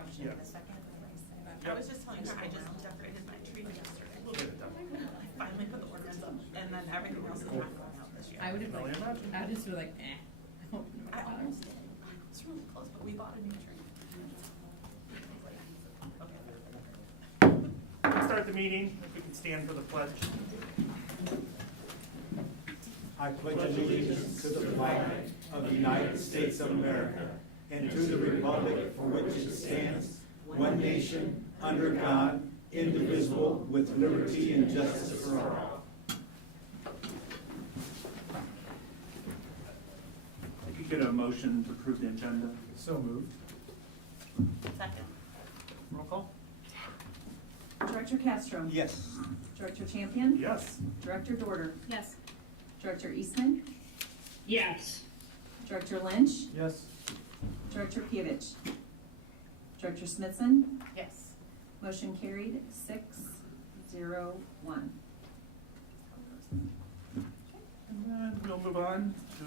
motion in a second. I was just telling her I just decorated my tree yesterday. We'll get it done. I finally put the ornaments up, and then everything else is not going out this year. I would have like, I would just be like, eh. I almost did. It's really close, but we bought a new tree. Let's start the meeting. If we can stand for the pledge. I pledge allegiance to the flag of the United States of America and to the republic for which it stands, one nation, under God, indivisible, with liberty and justice for all. If you get a motion to approve the agenda. So moved. Second. Roll call. Director Castro. Yes. Director Champion. Yes. Director Dorter. Yes. Director Eastman. Yes. Director Lynch. Yes. Director Pievich. Director Smithson. Yes. Motion carried 6-0-1. And then we'll move on to,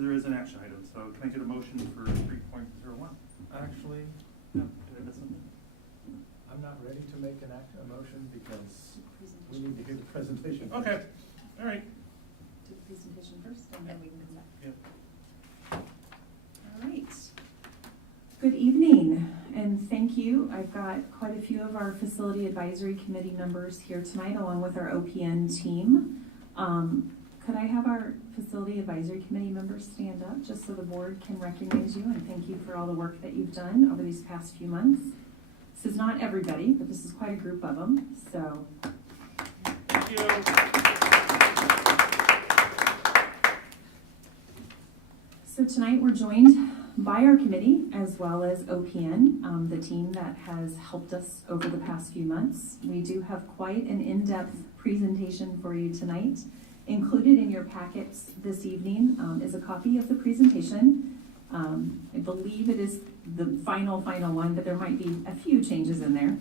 there is an action item, so can I get a motion for 3.01? Actually, No, did I miss something? I'm not ready to make a motion because we need to hear the presentation. Okay, all right. Do the presentation first and then we can come back. Yep. All right. Good evening and thank you. I've got quite a few of our Facility Advisory Committee members here tonight along with our OPN team. Could I have our Facility Advisory Committee members stand up just so the board can recognize you and thank you for all the work that you've done over these past few months. This is not everybody, but this is quite a group of them, so. Thank you. So tonight we're joined by our committee as well as OPN, the team that has helped us over the past few months. We do have quite an in-depth presentation for you tonight. Included in your packets this evening is a copy of the presentation. I believe it is the final one, but there might be a few changes in there.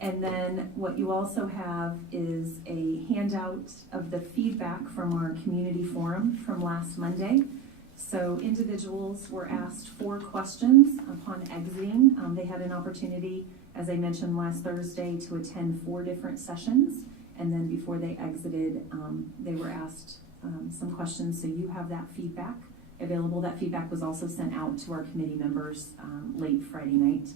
And then what you also have is a handout of the feedback from our community forum from last Monday. So individuals were asked 4 questions upon exiting. They had an opportunity, as I mentioned last Thursday, to attend 4 different sessions. And then before they exited, they were asked some questions. So you have that feedback available. That feedback was also sent out to our committee members late Friday night.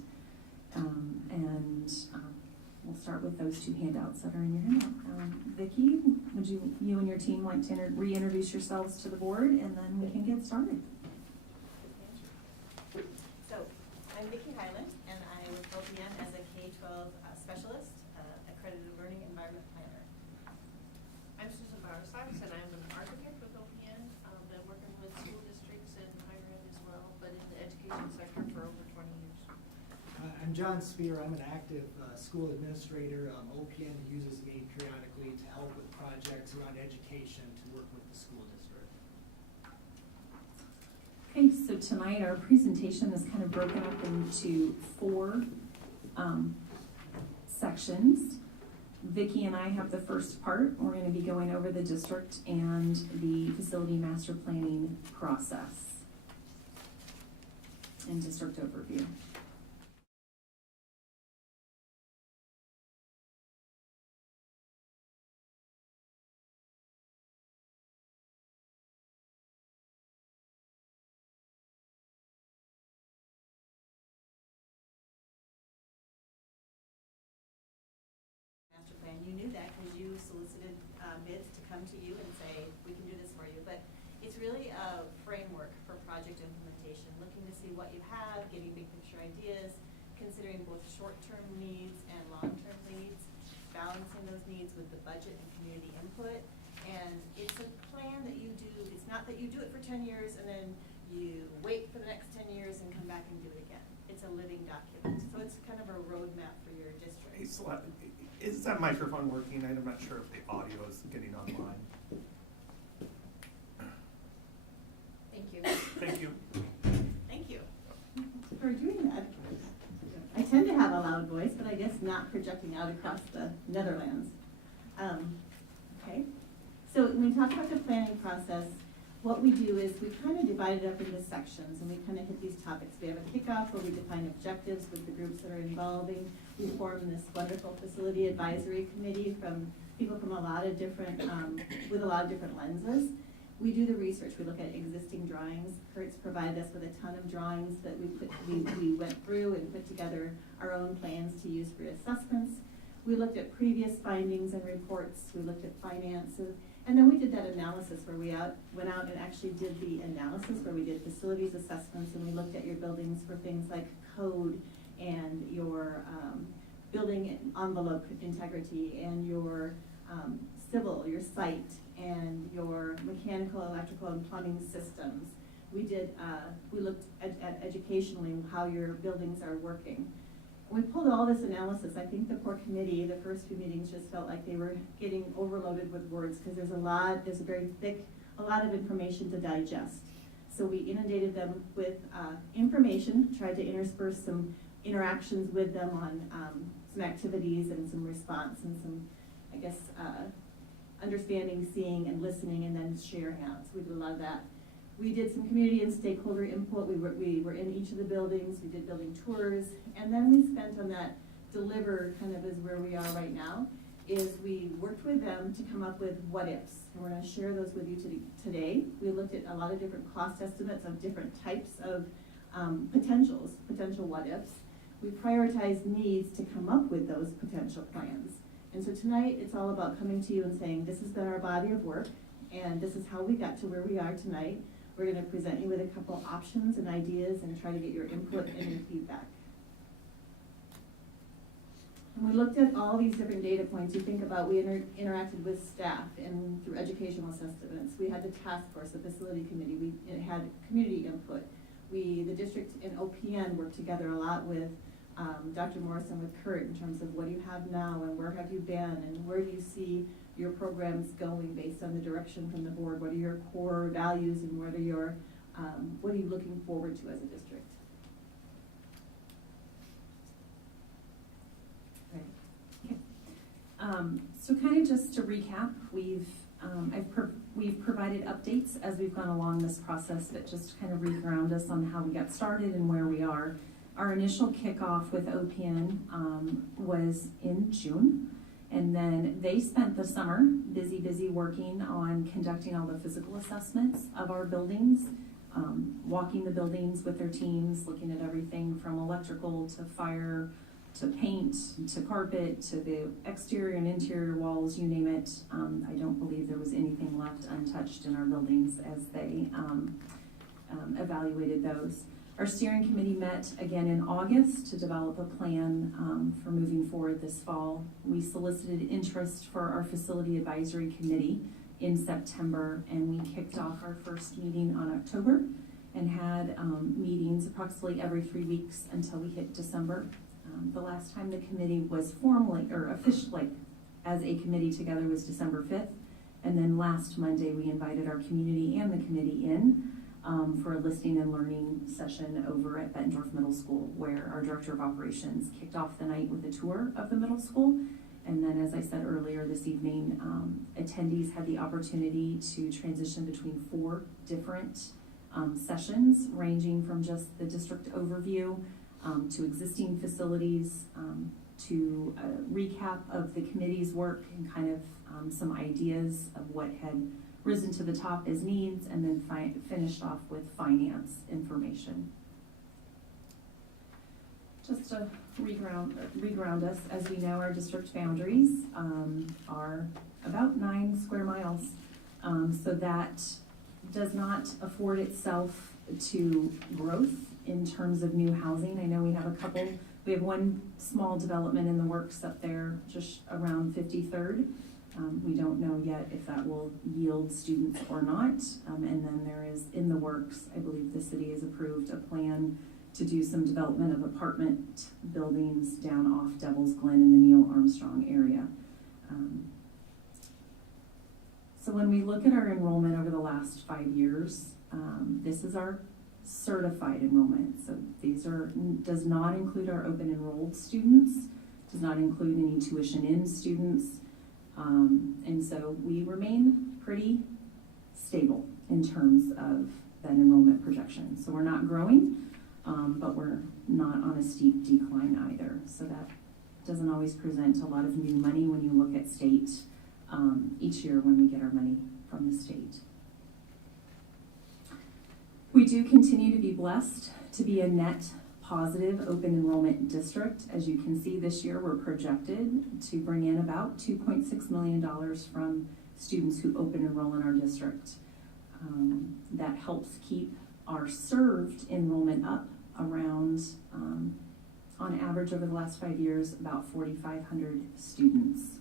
We'll start with those 2 handouts that are in your handout. Vicki, would you and your team like to reintroduce yourselves to the board, and then we can get started. So, I'm Vicki Highland, and I work with OPN as a K-12 specialist, accredited learning environment planner. I'm Susan Bauersachs, and I'm an architect with OPN. Been working with school districts and higher ed as well, but in the education sector for over 20 years. I'm John Spear. I'm an active school administrator. OPN uses me periodically to help with projects around education to work with the school district. Okay, so tonight our presentation is kind of broken up into 4 sections. Vicki and I have the first part. We're going to be going over the district and the facility master planning process and district overview. Master plan, you knew that because you solicited bids to come to you and say, we can do this for you. But it's really a framework for project implementation, looking to see what you have, getting big picture ideas, considering both short-term needs and long-term needs, balancing those needs with the budget and community input. And it's a plan that you do, it's not that you do it for 10 years and then you wait for the next 10 years and come back and do it again. It's a living document. So it's kind of a roadmap for your district. Hey, is that microphone working? I'm not sure if the audio is getting online. Thank you. Thank you. Thank you. For doing that. I tend to have a loud voice, but I guess not projecting out across the Netherlands. Okay, so when we talk about the planning process, what we do is we kind of divide it up into sections, and we kind of hit these topics. We have a kickoff where we define objectives with the groups that are involving. We form this wonderful facility advisory committee from people from a lot of different, with a lot of different lenses. We do the research. We look at existing drawings. Kurt's provided us with a ton of drawings that we went through and put together our own plans to use for assessments. We looked at previous findings and reports. We looked at finances. And then we did that analysis where we went out and actually did the analysis where we did facilities assessments, and we looked at your buildings for things like code and your building envelope integrity and your civil, your site, and your mechanical, electrical, and plumbing systems. We looked at educationally how your buildings are working. We pulled all this analysis. I think the core committee, the first few meetings, just felt like they were getting overloaded with words because there's a lot of information to digest. So we inundated them with information, tried to intersperse some interactions with them on some activities and some response and some, I guess, understanding, seeing, and listening, and then sharing out. So we did a lot of that. We did some community and stakeholder input. We were in each of the buildings. We did building tours. And then we spent on that deliver kind of is where we are right now, is we worked with them to come up with what ifs. And we're going to share those with you today. We looked at a lot of different cost estimates of different types of potential what ifs. We prioritized needs to come up with those potential plans. And so tonight it's all about coming to you and saying, this has been our body of work, and this is how we got to where we are tonight. We're going to present you with a couple options and ideas and try to get your input and your feedback. And we looked at all these different data points. You think about, we interacted with staff and through educational assessments. We had the task force, the facility committee. It had community input. The district and OPN worked together a lot with Dr. Morrison, with Kurt, in terms of what do you have now and where have you been and where do you see your programs going based on the direction from the board. What are your core values and what are your what are you looking forward to as a district? Right. Okay. So kind of just to recap, we've provided updates as we've gone along this process that just kind of re-ground us on how we got started and where we are. Our initial kickoff with OPN was in June. And then they spent the summer busy working on conducting all the physical assessments of our buildings, walking the buildings with their teams, looking at everything from electrical to fire to paint to carpet to the exterior and interior walls, you name it. I don't believe there was anything left untouched in our buildings as they evaluated those. Our steering committee met again in August to develop a plan for moving forward this fall. We solicited interest for our facility advisory committee in September, and we kicked off our first meeting on October and had meetings approximately every 3 weeks until we hit December. The last time the committee was formally or officially as a committee together was December 5th, and then last Monday we invited our community and the committee in for a listening and learning session over at Bettendorf Middle School, where our Director of Operations kicked off the night with a tour of the middle school. And then, as I said earlier this evening, attendees had the opportunity to transition between 4 different sessions, ranging from just the district overview to existing facilities, to a recap of the committee's work and kind of some ideas of what had risen to the top as needs, and then finished off with finance information. Just to reground us, as we know, our district boundaries are about 9 square miles. So that does not afford itself to growth in terms of new housing. I know we have one small development in the works up there just around 53rd. We don't know yet if that will yield students or not. And then there is in the works, I believe the city has approved a plan to do some development of apartment buildings down off Devil's Glen in the Neil Armstrong area. So when we look at our enrollment over the last 5 years, this is our certified enrollment. So does not include our open enrolled students, does not include any tuition in students. And so we remain pretty stable in terms of that enrollment projection. So we're not growing, but we're not on a steep decline either. So that doesn't always present a lot of new money when you look at state each year when we get our money from the state. We do continue to be blessed to be a net positive open enrollment district. As you can see, this year we're projected to bring in about $2.6 million from students who open enroll in our district. That helps keep our served enrollment up around, on average over the last 5 years, about 4,500 students.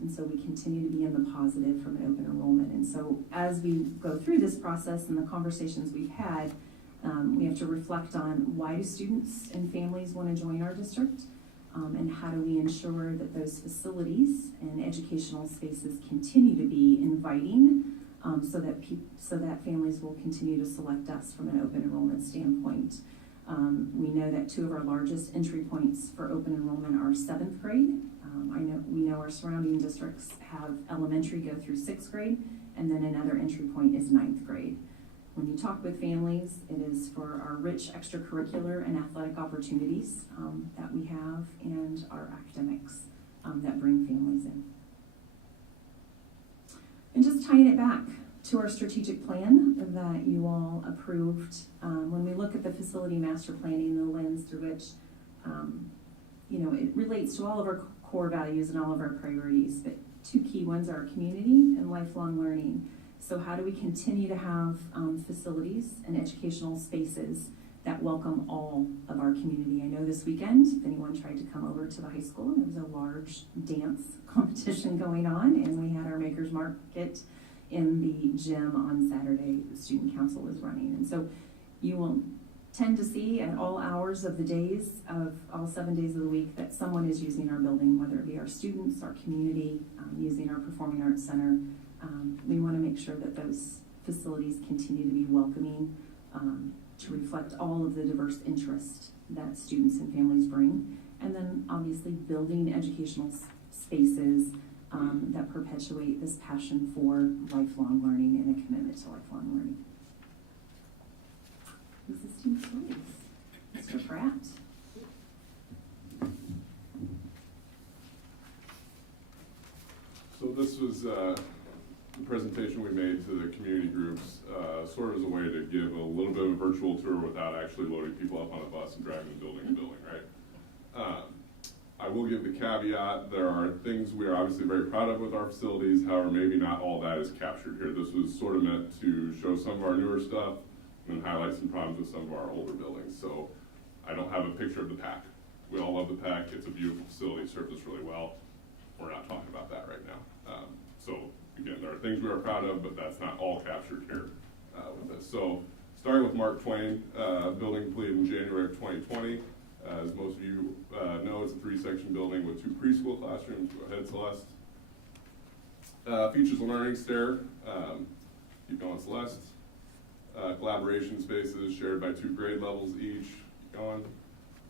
And so we continue to be in the positive from an open enrollment. And so as we go through this process and the conversations we've had, we have to reflect on why do students and families want to join our district, and how do we ensure that those facilities and educational spaces continue to be inviting, so that families will continue to select us from an open enrollment standpoint. We know that 2 of our largest entry points for open enrollment are 7th grade. We know our surrounding districts have elementary go through 6th grade, and then another entry point is 9th grade. When you talk with families, it is for our rich extracurricular and athletic opportunities that we have, and our academics that bring families in. And just tying it back to our strategic plan that you all approved, when we look at the facility master planning, the lens through which it relates to all of our core values and all of our priorities, but 2 key ones are community and lifelong learning. So how do we continue to have facilities and educational spaces that welcome all of our community? I know this weekend, if anyone tried to come over to the high school, there was a large dance competition going on, and we had our Makers Market in the gym on Saturday. The student council was running. And so you will tend to see at all hours of the days, of all 7 days of the week, that someone is using our building, whether it be our students, our community, using our Performing Arts Center. We want to make sure that those facilities continue to be welcoming, to reflect all of the diverse interest that students and families bring. And then obviously building educational spaces that perpetuate this passion for lifelong learning and a commitment to lifelong learning. Existing stories. Mr. Pratt. So this was the presentation we made to the community groups, sort of as a way to give a little bit of a virtual tour without actually loading people up on a bus and driving them building to building, right? I will give the caveat, there are things we are obviously very proud of with our facilities, however, maybe not all that is captured here. This was sort of meant to show some of our newer stuff and highlight some problems with some of our older buildings. So I don't have a picture of the PAC. We all love the PAC. It's a beautiful facility, serves us really well. We're not talking about that right now. So again, there are things we are proud of, but that's not all captured here with this. So starting with Mark Twain, building completed in January of 2020. As most of you know, it's a 3-section building with 2 preschool classrooms. Go ahead, Celeste. Features a learning stair. Keep going, Celeste. Collaboration spaces shared by 2 grade levels each. Keep going.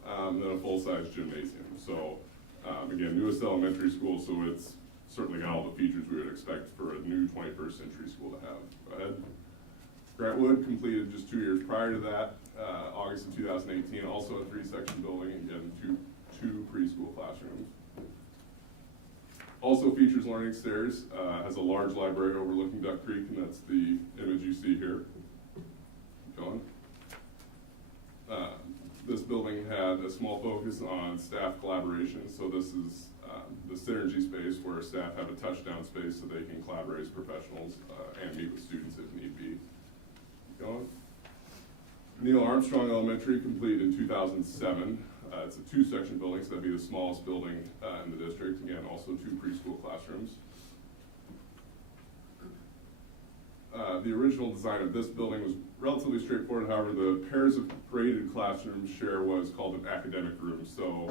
And then a full-size gymnasium. So again, newest elementary school, so it's certainly got all the features we would expect for a new 21st century school to have. Go ahead. Grantwood completed just 2 years prior to that, August of 2018, also a 3-section building, again, two preschool classrooms. Also features learning stairs, has a large library overlooking Duck Creek, and that's the image you see here. Keep going. This building had a small focus on staff collaboration, so this is the synergy space where staff have a touchdown space so they can collaborate as professionals and meet with students if need be. Keep going. Neil Armstrong Elementary completed in 2007. It's a 2-section building, so that'd be the smallest building in the district. Again, also 2 preschool classrooms. The original design of this building was relatively straightforward. However, the pairs of graded classrooms share what is called an academic room. So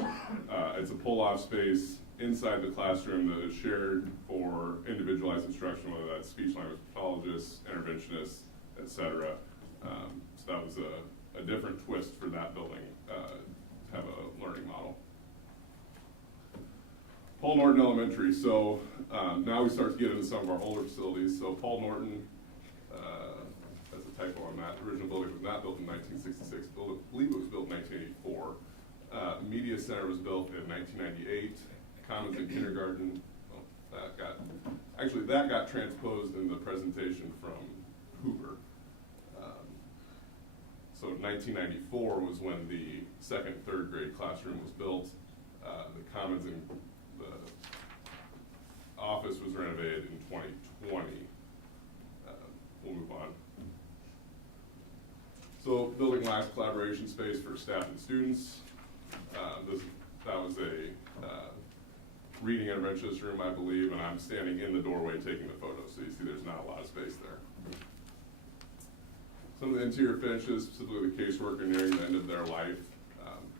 it's a pull-off space inside the classroom that is shared for individualized instruction, whether that's speech-language pathologists, interventionists, etc. So that was a different twist for that building to have a learning model. Paul Norton Elementary. So now we start to get into some of our older facilities. So Paul Norton, typo on that. The original building was not built in 1966. I believe it was built in 1984. Media Center was built in 1998. Commons and Kindergarten, well, that got transposed in the presentation from Hoover. So 1994 was when the second, third grade classroom was built. The Commons and the office was renovated in 2020. We'll move on. So building last collaboration space for staff and students. That was a reading interventionist room, I believe, and I'm standing in the doorway taking the photo, so you see there's not a lot of space there. Some of the interior finishes, specifically the caseworker nearing the end of their life.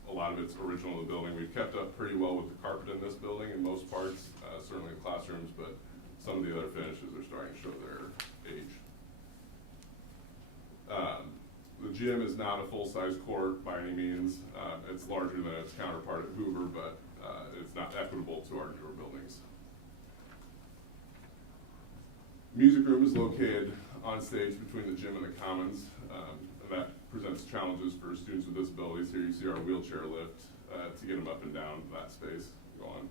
A lot of it's original to the building. We've kept up pretty well with the carpet in this building in most parts, certainly the classrooms, but some of the other finishes are starting to show their age. The gym is not a full-size court by any means. It's larger than its counterpart at Hoover, but it's not equitable to our newer buildings. Music room is located on stage between the gym and the Commons, and that presents challenges for students with disabilities. Here you see our wheelchair lift to get them up and down that space. Go on.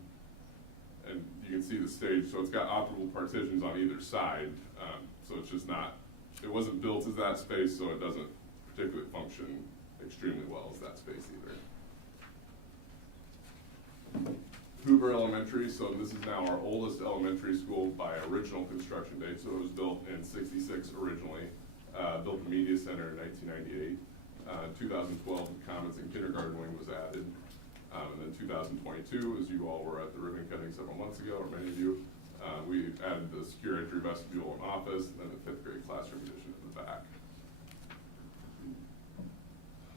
And you can see the stage, so it's got operable partitions on either side, so it's just not, it wasn't built as that space, so it doesn't particularly function extremely well as that space either. Hoover Elementary, so this is now our oldest elementary school by original construction date, so it was built in '66 originally. Built the Media Center in 1998. 2012, the Commons and Kindergarten wing was added. And then 2022, as you all were at the ribbon cutting several months ago, or many of you, we added the secure entry vestibule and office, and then the 5th grade classroom addition in the back.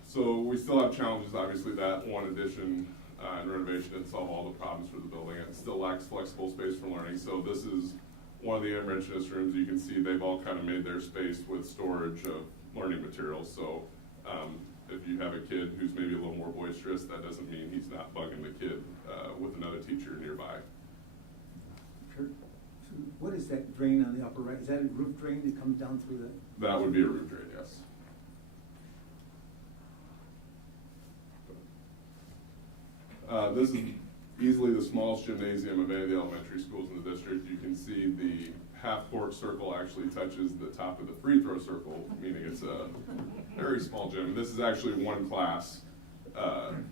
So we still have challenges, obviously. That one addition and renovation didn't solve all the problems for the building. It still lacks flexible space for learning. So this is one of the interventionist rooms. You can see they've all kind of made their space with storage of learning materials. So if you have a kid who's maybe a little more boisterous, that doesn't mean he's not bugging the kid with another teacher nearby. Kurt, so what is that drain on the upper right? Is that a roof drain that comes down through the? That would be a roof drain, yes. This is easily the smallest gymnasium of any of the elementary schools in the district. You can see the half-court circle actually touches the top of the free throw circle, meaning it's a very small gym. This is actually one class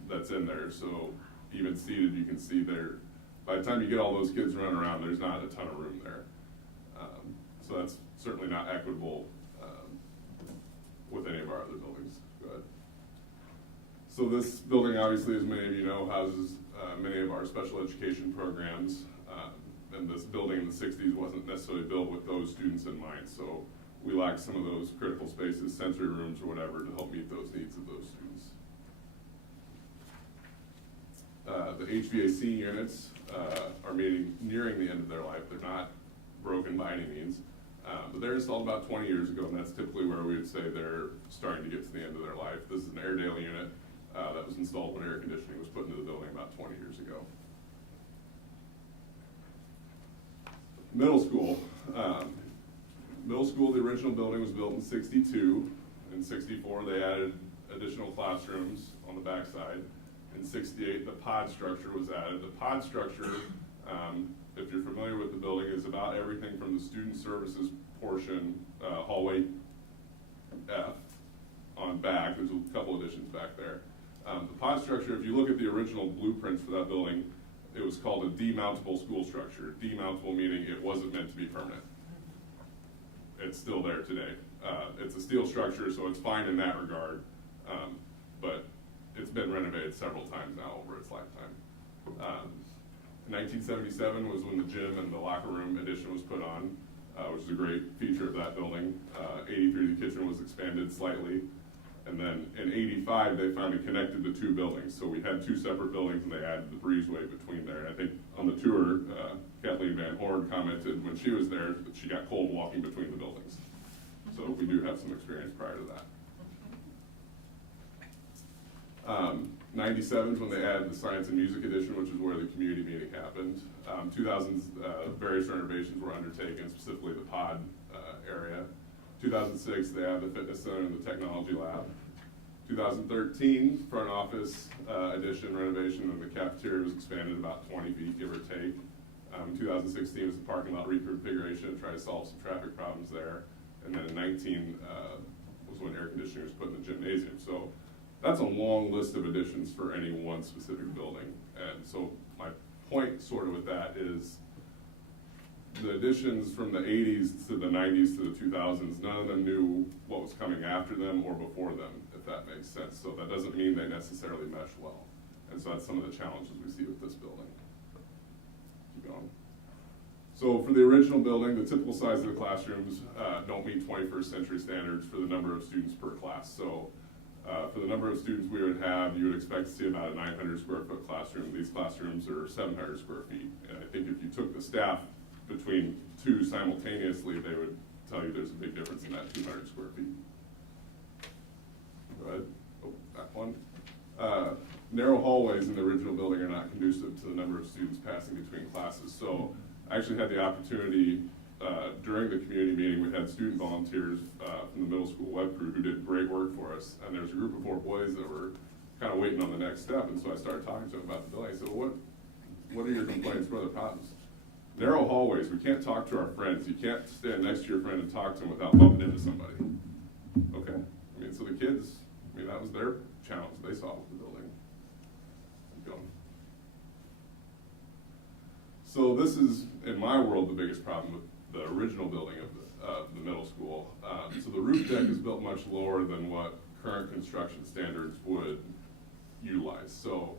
that's in there, so even seated, you can see there. By the time you get all those kids running around, there's not a ton of room there. So that's certainly not equitable with any of our other buildings. Go ahead. So this building, obviously, as many of you know, houses many of our special education programs. And this building in the 60s wasn't necessarily built with those students in mind. So we lacked some of those critical spaces, sensory rooms or whatever, to help meet those needs of those students. The HVAC units are nearing the end of their life. They're not broken by any means. But they're installed about 20 years ago, and that's typically where we would say they're starting to get to the end of their life. This is an Airedale unit that was installed when air conditioning was put into the building about 20 years ago. Middle school. Middle school, the original building was built in '62. In '64, they added additional classrooms on the backside. In '68, the pod structure was added. The pod structure, if you're familiar with the building, is about everything from the student services portion, hallway F, on back. There's a couple additions back there. The pod structure, if you look at the original blueprints for that building, it was called a demountable school structure. Demountable meaning it wasn't meant to be permanent. It's still there today. It's a steel structure, so it's fine in that regard, but it's been renovated several times now over its lifetime. 1977 was when the gym and the locker room addition was put on, which is a great feature of that building. 83, the kitchen was expanded slightly. And then in '85, they finally connected the two buildings. So we had two separate buildings, and they added the breezeway between there. And I think on the tour, Kathleen Van Horn commented when she was there that she got cold walking between the buildings. So we do have some experience prior to that. 97 is when they added the Science and Music Edition, which is where the community meeting happened. 2000s, various renovations were undertaken, specifically the pod area. 2006, they added the fitness center and the technology lab. 2013, front office addition renovation, and the cafeteria was expanded about 20 feet, give or take. 2016 was the parking lot reconfiguration to try to solve some traffic problems there. And then in 19 was when air conditioning was put in the gymnasium. So that's a long list of additions for any one specific building. And so my point sort of with that is the additions from the 80s to the 90s to the 2000s, none of them knew what was coming after them or before them, if that makes sense. So that doesn't mean they necessarily mesh well. And so that's some of the challenges we see with this building. Keep going. So for the original building, the typical size of the classrooms don't meet 21st century standards for the number of students per class. So for the number of students we would have, you would expect to see about a 900 square foot classroom. These classrooms are 700 square feet. And I think if you took the staff between two simultaneously, they would tell you there's a big difference in that 200 square feet. Go ahead. Oh, that one. Narrow hallways in the original building are not conducive to the number of students passing between classes. So I actually had the opportunity during the community meeting, we had student volunteers from the middle school web crew who did great work for us. And there was a group of 4 boys that were kind of waiting on the next step. And so I started talking to them about the building. I said, well, what are your complaints? What are the problems? Narrow hallways, we can't talk to our friends. You can't stand next to your friend and talk to them without bumping into somebody. Okay, I mean, so the kids, I mean, that was their challenge they saw with the building. Keep going. So this is, in my world, the biggest problem with the original building of the middle school. So the roof deck is built much lower than what current construction standards would utilize. So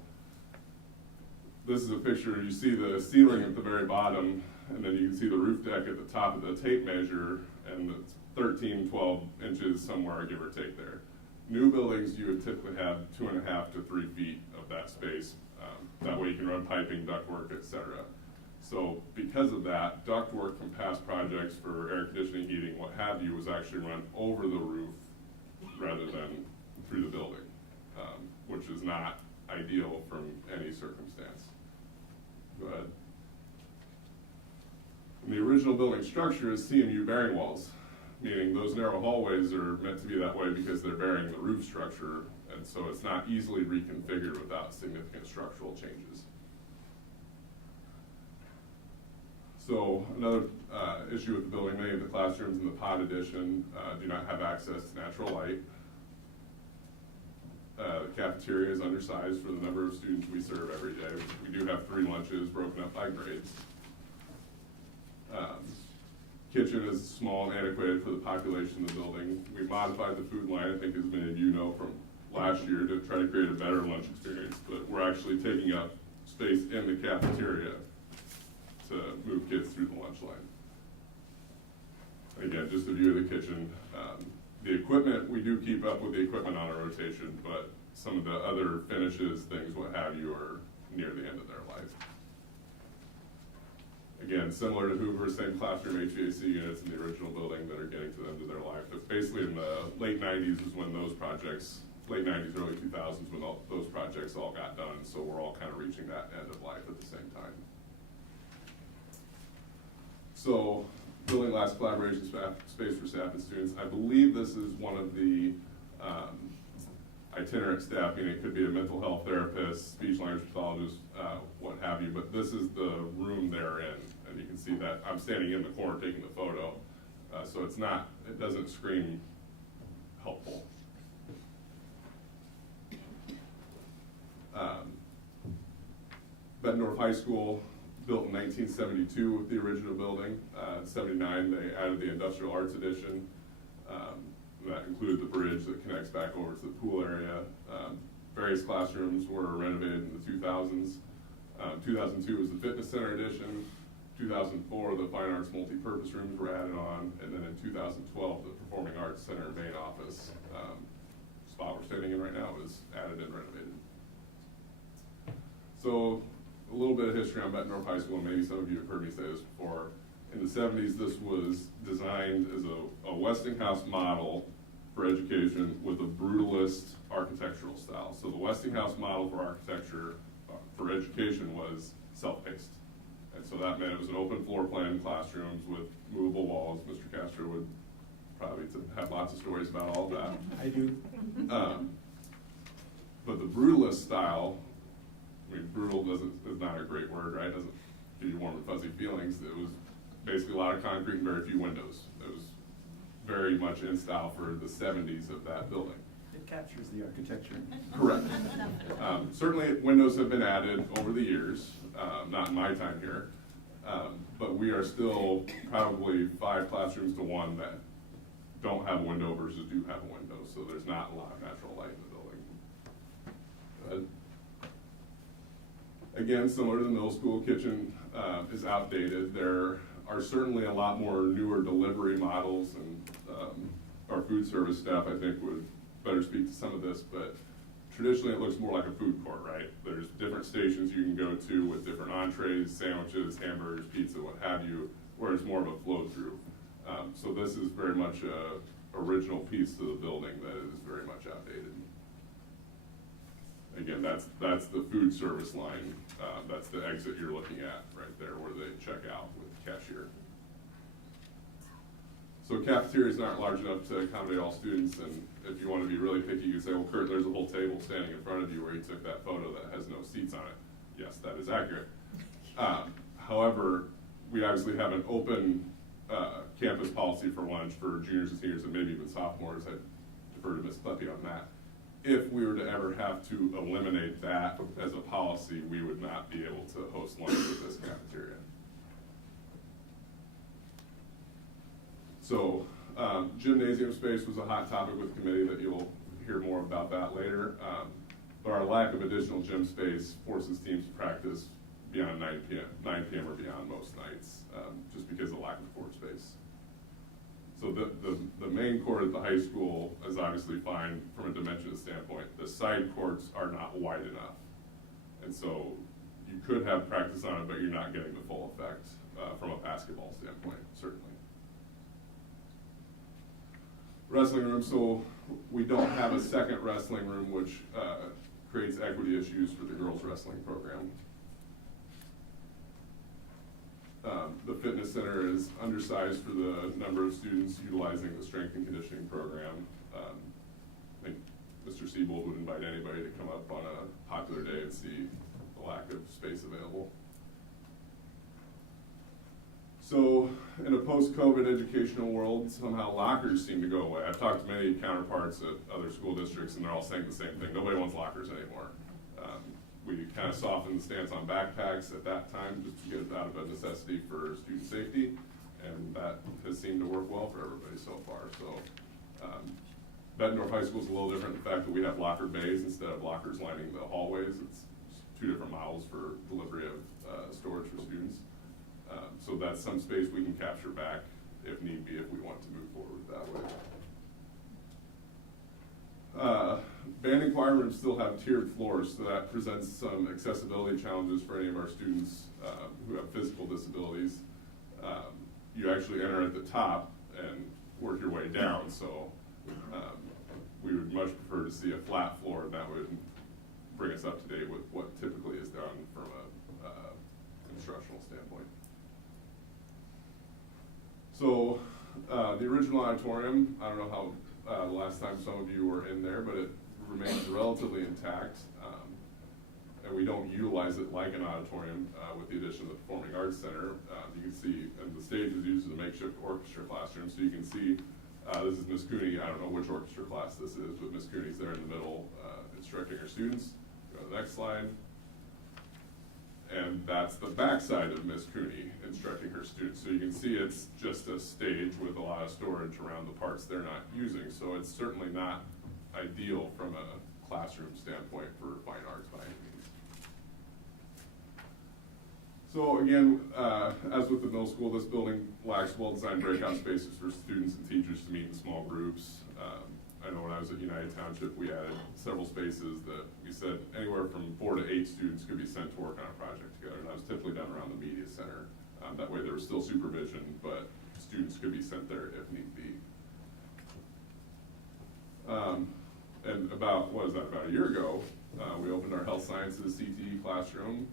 this is a picture, you see the ceiling at the very bottom, and then you can see the roof deck at the top of the tape measure, and it's 13, 12 inches somewhere, give or take there. New buildings, you would typically have 2.5 to 3 feet of that space. That way you can run piping, ductwork, etc. So because of that, ductwork from past projects for air conditioning, heating, what have you, was actually run over the roof rather than through the building, which is not ideal from any circumstance. Go ahead. And the original building structure is CMU bearing walls, meaning those narrow hallways are meant to be that way because they're bearing the roof structure, and so it's not easily reconfigured without significant structural changes. So another issue with the building, many of the classrooms in the pod addition do not have access to natural light. The cafeteria is undersized for the number of students we serve every day. We do have 3 lunches broken up by grades. Kitchen is small and antiquated for the population of the building. We modified the food line, I think as many of you know from last year, to try to create a better lunch experience, but we're actually taking up space in the cafeteria to move kids through the lunch line. Again, just a view of the kitchen. The equipment, we do keep up with the equipment on a rotation, but some of the other finishes, things, what have you, are near the end of their life. Again, similar to Hoover, same classroom HVAC units in the original building that are getting to the end of their life. But basically in the late 90s is when those projects, late 90s, early 2000s, when those projects all got done. So we're all kind of reaching that end of life at the same time. So building last collaboration space for staff and students. I believe this is one of the itinerant staff, meaning it could be a mental health therapist, speech language pathologist, what have you, but this is the room they're in. And you can see that I'm standing in the corner taking the photo. So it's not, it doesn't scream helpful. Bettendorf High School, built in 1972 with the original building. 79, they added the Industrial Arts Edition. That included the bridge that connects back over to the pool area. Various classrooms were renovated in the 2000s. 2002 was the Fitness Center Edition. 2004, the Fine Arts Multi-Purpose Rooms were added on. And then in 2012, the Performing Arts Center and main office, spot we're standing in right now, was added and renovated. So a little bit of history on Bettendorf High School, and maybe some of you have heard me say this before. In the 70s, this was designed as a Westinghouse model for education with a brutalist architectural style. So the Westinghouse model for architecture, for education, was self-paced. And so that meant it was an open floor plan classrooms with movable walls. Mr. Castro would probably to have lots of stories about all of that. I do. But the brutalist style, I mean, brutal is not a great word, right? Doesn't give you warm and fuzzy feelings. It was basically a lot of concrete and very few windows. It was very much in style for the 70s of that building. It captures the architecture. Correct. Certainly windows have been added over the years, not in my time here, but we are still probably 5 classrooms to 1 that don't have a window versus do have a window, so there's not a lot of natural light in the building. Again, similar to the middle school, kitchen is outdated. There are certainly a lot more newer delivery models, and our food service staff, I think, would better speak to some of this, but traditionally it looks more like a food court, right? There's different stations you can go to with different entrees, sandwiches, hamburgers, pizza, what have you, where it's more of a flow through. So this is very much a original piece to the building that is very much outdated. Again, that's the food service line. That's the exit you're looking at right there where they check out with the cashier. So cafeterias aren't large enough to accommodate all students, and if you want to be really picky, you say, well, Kurt, there's a whole table standing in front of you where you took that photo that has no seats on it. Yes, that is accurate. However, we obviously have an open campus policy for lunch for juniors and seniors and maybe even sophomores. I defer to Ms. Kleppe on that. If we were to ever have to eliminate that as a policy, we would not be able to host lunch with this cafeteria. So gymnasium space was a hot topic with the committee that you'll hear more about that later. But our lack of additional gym space forces teams to practice beyond 9 p.m. or beyond most nights, just because of the lack of court space. So the main court at the high school is obviously fine from a dimension standpoint. The side courts are not wide enough. And so you could have practice on it, but you're not getting the full effect from a basketball standpoint, certainly. Wrestling room, so we don't have a second wrestling room, which creates equity issues for the girls' wrestling program. The fitness center is undersized for the number of students utilizing the strength and conditioning program. I think Mr. Siebold would invite anybody to come up on a popular day and see the lack of space available. So in a post-COVID educational world, somehow lockers seem to go away. I've talked to many counterparts at other school districts, and they're all saying the same thing. Nobody wants lockers anymore. We kind of softened the stance on backpacks at that time just to get it out of a necessity for student safety, and that has seemed to work well for everybody so far. So Bettendorf High School is a little different in the fact that we have locker bays instead of lockers lining the hallways. It's 2 different models for delivery of storage for students. So that's some space we can capture back if need be, if we want to move forward that way. Band and choir rooms still have tiered floors, so that presents some accessibility challenges for any of our students who have physical disabilities. You actually enter at the top and work your way down, so we would much prefer to see a flat floor, and that would bring us up to date with what typically is done from a instructional standpoint. So the original auditorium, I don't know how the last time some of you were in there, but it remains relatively intact. And we don't utilize it like an auditorium with the addition of the Performing Arts Center. You can see, and the stage is used as a makeshift orchestra classroom, so you can see this is Miss Cooney. I don't know which orchestra class this is, but Miss Cooney's there in the middle instructing her students. Go to the next slide. And that's the backside of Miss Cooney instructing her students. So you can see it's just a stage with a lot of storage around the parts they're not using. So it's certainly not ideal from a classroom standpoint for fine arts by any means. So again, as with the middle school, this building lacks well-designed breakout spaces for students and teachers to meet in small groups. I know when I was at United Township, we added several spaces that we said anywhere from 4 to 8 students could be sent to work on a project together. And that was typically done around the media center. That way there was still supervision, but students could be sent there if need be. And about a year ago, we opened our health sciences CTE classroom.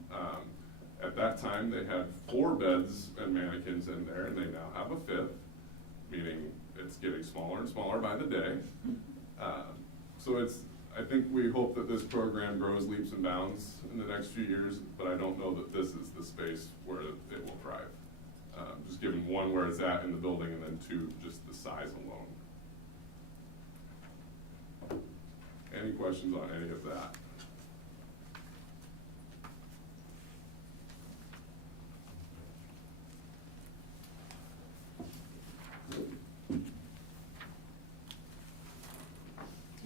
At that time, they had 4 beds and mannequins in there, and they now have a 5th, meaning it's getting smaller and smaller by the day. So I think we hope that this program grows leaps and bounds in the next few years, but I don't know that this is the space where it will thrive. Just given one, where it's at in the building, and then two, just the size alone. Any questions on any of that?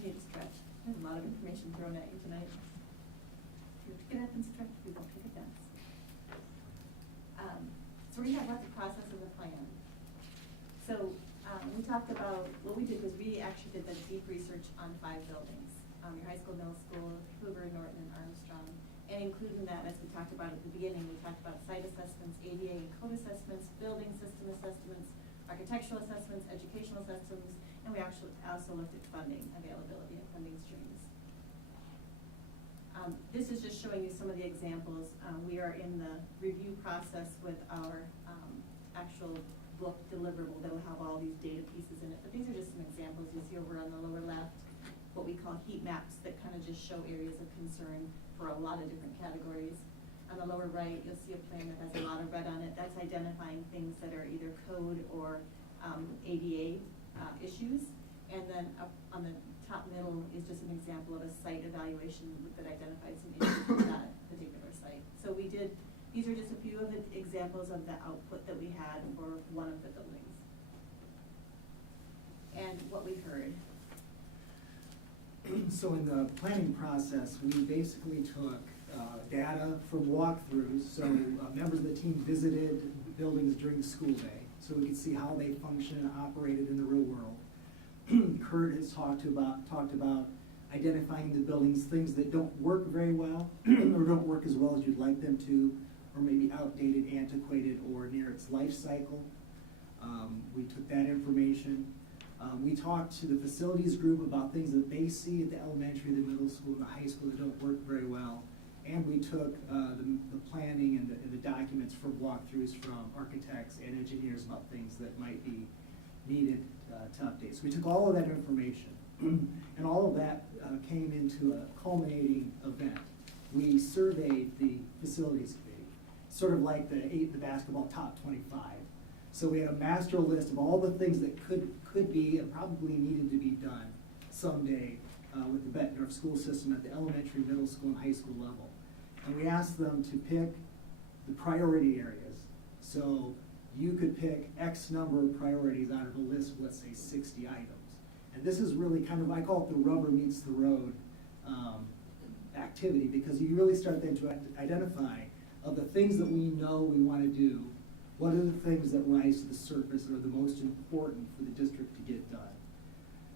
Need to stretch. There's a lot of information thrown at you tonight. You have to get up and stretch, we won't take offense. So we're gonna talk about the process of the plan. So, we talked about, what we did was we actually did the deep research on 5 buildings. Your high school, middle school, Hoover, Norton, and Armstrong. And including that, as we talked about at the beginning, we talked about site assessments, ADA and code assessments, building system assessments, architectural assessments, educational assessments, and we actually also looked at funding availability and funding streams. This is just showing you some of the examples. We are in the review process with our actual book deliverable that will have all these data pieces in it. But these are just some examples. You see over on the lower left what we call heat maps that kind of just show areas of concern for a lot of different categories. On the lower right, you'll see a plan that has a lot of red on it. That's identifying things that are either code or ADA issues. And then up on the top middle is just an example of a site evaluation that identified some issues with that particular site. So we did, these are just a few of the examples of the output that we had for one of the buildings. And what we heard. So in the planning process, we basically took data from walkthroughs. So members of the team visited buildings during the school day, so we could see how they function and operated in the real world. Kurt has talked about identifying the buildings, things that don't work very well or don't work as well as you'd like them to, or maybe outdated, antiquated, or near its life cycle. We took that information. We talked to the facilities group about things that they see at the elementary, the middle school, and the high school that don't work very well. And we took the planning and the documents from walkthroughs from architects and engineers about things that might be needed to update. So we took all of that information, and all of that came into a culminating event. We surveyed the facilities committee, sort of like the basketball top 25. So we had a master list of all the things that could be and probably needed to be done someday with the Bettendorf school system at the elementary, middle school, and high school level. And we asked them to pick the priority areas. So you could pick X number of priorities out of a list of, let's say, 60 items. And this is really kind of, I call it the rubber meets the road activity, because you really start then to identify of the things that we know we want to do, what are the things that rise to the surface that are the most important for the district to get done.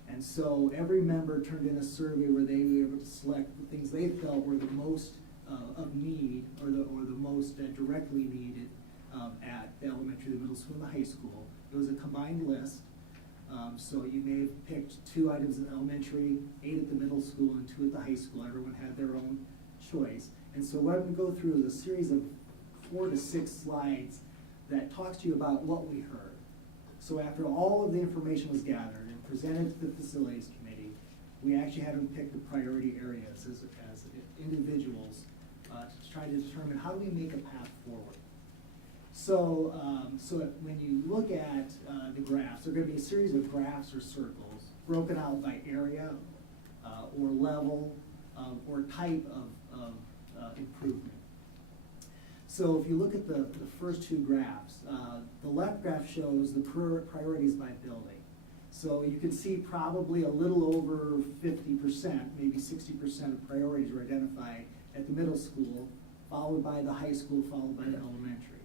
And so every member turned in a survey where they were able to select the things they felt were the most of need, or the most directly needed at the elementary, the middle school, and the high school. It was a combined list. So you may have picked 2 items in the elementary, 8 at the middle school, and 2 at the high school. Everyone had their own choice. And so what I'm going to go through is a series of 4 to 6 slides that talks to you about what we heard. So after all of the information was gathered and presented to the facilities committee, we actually had them pick the priority areas as individuals to try to determine how do we make a path forward. So, when you look at the graphs, there are going to be a series of graphs or circles broken out by area or level or type of improvement. So if you look at the first 2 graphs, the left graph shows the priorities by building. So you can see probably a little over 50%, maybe 60% of priorities were identified at the middle school, followed by the high school, followed by the elementary.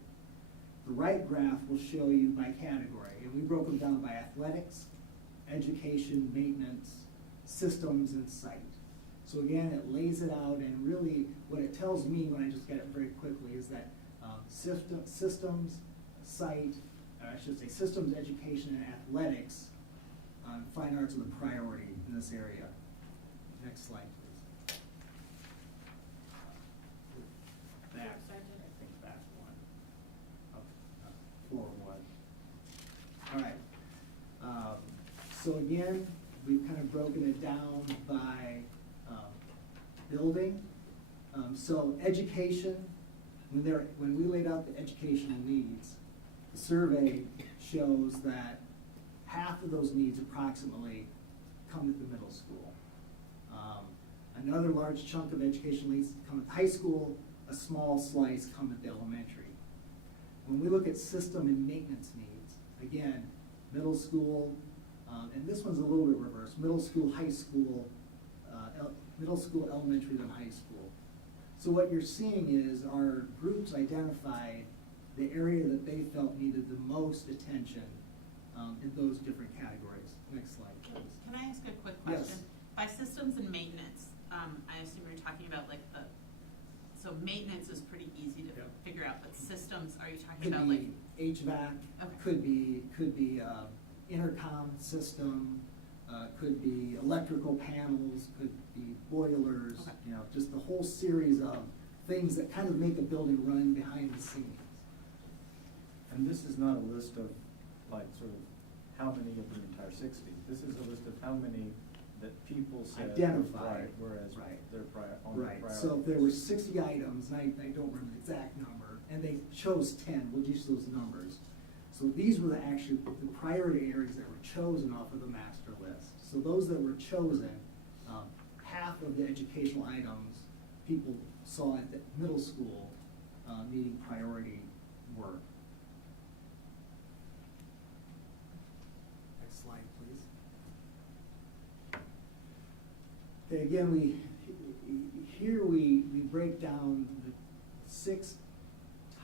The right graph will show you by category, and we broke them down by athletics, education, maintenance, systems, and site. So again, it lays it out, and really what it tells me when I just get it very quickly is that systems, site, I should say systems, education, and athletics, fine arts are the priority in this area. Next slide, please. Back, I think back 1. Up, 4 1. All right. So again, we've kind of broken it down by building. So education, when we laid out the educational needs, the survey shows that half of those needs approximately come at the middle school. Another large chunk of educational needs come at the high school, a small slice come at the elementary. When we look at system and maintenance needs, again, middle school, and this one's a little bit reversed, middle school, high school, middle school, elementary, then high school. So what you're seeing is our groups identified the area that they felt needed the most attention in those different categories. Next slide, please. Can I ask a quick Yes. question? By systems and maintenance, I assume you're talking about like so maintenance is pretty easy to Yep. figure out, but systems, are you talking Could about like? be HVAC, Okay. could be intercom system, could be electrical panels, could be boilers, Okay. you know, just the whole series of things that kind of make a building run behind the scenes. And this is not a list of, like, sort of, how many of the entire 60. This is a list of how many that people said were Identified. right, whereas Right. they're on their Right, priorities. so if there were 60 items, and I don't remember the exact number, and they chose 10, we'll use those numbers. So these were the priority areas that were chosen off of the master list. So those that were chosen, half of the educational items, people saw at the middle school needing priority work. Next slide, please. Okay, again, we break down the 6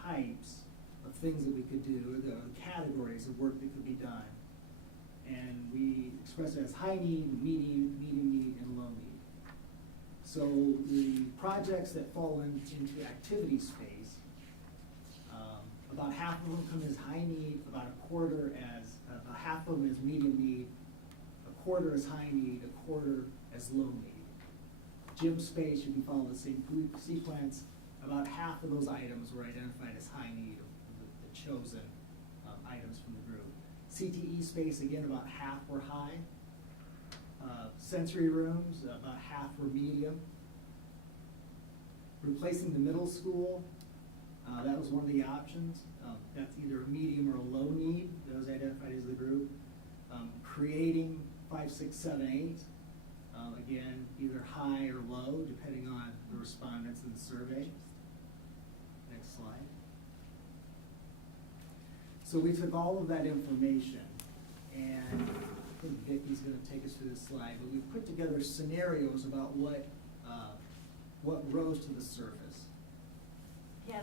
types of things that we could do, or the categories of work that could be done. And we express it as high need, medium need, and low need. So the projects that fall into activity space, about half of them come as high need, about half of them as medium need, a quarter as high need, a quarter as low need. Gym space, you can follow the same sequence. About half of those items were identified as high need of the chosen items from the group. CTE space, again, about half were high. Sensory rooms, about half were medium. Replacing the middle school, that was one of the options. That's either a medium or a low need, that was identified as the group. Creating 5, 6, 7, 8, again, either high or low, depending on the respondents in the survey. Next slide. So we took all of that information, and I think Vicki's going to take us through this slide, but we put together scenarios about what rose to the surface. Yeah,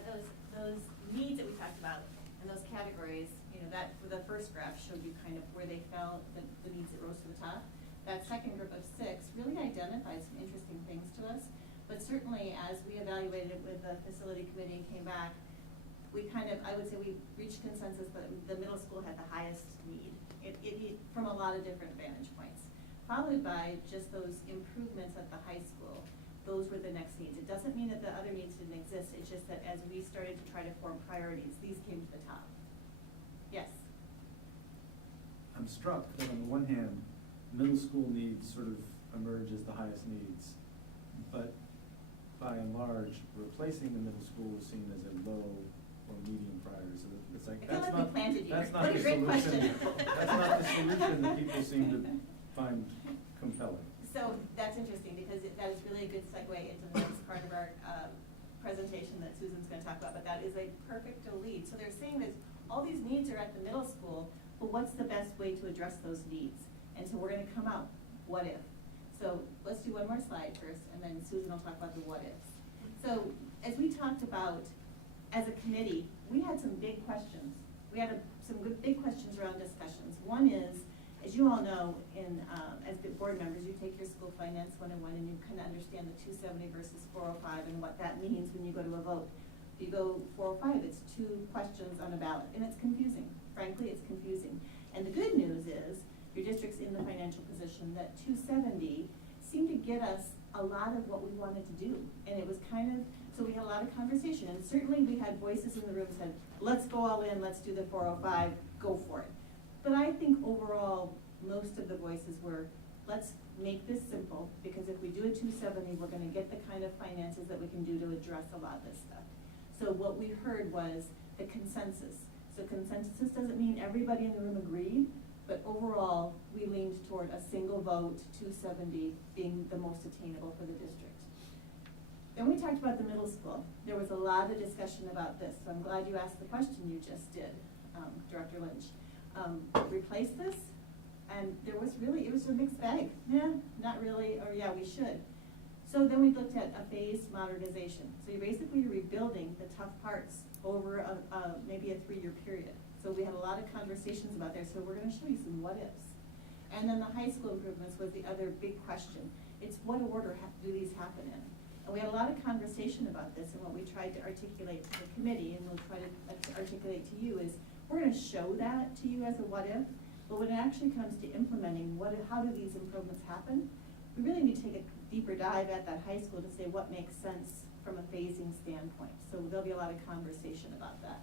those needs that we talked about and those categories, you know, that for the first graph showed you kind of where they fell, the needs that rose to the top. That second group of 6 really identified some interesting things to us, but certainly as we evaluated it with the facility committee and came back, I would say we reached consensus that the middle school had the highest need, from a lot of different vantage points, followed by just those improvements at the high school. Those were the next needs. It doesn't mean that the other needs didn't exist, it's just that as we started to try to form priorities, these came to the top. Yes? I'm struck that on the one hand, middle school needs sort of emerge as the highest needs, but by and large, replacing the middle school was seen as a low or medium priority. So it's like, I feel that's like we not, planted you. that's not What a the great solution. question. That's not the solution that people seem to find compelling. So that's interesting because that is really a good segue into the next part of our presentation that Susan's going to talk about, but that is a perfect lead. So they're saying that all these needs are at the middle school, but what's the best way to address those needs? And so we're going to come out, what if? So let's do one more slide first, and then Susan will talk about the what ifs. So as we talked about, as a committee, we had some big questions. We had some good big questions around discussions. One is, as you all know, as the board members, you take your school finance 101 and you kind of understand the 270 versus 405 and what that means when you go to a vote. If you go 405, it's 2 questions on a ballot, and it's confusing. Frankly, it's confusing. And the good news is, your district's in the financial position that 270 seemed to get us a lot of what we wanted to do. And it was kind of, so we had a lot of conversation, and certainly we had voices in the room that said, let's go all in, let's do the 405, go for it. But I think overall, most of the voices were, let's make this simple, because if we do a 270, we're gonna get the kind of finances that we can do to address a lot of this stuff. So what we heard was the consensus. So consensus doesn't mean everybody in the room agreed, but overall, we leaned toward a single vote, 270 being the most attainable for the district. Then we talked about the middle school. There was a lot of discussion about this, so I'm glad you asked the question you just did, Director Lynch. Replace this? And there was really, it was a mixed bag. Yeah, not really, or yeah, we should. So then we looked at a phased modernization. So you're basically rebuilding the tough parts over maybe a 3-year period. So we had a lot of conversations about there, so we're gonna show you some what ifs. And then the high school improvements was the other big question. It's what order do these happen in? And we had a lot of conversation about this, and what we tried to articulate to the committee, and we'll try to articulate to you, is we're gonna show that to you as a what if, but when it actually comes to implementing, how do these improvements happen? We really need to take a deeper dive at that high school to say what makes sense from a phasing standpoint. So there'll be a lot of conversation about that.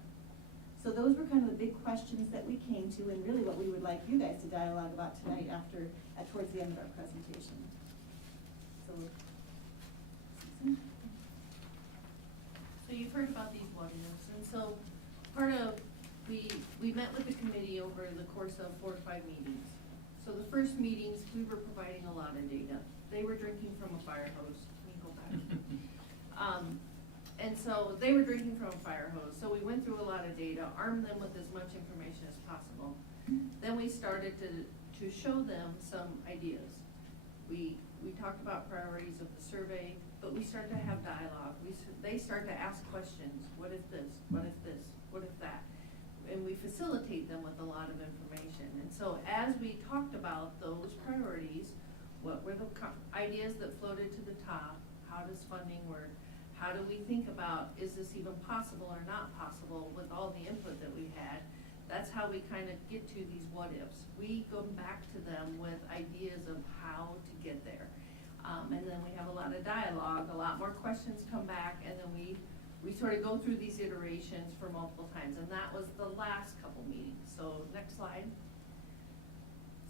So those were kind of the big questions that we came to, and really what we would like you guys to dialogue about tonight towards the end of our presentation. So, So you've heard about these what ifs, and so part of, we met with the committee over the course of 4 to 5 meetings. So the first meetings, we were providing a lot of data. They were drinking from a fire hose. Let me go back. And so they were drinking from a fire hose. So we went through a lot of data, armed them with as much information as possible. Then we started to show them some ideas. We talked about priorities of the survey, but we started to have dialogue. They started to ask questions. What if this? What if this? What if that? And we facilitate them with a lot of information. And so as we talked about those priorities, what were the ideas that floated to the top? How does funding work? How do we think about, is this even possible or not possible with all the input that we had? That's how we kind of get to these what ifs. We go back to them with ideas of how to get there. And then we have a lot of dialogue, a lot more questions come back, and then we sort of go through these iterations for multiple times, and that was the last couple meetings. So next slide.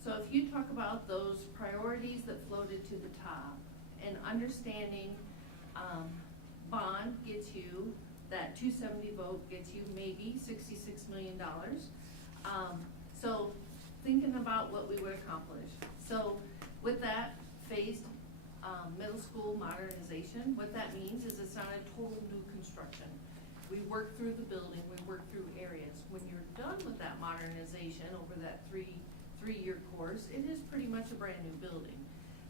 So if you talk about those priorities that floated to the top, and understanding bond gets you, that 270 vote gets you maybe $66 million. So thinking about what we would accomplish. So with that phased middle school modernization, what that means is it's not a total new construction. We work through the building, we work through areas. When you're done with that modernization over that three-year course, it is pretty much a brand new building.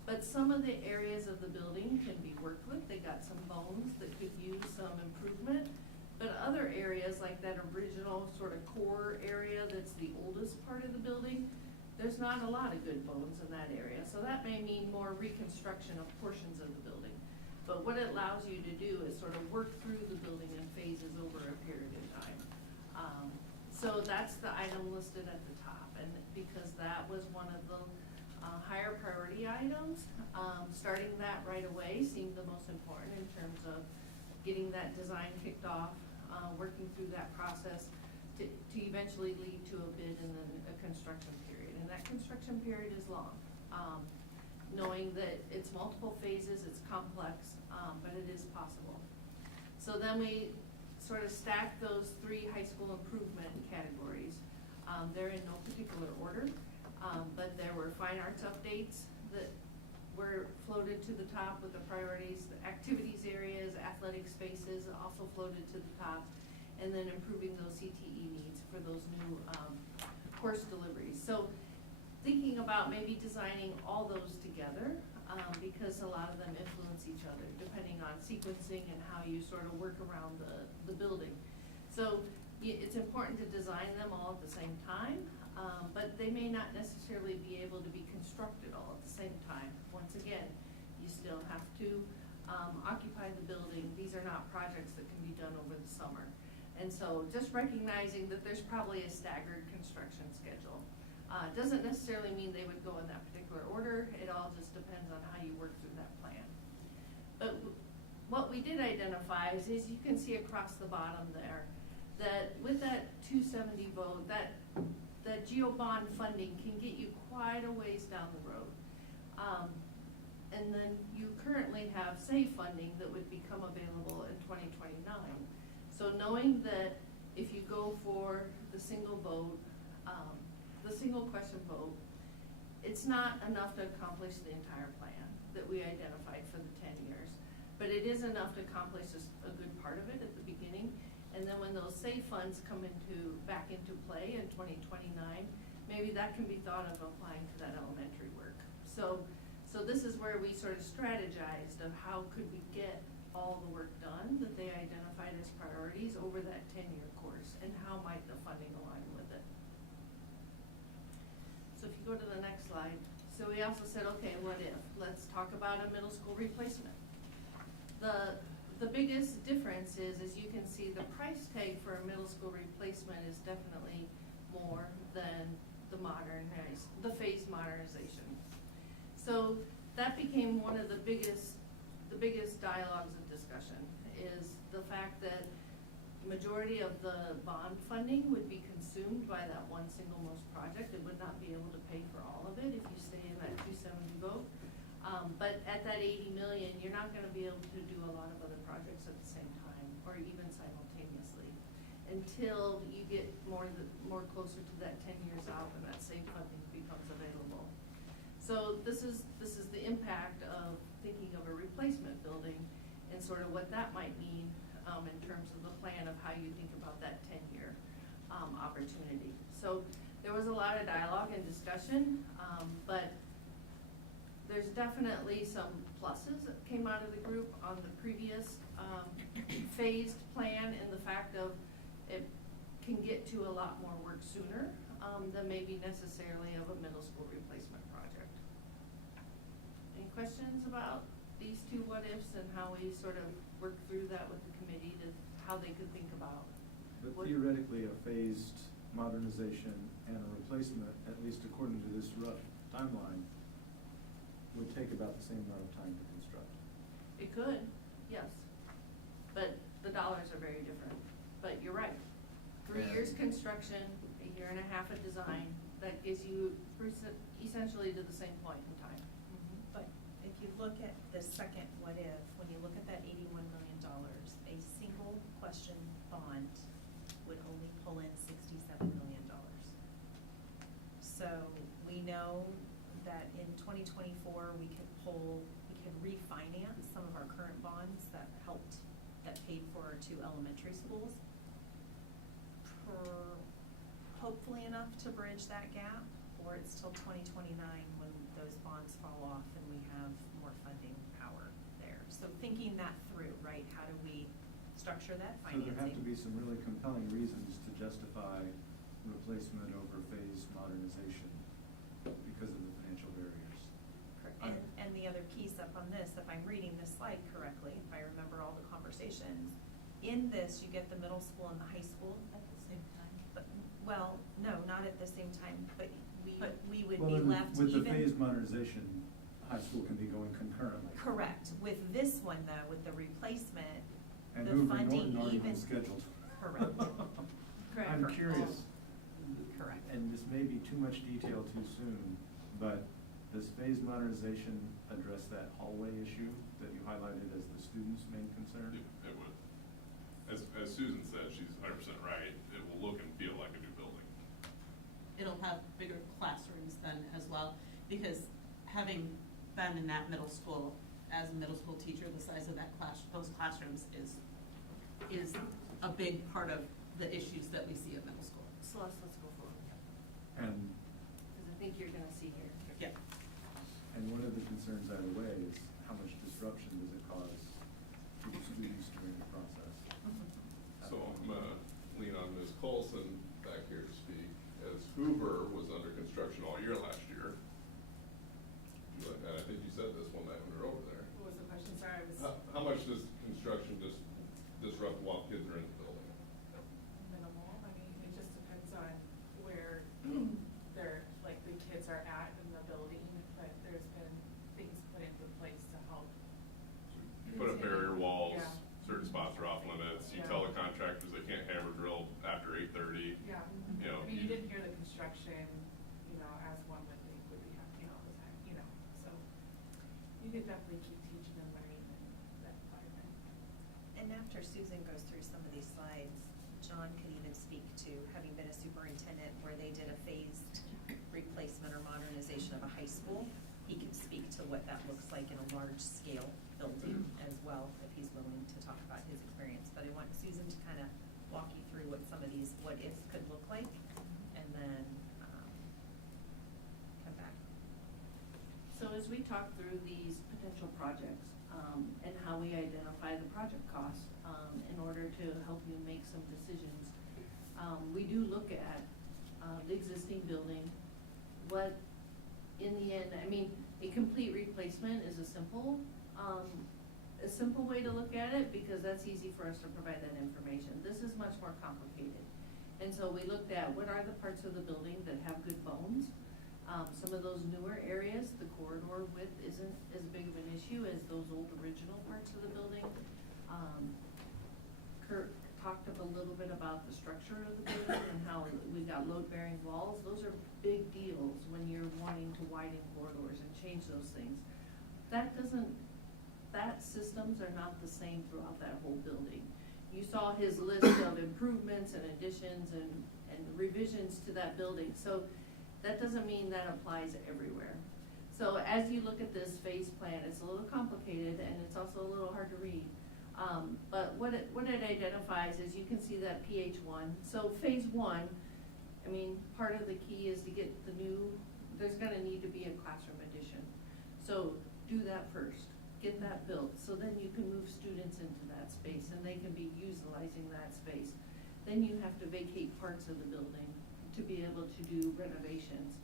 But some of the areas of the building can be worked with. They got some bones that could use some improvement. But other areas, like that original sort of core area that's the oldest part of the building, there's not a lot of good bones in that area. So that may mean more reconstruction of portions of the building. But what it allows you to do is sort of work through the building in phases over a period of time. So that's the item listed at the top, and because that was one of the higher priority items, starting that right away seemed the most important in terms of getting that design kicked off, working through that process to eventually lead to a bid and then a construction period. And that construction period is long. Knowing that it's multiple phases, it's complex, but it is possible. So then we sort of stack those 3 high school improvement categories. They're in no particular order, but there were fine arts updates that were floated to the top with the priorities. The activities areas, athletic spaces also floated to the top, and then improving those CTE needs for those new course deliveries. So thinking about maybe designing all those together, because a lot of them influence each other depending on sequencing and how you sort of work around the building. So it's important to design them all at the same time, but they may not necessarily be able to be constructed all at the same time. Once again, you still have to occupy the building. These are not projects that can be done over the summer. And so just recognizing that there's probably a staggered construction schedule. Doesn't necessarily mean they would go in that particular order. It all just depends on how you work through that plan. But what we did identify is you can see across the bottom there that with that 270 vote, that the GEO bond funding can get you quite a ways down the road. And then you currently have SAFE funding that would become available in 2029. So knowing that if you go for the single vote, the single question vote, it's not enough to accomplish the entire plan that we identified for the 10 years. But it is enough to accomplish a good part of it at the beginning. And then when those SAFE funds come back into play in 2029, maybe that can be thought of applying to that elementary work. So this is where we sort of strategized of how could we get all the work done that they identified as priorities over that 10-year course, and how might the funding align with it. So if you go to the next slide. So we also said, okay, what if? Let's talk about a middle school replacement. The biggest difference is, as you can see, the price tag for a middle school replacement is definitely more than the phased modernization. So that became one of the biggest dialogues of discussion, is the fact that majority of the bond funding would be consumed by that one single most project. It would not be able to pay for all of it if you stay in that 270 vote. But at that 80 million, you're not gonna be able to do a lot of other projects at the same time, or even simultaneously, until you get more closer to that 10 years out and that same funding becomes available. So this is the impact of thinking of a replacement building and sort of what that might mean in terms of the plan of how you think about that 10-year opportunity. So there was a lot of dialogue and discussion, but there's definitely some pluses that came out of the group on the previous phased plan, and the fact of it can get to a lot more work sooner than maybe necessarily of a middle school replacement project. Any questions about these two what-ifs and how we sort of work through that with the committee to how they could think about? But theoretically, a phased modernization and a replacement, at least according to this rough timeline, would take about the same amount of time to construct. It could, yes, but the dollars are very different. But you're right, 3 years construction, a year and a half of design, that gives you essentially to the same point in time. But if you look at the second what if, when you look at that $81 million, a single question bond would only pull in $67 million. So we know that in 2024, we could refinance some of our current bonds that paid for our 2 elementary schools. Hopefully enough to bridge that gap, or it's till 2029 when those bonds fall off and we have more funding power there. So thinking that through, right? How do we structure that financing? So there have to be some really compelling reasons to justify replacement over phased modernization because of the financial barriers. And the other piece up on this, if I'm reading this slide correctly, if I remember all the conversations, in this you get the middle school and the high school at the same time. But, well, no, not at the same time, but we would be left even. With the phased modernization, high school can be going concurrently. Correct. With this one though, with the replacement, And the moving funding not even even. scheduled. Correct. Correct. I'm curious, Correct. and this may be too much detail too soon, but does phased modernization address that hallway issue that you highlighted as the students' main concern? Yeah, it would. As Susan said, she's 100% right. It will look and feel like a new building. It'll have bigger classrooms then as well, because having been in that middle school, as a middle school teacher, the size of that those classrooms is a big part of the issues that we see at middle school. Celeste, let's go forward. And, Because I think you're gonna see here. Yeah. and one of the concerns either way is how much disruption does it cause to the students during the process? So I'm gonna lean on Ms. Colson back here to speak, as Hoover was under construction all year last year. And I think you said this one night when we were over there. What was the question? Sorry, I was. How much does construction disrupt while kids are in the building? Minimal. I mean, it just depends on where the kids are at in the building, but there's been things put into place to help. You put construction, you know, as one would think would be happening all the time, you know, so you could definitely keep teaching and learning in that environment. And after Susan goes through some of these slides, John could even speak to, having been a superintendent where they did a phased replacement or modernization of a high school, he can speak to what that looks like in a large scale building as well, if he's willing to talk about his experience. But I want Susan to kind of walk you through what some of these what ifs could look like, and then come back. So as we talk through these potential projects, and how we identify the project costs, in order to help you make some decisions, we do look at the existing building. What, in the end, I mean, a complete replacement is a simple way to look at it, because that's easy for us to provide that information. This is much more complicated. And so we looked at what are the parts of the building that have good bones. Some of those newer areas, the corridor width isn't as big of an issue as those old original parts of the building. Kurt talked a little bit about the structure of the building and how we got load-bearing walls. Those are big deals when you're wanting to widen corridors and change those things. That systems are not the same throughout that whole building. You saw his list of improvements and additions and revisions to that building. So that doesn't mean that applies everywhere. So as you look at this phase plan, it's a little complicated and it's also a little hard to read. But what it identifies is, you can see that PH1. So phase 1, I mean, part of the key is to get the new, there's gonna need to be a classroom addition. So do that first, get that built, so then you can move students into that space and they can be utilizing that space. Then you have to vacate parts of the building to be able to do renovations.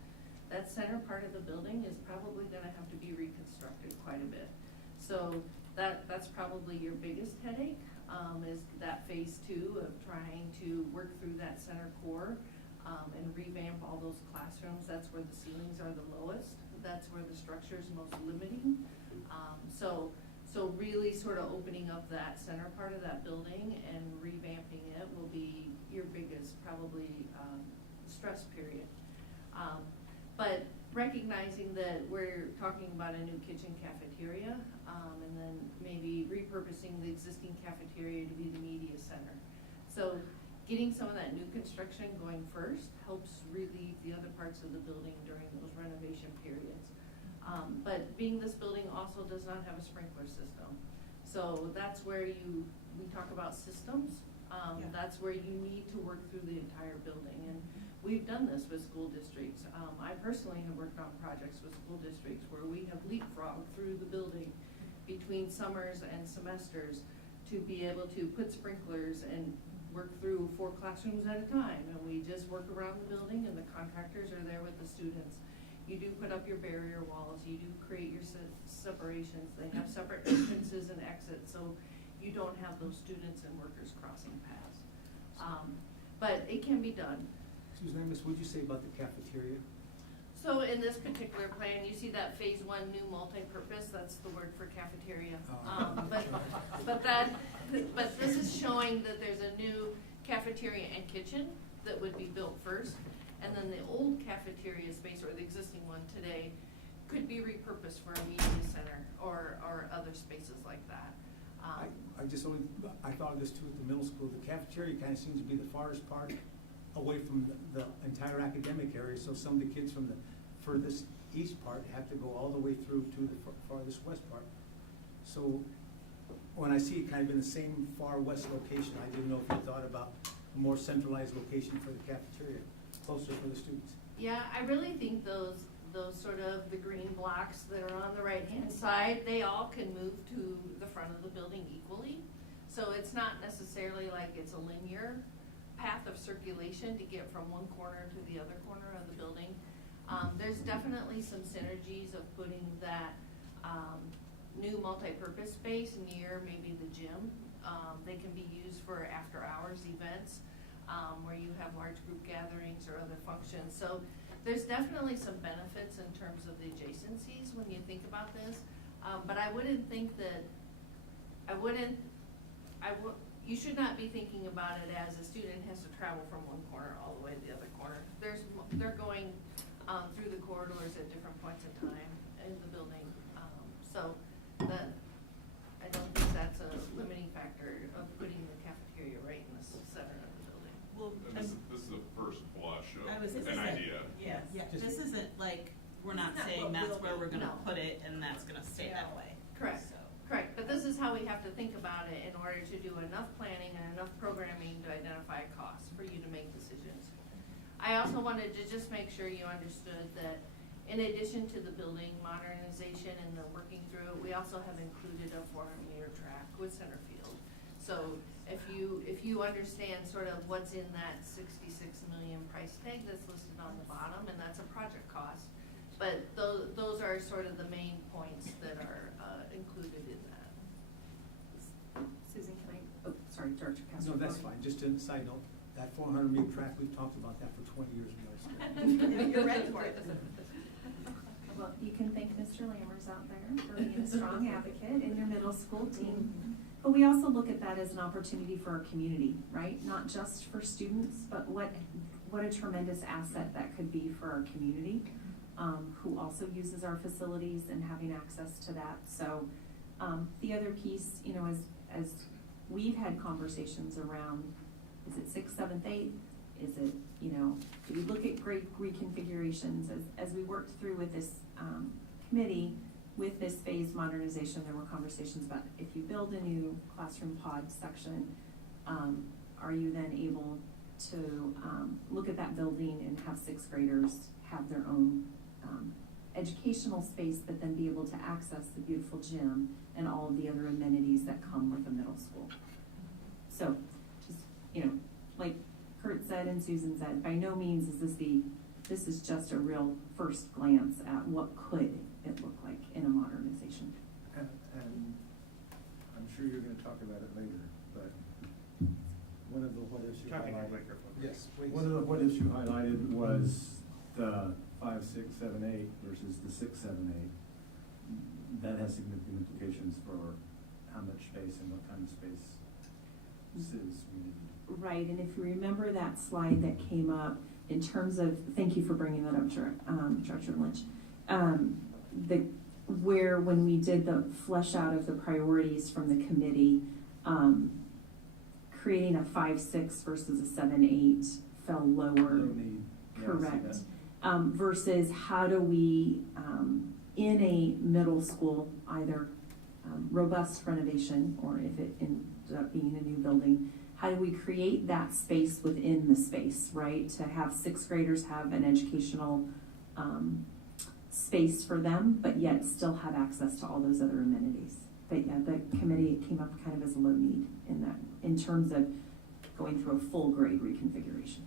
That center part of the building is probably gonna have to be reconstructed quite a bit. So that's probably your biggest headache, is that phase 2 of trying to work through that center core, and revamp all those classrooms. That's where the ceilings are the lowest. That's where the structure is most limiting. So really sort of opening up that center part of that building and revamping it will be your biggest probably stress period. But recognizing that we're talking about a new kitchen cafeteria, and then maybe repurposing the existing cafeteria to be the media center. So getting some of that new construction going first helps relieve the other parts of the building during those renovation periods. But being this building also does not have a sprinkler system. So that's where we talk about systems. That's where you need to work through the entire building. And we've done this with school districts. I personally have worked on projects with school districts where we have leapfrogged through the building between summers and semesters to be able to put sprinklers and work through 4 classrooms at a time. And we just work around the building and the contractors are there with the students. You do put up your barrier walls, you do create your separations. They have separate entrances and exits, so you don't have those students and workers crossing paths. But it can be done. Susan, what would you say about the cafeteria? So in this particular plan, you see that phase 1 new multi-purpose, that's the word for cafeteria. But this is showing that there's a new cafeteria and kitchen that would be built first. And then the old cafeteria space, or the existing one today, could be repurposed for a media center or other spaces like that. I thought of this too at the middle school. The cafeteria kind of seems to be the farthest part away from the entire academic area, so some of the kids from the furthest east part have to go all the way through to the farthest west part. So when I see it kind of in the same far west location, I didn't know if you thought about a more centralized location for the cafeteria, closer for the students. Yeah, I really think those sort of the green blocks that are on the right-hand side, they all can move to the front of the building equally. So it's not necessarily like it's a linear path of circulation to get from one corner to the other corner of the building. There's definitely some synergies of putting that new multi-purpose space near maybe the gym. They can be used for after-hours events where you have large group gatherings or other functions. So there's definitely some benefits in terms of the adjacencies when you think about this. But I wouldn't think that, you should not be thinking about it as a student has to travel from one corner all the way to the other corner. They're going, through the corridors at different points in time in the building. So that, I don't think that's a limiting factor of putting the cafeteria right in the center of the building. Well, And this is the first blush of I was an gonna say, idea. Yes. yeah, Just- this isn't like, we're not It's not saying what that's will where be. we're gonna No. put it and that's gonna stay that way. Correct. So. Correct, but this is how we have to think about it in order to do enough planning and enough programming to identify costs for you to make decisions. I also wanted to just make sure you understood that in addition to the building modernization and the working through it, we also have included a 400-meter track with center field. So if you understand sort of what's in that $66 million price tag that's listed on the bottom, and that's a project cost, but those are sort of the main points that are included in that. Susan, can I, oh, sorry, Director Castro. No, that's fine, just a side note, that 400-meter track, we've talked about that for 20 years in our school. You're ready for it. Well, you can thank Mr. Lammers out there for being a strong advocate in your middle school team. But we also look at that as an opportunity for our community, right? Not just for students, but what a tremendous asset that could be for our community, who also uses our facilities and having access to that. So the other piece, you know, as we've had conversations around, is it 6th, 7th, 8th? Is it, you know, do we look at grade reconfigurations? As we worked through with this committee, with this phase modernization, there were conversations about if you build a new classroom pod section, are you then able to look at that building and have 6th graders have their own educational space, but then be able to access the beautiful gym and all of the other amenities that come with a middle school. So, just, you know, like Kurt said and Susan said, by no means is this is just a real first glance at what could it look like in a modernization. And I'm sure you're gonna talk about it later, but one of the what ifs you Talking to highlighted. microphone. Yes, please. One of the what ifs you highlighted was the 5, 6, 7, 8 versus the 6, 7, 8. That has significant implications for how much space and what kind of space is we need. Right, and if you remember that slide that came up in terms of, thank you for bringing that up, Director Lynch. Where when we did the flesh out of the priorities from the committee, creating a 5, 6 versus a 7, 8 fell lower. Low need. Yeah, I see Correct. that. Versus how do we, in a middle school, either robust renovation, or if it ends up being a new building, how do we create that space within the space, right? To have 6th graders have an educational space for them, but yet still have access to all those other amenities. But yeah, the committee came up kind of as a low need in that, in terms of going through a full grade reconfiguration.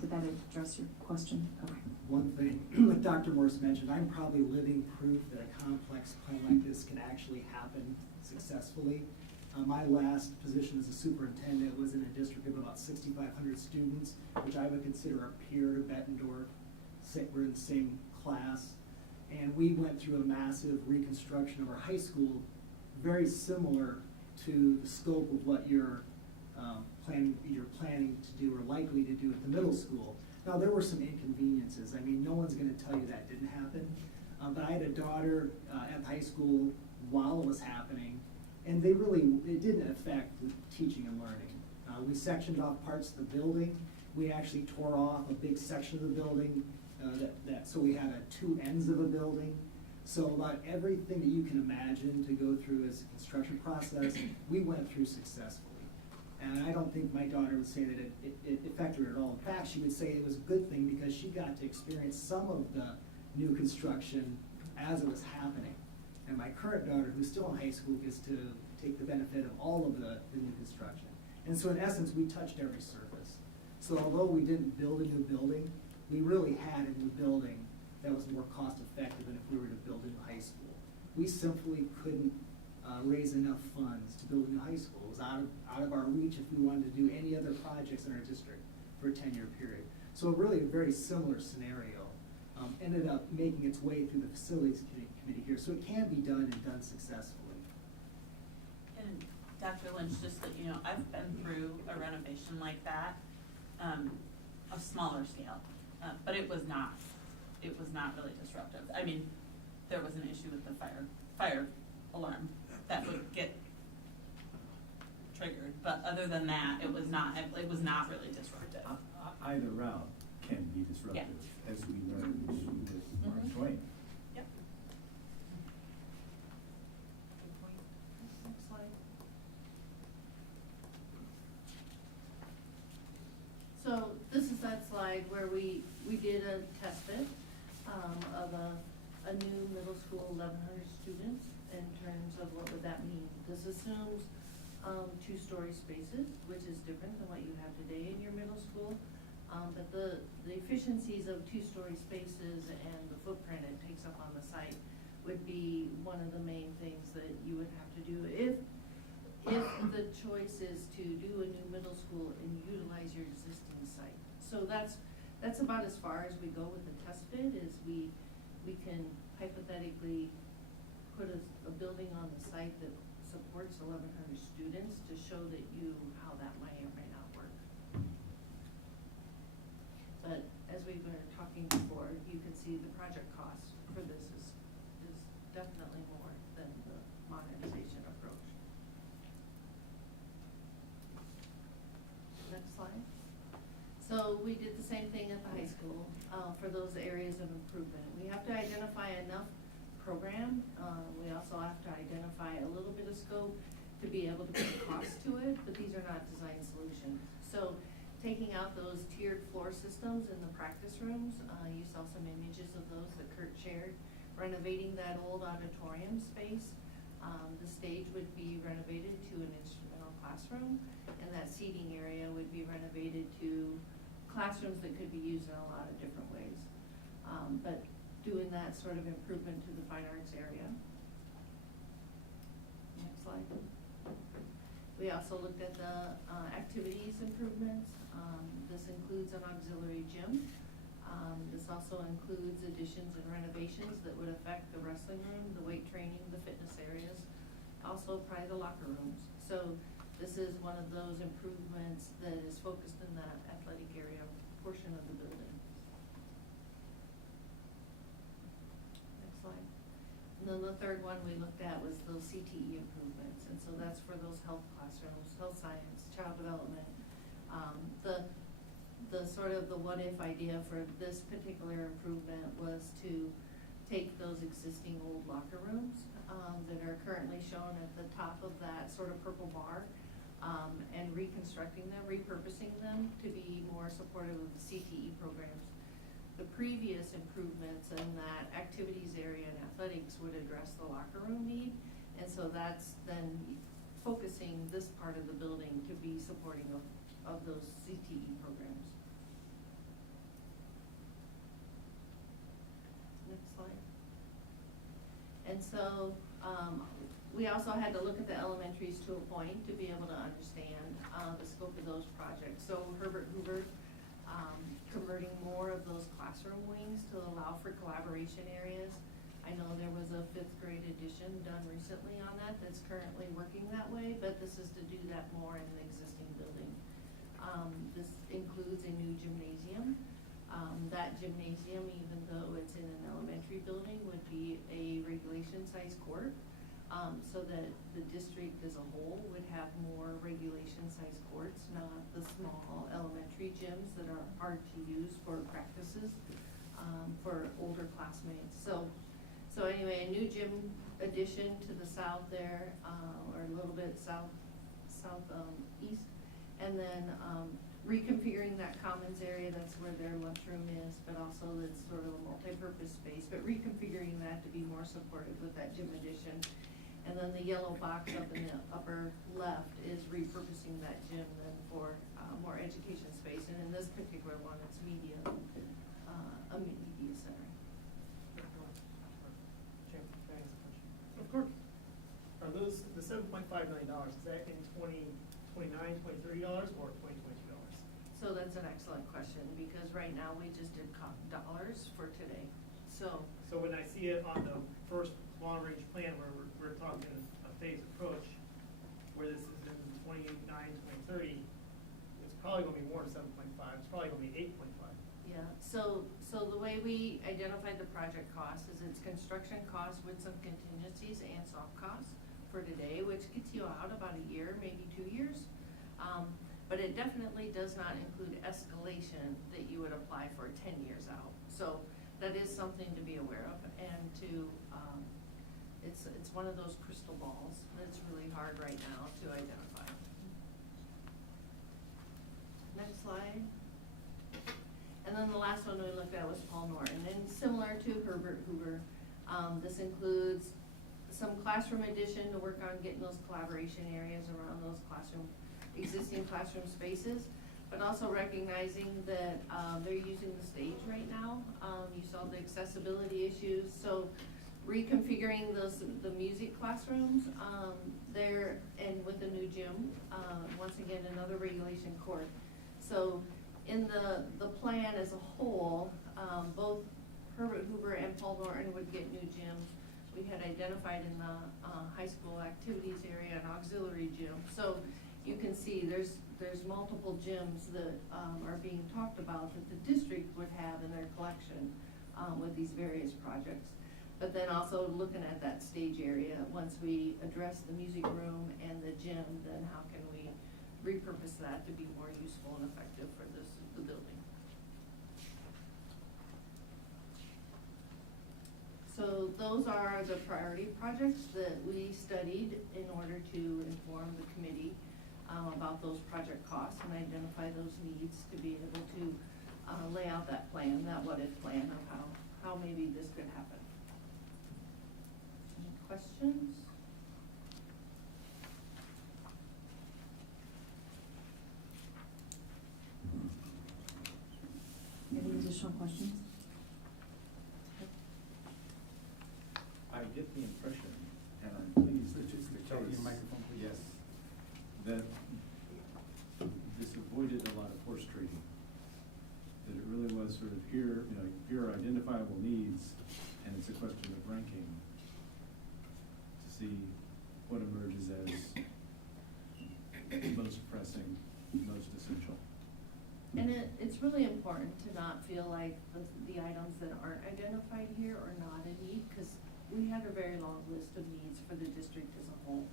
Did that address your question? Okay. One thing, like Dr. Morse mentioned, I'm probably living proof that a complex plan like this can actually happen successfully. My last position as a superintendent was in a district of about 6,500 students, which I would consider a peer to Bettendorf. We're in the same class. And we went through a massive reconstruction of our high school, very similar to the scope of what you're planning to do or likely to do at the middle school. Now, there were some inconveniences. I mean, no one's gonna tell you that didn't happen. But I had a daughter at high school while it was happening, and it didn't affect the teaching and learning. We sectioned off parts of the building. We actually tore off a big section of the building, so we had two ends of a building. So about everything that you can imagine to go through as a construction process, we went through successfully. And I don't think my daughter would say that it affected her at all. In fact, she would say it was a good thing because she got to experience some of the new construction as it was happening. And my current daughter, who's still in high school, gets to take the benefit of all of the new construction. And so in essence, we touched every surface. So although we didn't build a new building, we really had a new building that was more cost effective than if we were to build a new high school. We simply couldn't raise enough funds to build a new high school. It was out of our reach if we wanted to do any other projects in our district for a 10-year period. So really a very similar scenario ended up making its way through the facilities committee here. So it can be done and done successfully. And Dr. Lynch, just that, you know, I've been through a renovation like that, a smaller scale, but it was not really disruptive. I mean, there was an issue with the fire alarm that would get triggered, but other than that, it was not really disruptive. Either route can be disruptive, as we learned with Mark Twain. Yep. Good point. Next slide. So this is that slide where we did a test fit of a new middle school, 1,100 students, in terms of what would that mean. This assumes 2-story spaces, which is different than what you have today in your middle school. But the efficiencies of 2-story spaces and the footprint it takes up on the site would be one of the main things that you would have to do if the choice is to do a new middle school and utilize your existing site. So that's about as far as we go with the test fit, is we can hypothetically put a building on the site that supports 1,100 students to show how that might or may not work. But as we were talking before, you can see the project cost for this is definitely more than the modernization approach. Next slide. So we did the same thing at the high school for those areas of improvement. We have to identify enough program. We also have to identify a little bit of scope to be able to put cost to it, but these are not design solutions. So taking out those tiered floor systems in the practice rooms, you saw some images of those that Kurt shared. Renovating that old auditorium space, the stage would be renovated to an instrumental classroom, and that seating area would be renovated to classrooms that could be used in a lot of different ways. But doing that sort of improvement to the fine arts area. Next slide. We also looked at the activities improvements. This includes an auxiliary gym. This also includes additions and renovations that would affect the wrestling room, the weight training, the fitness areas, also probably the locker rooms. So this is one of those improvements that is focused in that athletic area portion of the building. Next slide. And then the third one we looked at was those CTE improvements. And so that's for those health classrooms, health science, child development. The sort of the what-if idea for this particular improvement was to take those existing old locker rooms that are currently shown at the top of that sort of purple bar and reconstructing them, repurposing them to be more supportive of the CTE programs. The previous improvements in that activities area and athletics would address the locker room need, and so that's then focusing this part of the building to be supporting of those CTE programs. Next slide. And so we also had to look at the elementaries to a point to be able to understand the scope of those projects. So Herbert Hoover, converting more of those classroom wings to allow for collaboration areas. I know there was a 5th grade edition done recently on that that's currently working that way, but this is to do that more in the existing building. This includes a new gymnasium. That gymnasium, even though it's in an elementary building, would be a regulation size court, so that the district as a whole would have more regulation size courts, not the small elementary gyms that are hard to use for practices for older classmates. So anyway, a new gym addition to the south there, or a little bit southeast, and then reconfiguring that commons area, that's where their lunchroom is, but also it's sort of a multi-purpose space, but reconfiguring that to be more supportive with that gym addition. And then the yellow box up in the upper left is repurposing that gym then for more education space, and in this particular one, it's media, a media center. Jim, can I ask a question? Of course. Are those, the $7.5 million, is that in $2029, $2030 or $2022? So that's an excellent question, because right now we just did dollars for today, so. So when I see it on the first long-range plan where we're talking a phased approach, where this is 30, it's probably gonna be more than 7.5, it's probably gonna be 8.5. Yeah, so the way we identified the project cost is it's construction costs with some contingencies and soft costs for today, which gets you out about a year, maybe 2 years. But it definitely does not include escalation that you would apply for 10 years out. So that is something to be aware of, and to, it's one of those crystal balls that's really hard right now to identify. Next slide. And then the last one we looked at was Paul Norton, and similar to Herbert Hoover, this includes some classroom addition to work on getting those collaboration areas around those existing classroom spaces, but also recognizing that they're using the stage right now. You saw the accessibility issues, so reconfiguring the music classrooms there, and with the new gym, once again, another regulation court. So in the plan as a whole, both Herbert Hoover and Paul Norton would get new gyms. We had identified in the high school activities area an auxiliary gym. So you can see there's multiple gyms that are being talked about that the district would have in their collection with these various projects. But then also looking at that stage area, once we address the music room and the gym, then how can we repurpose that to be more useful and effective for the building. So those are the priority projects that we studied in order to inform the committee about those project costs and identify those needs to be able to lay out that plan, that what-if plan of how maybe this could happen. Any questions? Any additional questions? I get the impression, and I'm pleased that it's the Tell case. your microphone, please. Yes, that this avoided a lot of horse trading. That it really was sort of here are identifiable needs, and it's a question of ranking to see what emerges as most pressing, most essential. And it's really important to not feel like the items that aren't identified here are not a need, because we had a very long list of needs for the district as a whole.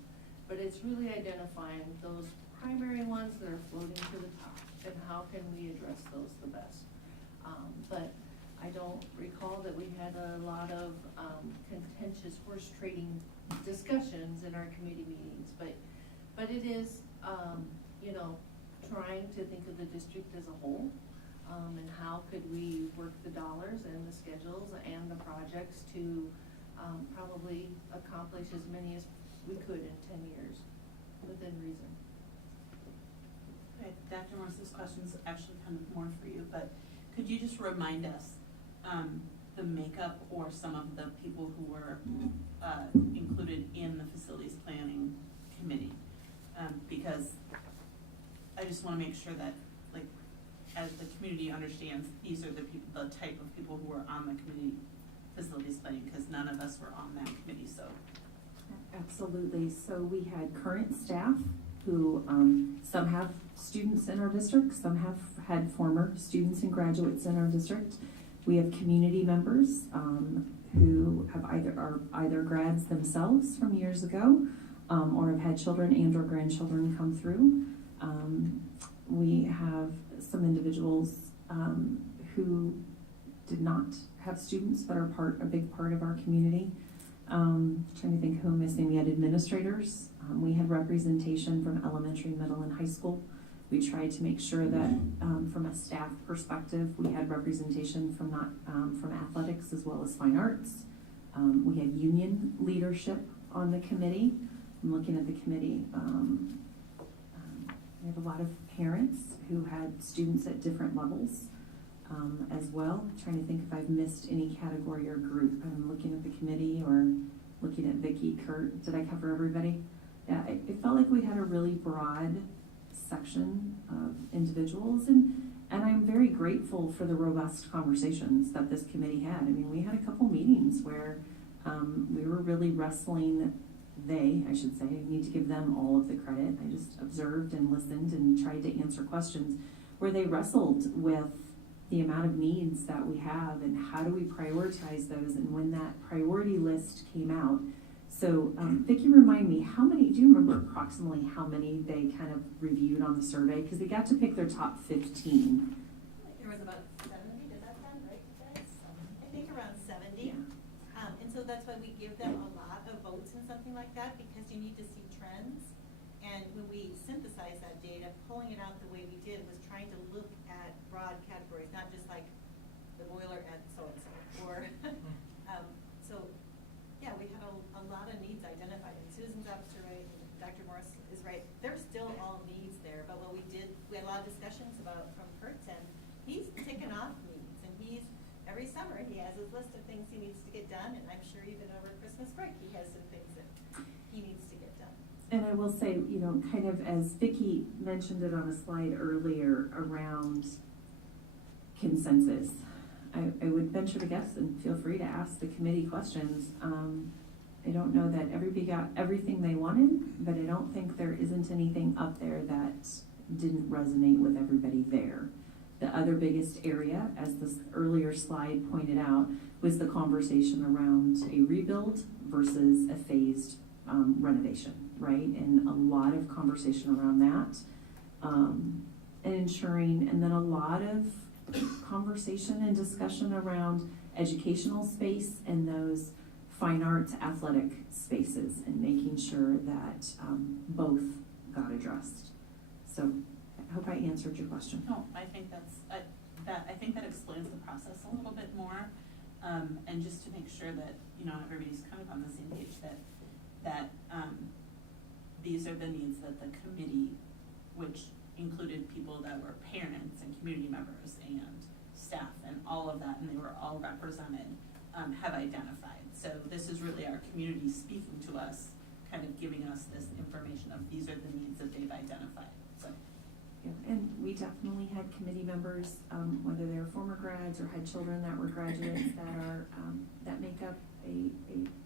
But it's really identifying those primary ones that are floating to the top, and how can we address those the best. But I don't recall that we had a lot of contentious horse trading discussions in our committee meetings, but it is, trying to think of the district as a whole, and how could we work the dollars and the schedules and the projects to probably accomplish as many as we could in 10 years, within reason. Okay, Dr. Morris, this question's actually kind of more for you, but could you just remind us the makeup or some of the people who were included in the facilities planning committee? Because I just want to make sure that, like, as the community understands, these are the people, the type of people who are on the committee facilities planning, because none of us were on that committee, so. Absolutely. So we had current staff who, some have students in our district, some have had former students and graduates in our district. We have community members who have either grads themselves from years ago, or have had children and or grandchildren come through. We have some individuals who did not have students but are a big part of our community. Trying to think who I'm missing. We had administrators. We had representation from elementary, middle, and high school. We tried to make sure that from a staff perspective, we had representation from from athletics as well as fine arts. We had union leadership on the committee. I'm looking at the committee. We have a lot of parents who had students at different levels as well. I'm trying to think if I've missed any category or group. I'm looking at the committee or looking at Vicki, Kurt. Did I cover everybody? Yeah, it felt like we had a really broad section of individuals, and I'm very grateful for the robust conversations that this committee had. I mean, we had a couple meetings where we were really wrestling I should say, I need to give them all of the credit. I just observed and listened and tried to answer questions where they wrestled with the amount of needs that we have and how do we prioritize those, and when that priority list came out. So Vicki, remind me, do you remember approximately how many they kind of reviewed on the survey? Because they got to pick their top 15. There was about 70, does that sound right, guys? I think around 70. Yeah. And so that's why we give them a lot of votes in something like that, because you need to see trends. And when we synthesize that data, pulling it out the way we did was trying to look at broad categories, not just like the boiler at so-and-so, or, so, yeah, we had a lot of needs identified, and Susan's absolutely right, and Dr. Morris is right. There's still all needs there, but what we did, we had a lot of discussions about from Kurt's end, he's ticking off needs, and every summer, he has his list of things he needs to get done, and I'm sure even over Christmas break, he has some things that he needs to get done. And I will say, kind of as Vicki mentioned it on a slide earlier around consensus, I would venture to guess, and feel free to ask the committee questions. I don't know that everybody got everything they wanted, but I don't think there isn't anything up there that didn't resonate with everybody there. The other biggest area, as this earlier slide pointed out, was the conversation around a rebuild versus a phased renovation, right? And a lot of conversation around that, and ensuring, and then a lot of conversation and discussion around educational space and those fine arts athletic spaces, and making sure that both got addressed. So I hope I answered your question. No, I think I think that explains the process a little bit more, and just to make sure that, everybody's kind of on the same page, that these are the needs that the committee, which included people that were parents and community members and staff and all of that, and they were all represented, have identified. So this is really our community speaking to us, kind of giving us this information of these are the needs that they've identified. So. Yeah, and we definitely had committee members, whether they're former grads or had children that were graduates that make up a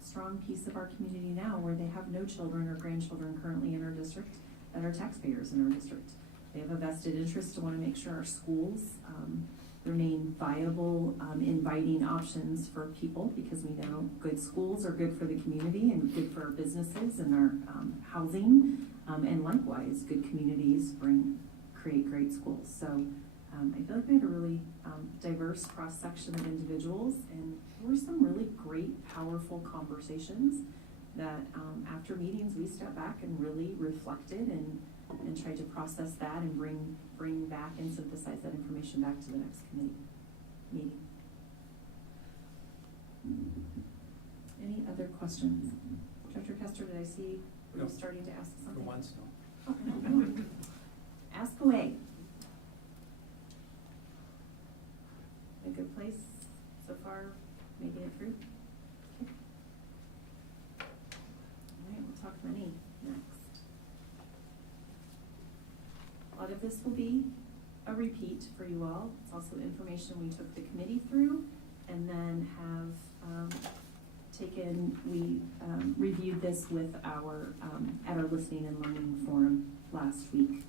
strong piece of our community now, where they have no children or grandchildren currently in our district that are taxpayers in our district. They have a vested interest to want to make sure our schools remain viable, inviting options for people, because we know good schools are good for the community and good for our businesses and our housing, and likewise, good communities create great schools. So I feel like we had a really diverse cross-section of individuals, and there were some really great, powerful conversations that after meetings we stepped back and really reflected and tried to process that and bring back and synthesize that information back to the next committee meeting. Any other questions? Dr. Kester, did I see you starting to ask something? For once, no. Oh, no. Ask away. A good place so far, making it through? Okay. All right, we'll talk money next. A lot of this will be a repeat for you all. It's also information we took the committee through and then have reviewed this with our, at our listening and learning forum last week.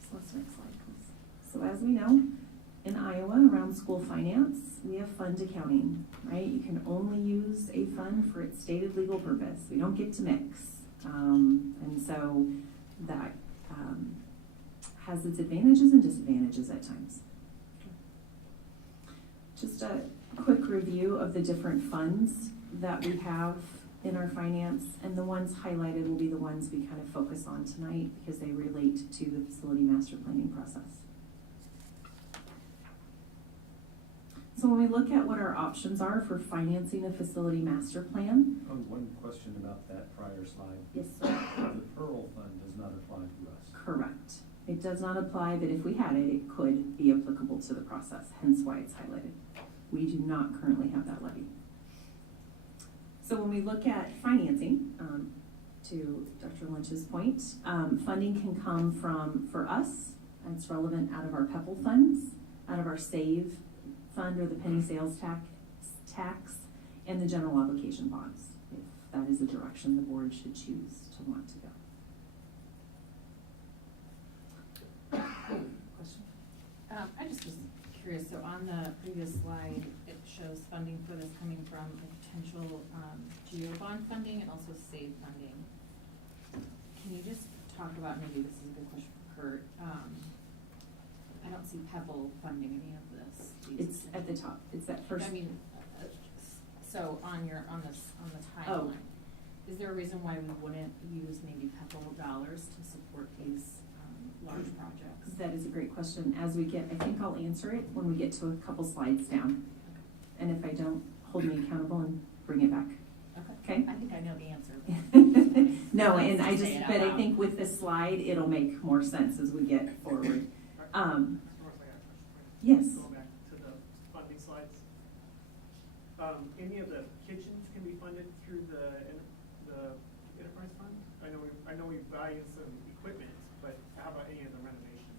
So let's next slide, please. So as we know, in Iowa, around school finance, we have fund accounting, right? You can only use a fund for its stated legal purpose. We don't get to mix. And so that has its advantages and disadvantages at times. Just a quick review of the different funds that we have in our finance, and the ones highlighted will be the ones we kind of focus on tonight because they relate to the facility master planning process. So when we look at what our options are for financing a facility master plan. Oh, one question about that prior slide. Yes, sir. The Pearl Fund does not apply to us. Correct. It does not apply, but if we had it, it could be applicable to the process, hence why it's highlighted. We do not currently have that levy. So when we look at financing, to Dr. Lynch's point, funding can come from, for us, it's relevant out of our PEPL funds, out of our SAVE fund or the penny sales tax, and the general obligation bonds. If that is a direction the board should choose to want to go. Question? I just was curious, so on the previous slide, it shows funding for this coming from a potential, GO bond funding and also SAVE funding. Can you just talk about, maybe this is a good question for Kurt, I don't see Pebble funding any of this. It's at the top, it's that first. I mean, so on your, on this, on the Oh. timeline, is there a reason why we wouldn't use maybe Pebble dollars to support these, large projects? That is a great question. As we get, I think I'll answer it when we get to a couple slides down. And if I don't, hold me accountable and bring it back. Okay? I think I know the answer. No, and I Say just, it out but I loud. think with this slide, it'll make more sense as we get forward. Yes. Going back to the funding slides. Any of the kitchens can be funded through the enterprise fund? I know we buy in some equipment, but how about any of the renovation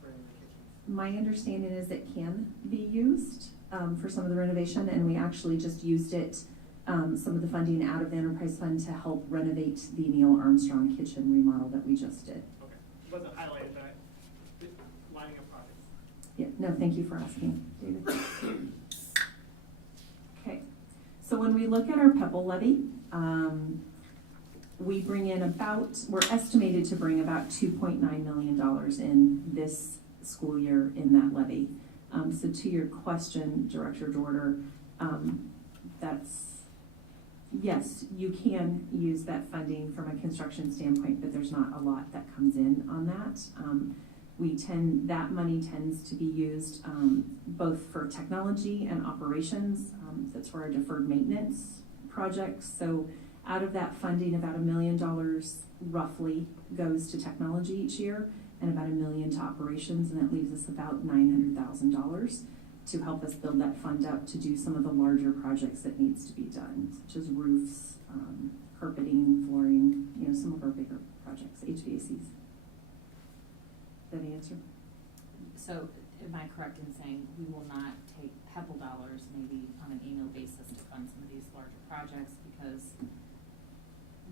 for any of the kitchens? My understanding is it can be used for some of the renovation, and we actually just used it, some of the funding out of the enterprise fund to help renovate the Neil Armstrong kitchen remodel that we just did. Okay, it wasn't highlighted that, lining up projects. Yeah, no, thank you for asking, David. Okay, so when we look at our Pebble levy, we bring in about, we're estimated to bring about $2.9 million in this school year in that levy. So to your question, Director Dorder, that's, yes, you can use that funding from a construction standpoint, but there's not a lot that comes in on that. That money tends to be used both for technology and operations. That's for our deferred maintenance projects. So out of that funding, about $1 million roughly goes to technology each year, and about $1 million to operations, and that leaves us about $900,000 to help us build that fund up to do some of the larger projects that needs to be done, such as roofs, carpeting, flooring, some of our bigger projects, HVACs. That answer? So am I correct in saying we will not take Pebble dollars maybe on an annual basis to fund some of these larger projects, because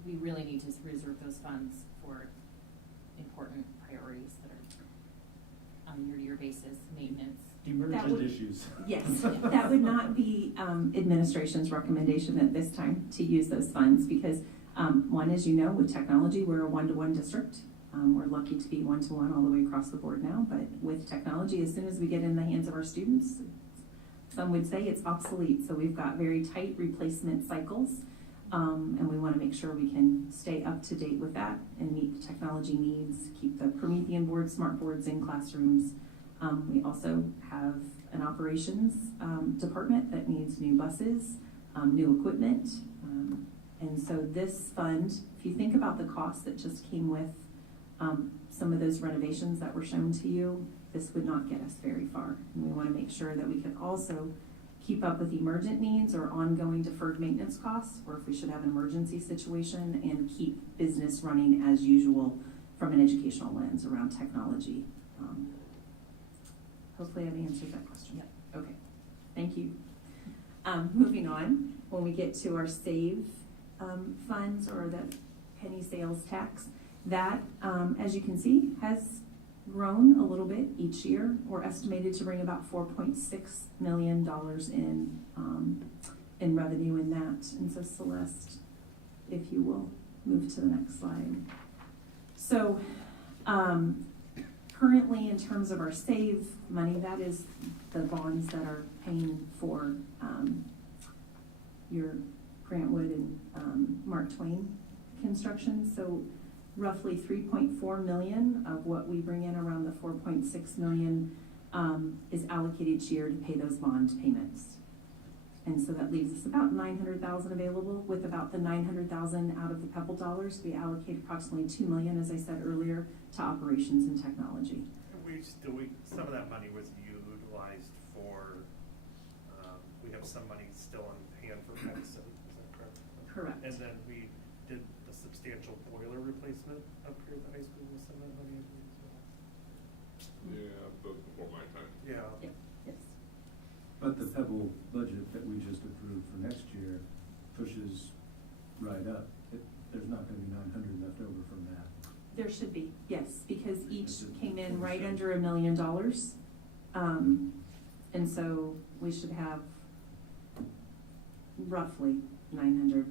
we really need to reserve those funds for important priorities that are on a year-to-year basis, maintenance? Emergent issues. Yes, that would not be administration's recommendation at this time to use those funds, because one, as you know, with technology, we're a one-to-one district. We're lucky to be one-to-one all the way across the board now, but with technology, as soon as we get in the hands of our students, some would say it's obsolete. So we've got very tight replacement cycles, and we want to make sure we can stay up to date with that and meet the technology needs, keep the Promethean boards, smart boards in classrooms. We also have an operations department that needs new buses, new equipment. And so this fund, if you think about the costs that just came with some of those renovations that were shown to you, this would not get us very far. And we want to make sure that we can also keep up with emergent needs or ongoing deferred maintenance costs, or if we should have an emergency situation, and keep business running as usual from an educational lens around technology. Hopefully I've answered that question. Yep. Okay, thank you. Moving on, when we get to our SAVE funds, or the penny sales tax, that, as you can see, has grown a little bit each year. We're estimated to bring about $4.6 million in revenue in that. And so Celeste, if you will, move to the next slide. So currently, in terms of our SAVE money, that is the bonds that are paying for your Grant Wood and Mark Twain construction. So roughly 3.4 million of what we bring in, around the 4.6 million, is allocated each year to pay those bond payments. And so that leaves us about 900,000 available. With about the 900,000 out of the Pebble dollars, we allocate approximately 2 million, as I said earlier, to operations and technology. Some of that money was utilized for, we have some money still on hand for medicine, is that correct? Correct. And then we did a substantial boiler replacement up here at the high school with some of that money as well. Yeah, that was before my time. Yeah. Yep. Yes. But the Pebble budget that we just approved for next year pushes right up, there's not gonna be 900 left over from that. There should be, yes, because each came in right under $1 million. And so we should have roughly 900.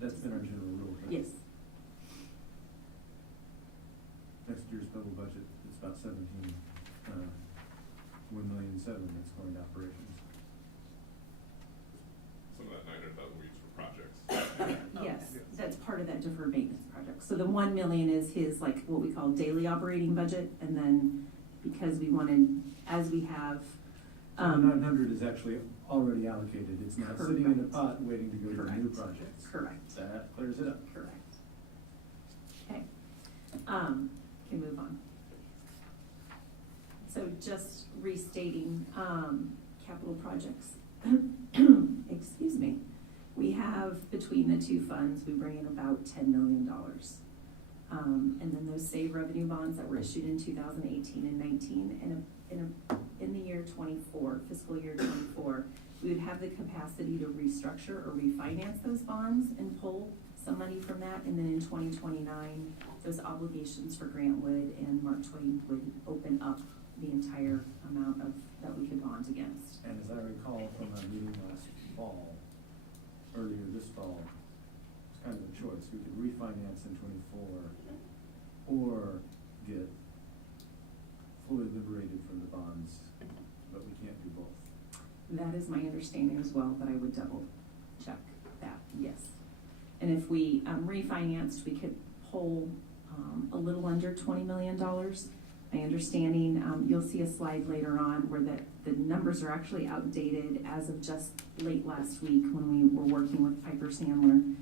That's been our general rule, right? Yes, Next year's total budget, it's about 1,000,007 that's going to operations. Some of that 900,000 we use for projects. yes, that's part of that deferred maintenance project. So the 1 million is his, like, what we call daily operating budget, and then because we wanted, as we have, So the 900 is actually already allocated, it's not sitting in a Correct. pot waiting to go to new Correct. projects. Correct. That clears it up. Correct. Okay, can move on. So just restating, capital projects. Excuse me. We have, between the two funds, we bring in about $10 million. And then those save revenue bonds that were issued in 2018 and 19, in the year 24, fiscal year 24, we would have the capacity to restructure or refinance those bonds and pull some money from that, and then in 2029, those obligations for Grant Wood and Mark Twain would open up the entire amount of, that we could bond against. And as I recall from our meeting last fall, earlier this fall, it's kind of a choice. We could refinance in 24 or get fully liberated from the bonds, but we can't do both. That is my understanding as well, but I would double check that, yes. And if we refinanced, we could pull a little under $20 million. My understanding, you'll see a slide later on where the numbers are actually outdated as of just late last week when we were working with Piper Sandler.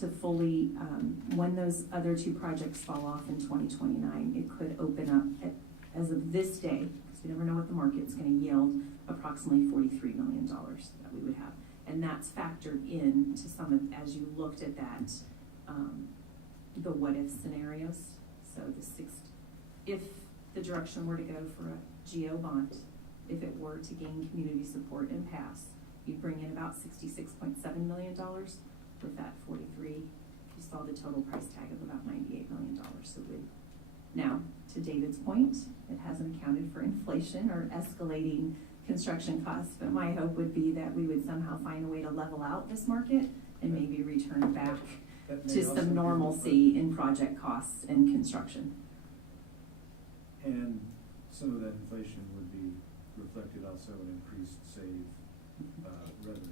To fully, when those other two projects fall off in 2029, it could open up, as of this day, because we never know what the market's gonna yield, approximately $43 million that we would have. And that's factored in to some of, as you looked at that, the what-if scenarios. So if the direction were to go for a GO bond, if it were to gain community support and pass, you'd bring in about $66.7 million. With that 43, you saw the total price tag of about $98 million. So now, to David's point, it hasn't accounted for inflation or escalating construction costs, but my hope would be that we would somehow find a way to level out this market and maybe return back to some normalcy in project costs and construction. And some of that inflation would be reflected also in increased save revenues.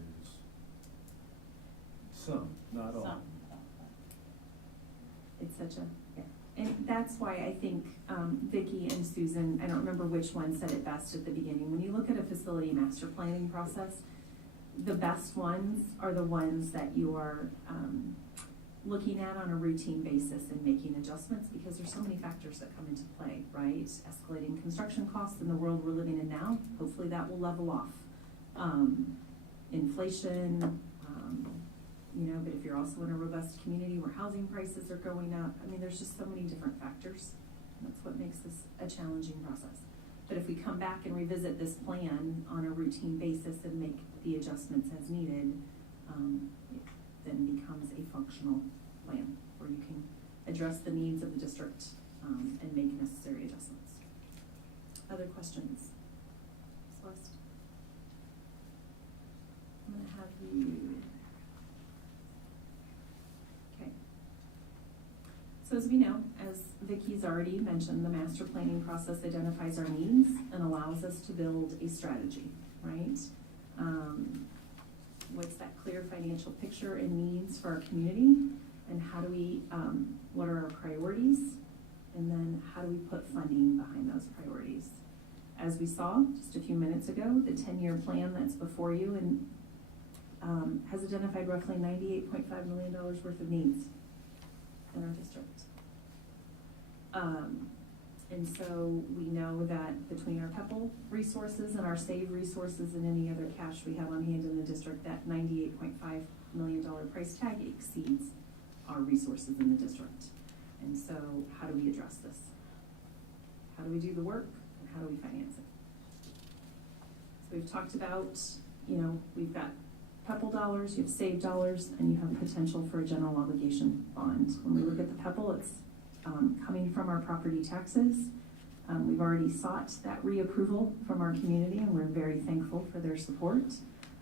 Some, not all. It's such a, yeah. And that's why I think Vicki and Susan, I don't remember which one said it best at the beginning, when you look at a facility master planning process, the best ones are the ones that you are looking at on a routine basis and making adjustments, because there's so many factors that come into play, right? Escalating construction costs in the world we're living in now, hopefully that will level off. Inflation, but if you're also in a robust community where housing prices are going up, I mean, there's just so many different factors. That's what makes this a challenging process. But if we come back and revisit this plan on a routine basis and make the adjustments as needed, it then becomes a functional plan where you can address the needs of the district and make necessary adjustments. Other questions? Celeste? I'm gonna have you. Okay. So as we know, as Vicki's already mentioned, the master planning process identifies our needs and allows us to build a strategy, right? What's that clear financial picture and needs for our community? And how do we, what are our priorities? And then how do we put funding behind those priorities? As we saw just a few minutes ago, the 10-year plan that's before you and has identified roughly $98.5 million worth of needs in our district. And so we know that between our PEPL resources and our SAVE resources and any other cash we have on hand in the district, that $98.5 million price tag exceeds our resources in the district. And so how do we address this? How do we do the work, and how do we finance it? So we've talked about, we've got PEPAL dollars, you have SAVE dollars, and you have potential for a general obligation bond. When we look at the PEPAL, it's coming from our property taxes. We've already sought that reapproval from our community, and we're very thankful for their support.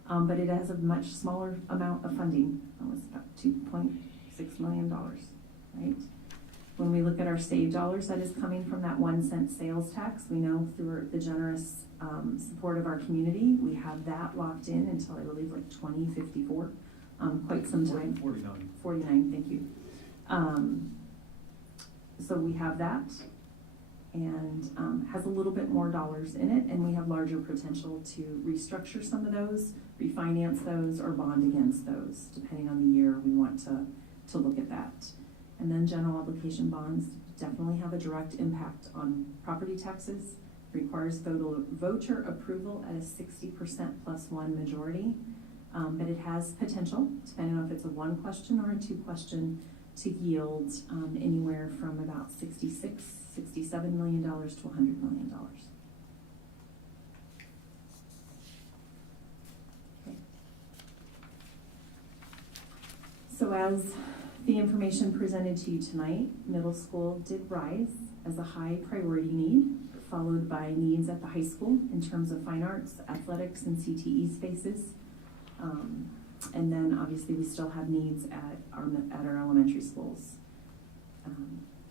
But it has a much smaller amount of funding. It was about $2.6 million, right? When we look at our SAVE dollars, that is coming from that 1 cent sales tax. We know through the generous support of our community, we have that locked in until I believe like 2054, quite some time. 49. 49, thank you. So we have that, and has a little bit more dollars in it, and we have larger potential to restructure some of those, refinance those, or bond against those, depending on the year we want to look at that. And then general obligation bonds definitely have a direct impact on property taxes, requires voter approval at a 60% +1 majority, but it has potential, depending on if it's a 1 question or a 2 question, to yield anywhere from about $67 million to $100 million. Okay. So as the information presented to you tonight, middle school did rise as a high priority need, followed by needs at the high school in terms of fine arts, athletics, and CTE spaces. And then obviously we still have needs at our elementary schools.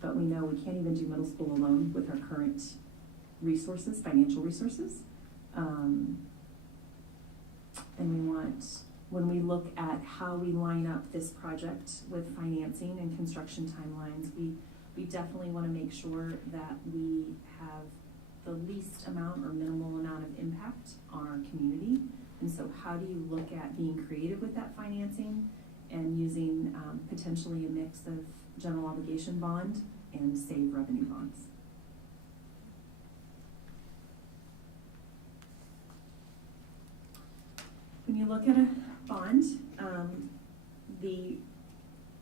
But we know we can't even do middle school alone with our current resources, financial resources. And we want, when we look at how we line up this project with financing and construction timelines, we definitely want to make sure that we have the least amount or minimal amount of impact on our community. And so how do you look at being creative with that financing and using potentially a mix of general obligation bond and SAVE revenue bonds? When you look at a bond, the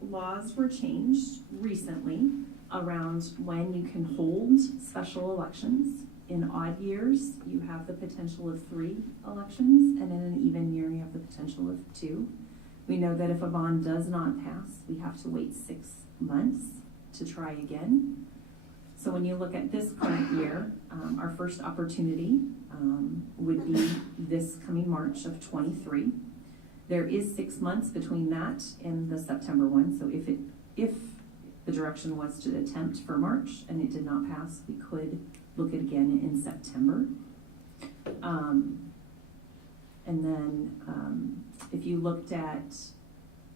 laws were changed recently around when you can hold special elections. In odd years, you have the potential of 3 elections, and in an even year, you have the potential of 2. We know that if a bond does not pass, we have to wait 6 months to try again. So when you look at this current year, our first opportunity would be this coming March of 23. There is 6 months between that and the September one, so if the direction was to attempt for March and it did not pass, we could look at again in September. And then if you looked at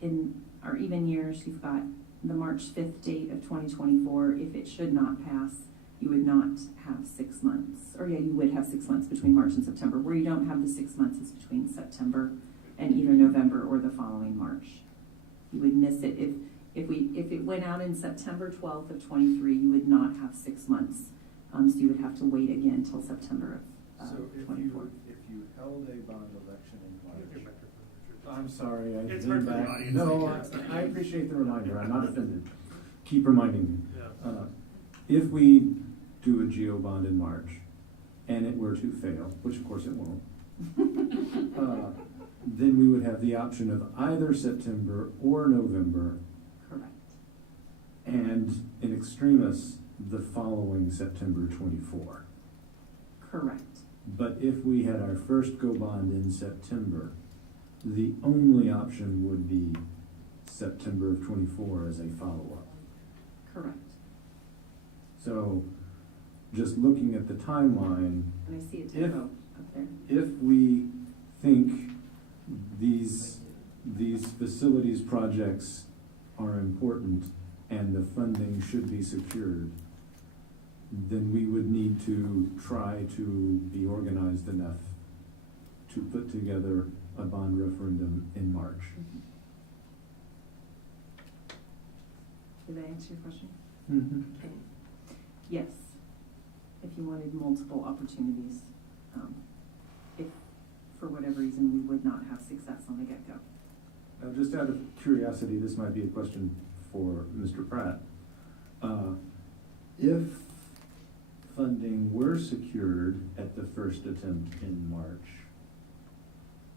in our even years, you've got the March 5th date of 2024. If it should not pass, you would not have 6 months. Or yeah, you would have 6 months between March and September. Where you don't have the 6 months is between September and either November or the following March. You would miss it if it went out in September 12th of 23, you would not have 6 months. So you would have to wait again until September of 24. If you held a bond election in March, I'm I'm sorry, I It's leaned hard for the back. audience No, to hear. I appreciate the reminder, I'm not offended. Keep reminding me. Yeah. If we do a GEO bond in March, and it were to fail, which of course it won't, then we would have the option of either September or November, Correct. and in extremis, the following September 24. Correct. But if we had our first go bond in September, the only option would be September of 24 as a follow-up. Correct. So, just looking at the timeline, And I see a typo up there. if we think these facilities projects are important and the funding should be secured, then we would need to try to be organized enough to put together a bond referendum in March. Did I answer your question? Mm-hmm. Okay. Yes, if you wanted multiple opportunities, if for whatever reason we would not have success on the get-go. Now, just out of curiosity, this might be a question for Mr. Pratt. If funding were secured at the first attempt in March,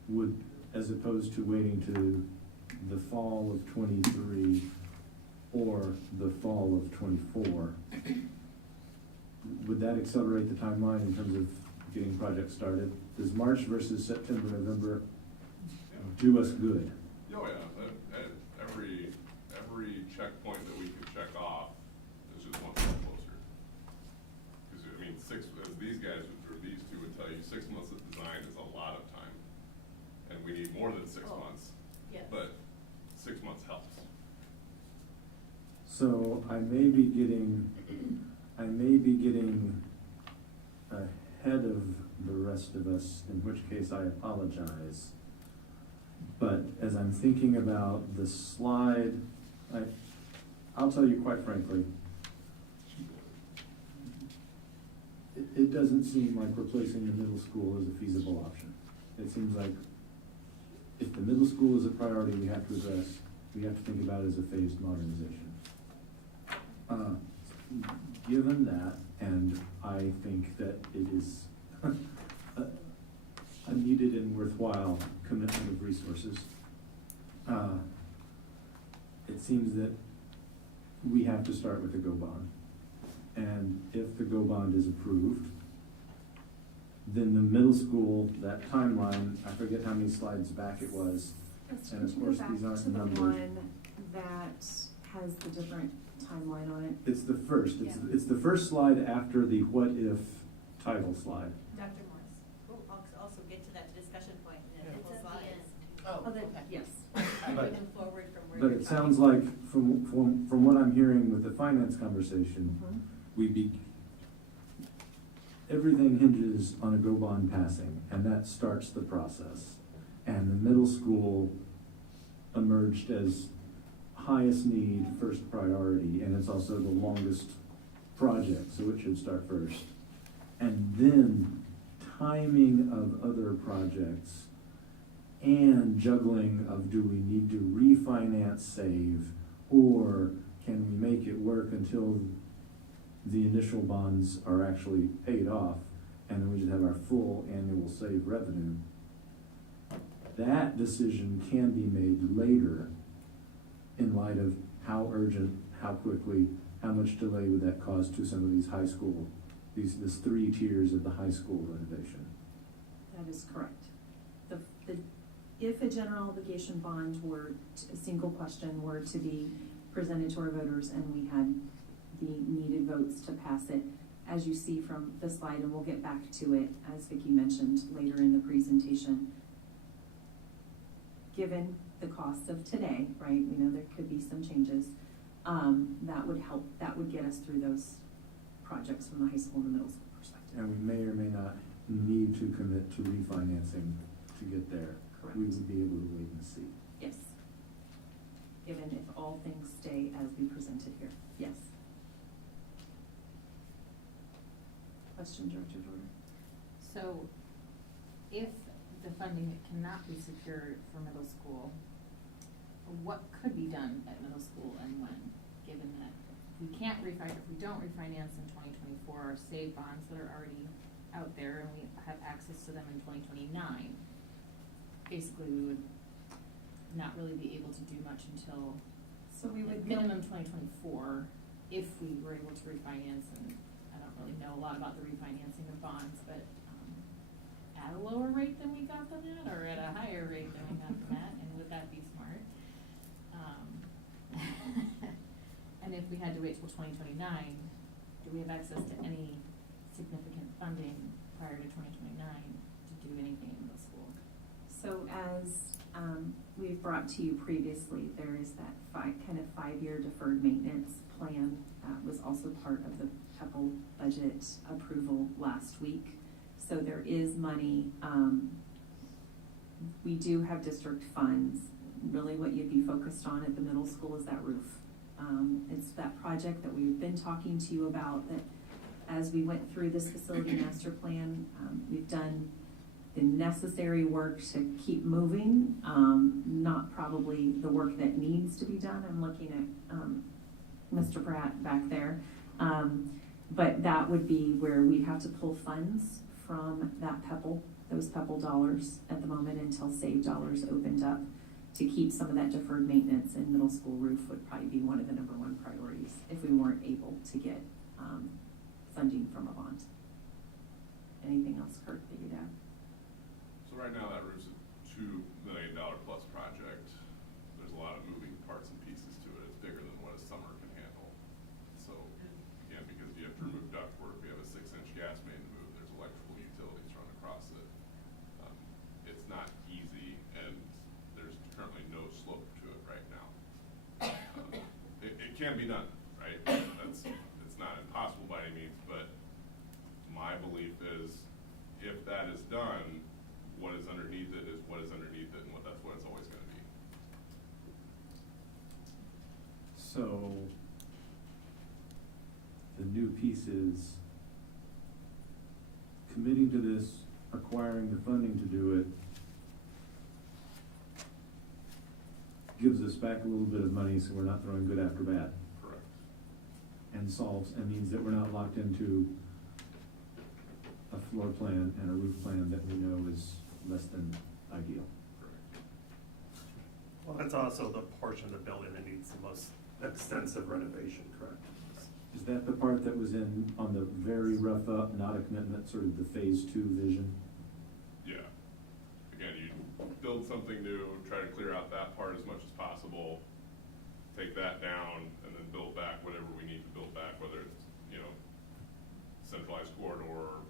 would as opposed to waiting to the fall of '23 or the fall of '24. Would that accelerate the timeline in terms of getting projects started? Does March versus September, November do us good? Oh, yeah, every checkpoint that we can check off is just one step closer. Because, I mean, as these guys, or these two would tell you, 6 months of design is a lot of time. And we need more than 6 months. Yes. But 6 months helps. So I may be getting ahead of the rest of us, in which case I apologize. But as I'm thinking about the slide, I'll tell you quite frankly, it doesn't seem like replacing the middle school is a feasible option. It seems like if the middle school is a priority we have to address, we have to think about it as a phased modernization. Given that, and I think that it is a needed and worthwhile commitment of resources, it seems that we have to start with the GO bond. And if the GO bond is approved, then the middle school, that timeline, I forget how many slides back it was. And of course, these aren't To the numbered. one that has the different timeline on it. It's the first, it's the first slide after the what if title slide. Dr. Morris. We'll also get to that discussion point in a It's couple at the slides. end. Oh, then, yes. Moving forward from where But you're it sounds like, from what I'm hearing with the finance Mm-hmm. conversation, everything hinges on a GO bond passing, and that starts the process. And the middle school emerged as highest need, first priority, and it's also the longest project, so it should start first. And then timing of other projects and juggling of, do we need to refinance save, or can we make it work until the initial bonds are actually paid off, and then we just have our full annual save revenue? That decision can be made later in light of how urgent, how quickly, how much delay would that cause to some of these high school, this 3 tiers of the high school renovation. That is correct. If a general obligation bond were, a single question were to be presented to our voters and we had the needed votes to pass it, as you see from the slide, and we'll get back to it, as Vicki mentioned later in the presentation, given the cost of today, right, we know there could be some changes, that would help, that would get us through those projects from the high school and the middle school perspective. And we may or may not need to commit to refinancing to get there. Correct. We would be able to wait and see. Yes. Given if all things stay as we presented here, yes. Question, Director Jordan? So if the funding cannot be secured for middle school, what could be done at middle school and when, given that if we don't refinance in 2024, our save bonds that are already out there and we have access to them in 2029, basically we would not really be able to do much until So we would minimum 2024 if we were able to refinance, and I don't really know a lot about the refinancing of bonds, but at a lower rate than we got them at, or at a higher rate than we got them at, and would that be smart? And if we had to wait till 2029, do we have access to any significant funding prior to 2029 to do anything in middle school? So as we've brought to you previously, there is that five-year deferred maintenance plan that was also part of the PEPAL budget approval last week. So there is money. We do have district funds. Really what you'd be focused on at the middle school is that roof. It's that project that we've been talking to you about, that as we went through this facility master plan, we've done the necessary work to keep moving, not probably the work that needs to be done. I'm looking at Mr. Pratt back there. But that would be where we'd have to pull funds from that PEPAL those PEPAL dollars at the moment until SAVE dollars opened up to keep some of that deferred maintenance, and middle school roof would probably be one of the number one priorities if we weren't able to get funding from Avant. Anything else, Kurt, that you'd add? So right now, that roof's a $2 million plus project. There's a lot of moving parts and pieces to it. It's bigger than what a summer can handle. So, again, because you have to remove ductwork, we have a 6-inch gas main to move, there's electrical utilities run across it. It's not easy, and there's currently no slope to it right now. It can be done, right? It's not impossible by any means, but my belief is if that is done, what is underneath it is what is underneath it, and that's what it's always gonna be. So, the new piece is committing to this, acquiring the funding to do it, gives us back a little bit of money so we're not throwing good after bad. Correct. And means that we're not locked into a floor plan and a roof plan that we know is less than ideal. Correct. Well, that's also the portion of the building that needs the most extensive renovation, correct? Is that the part that was on the very rough up, not a commitment, sort of the phase 2 vision? Yeah. Again, you build something new, try to clear out that part as much as possible, take that down, and then build back whatever we need to build back, whether it's, centralized corridor,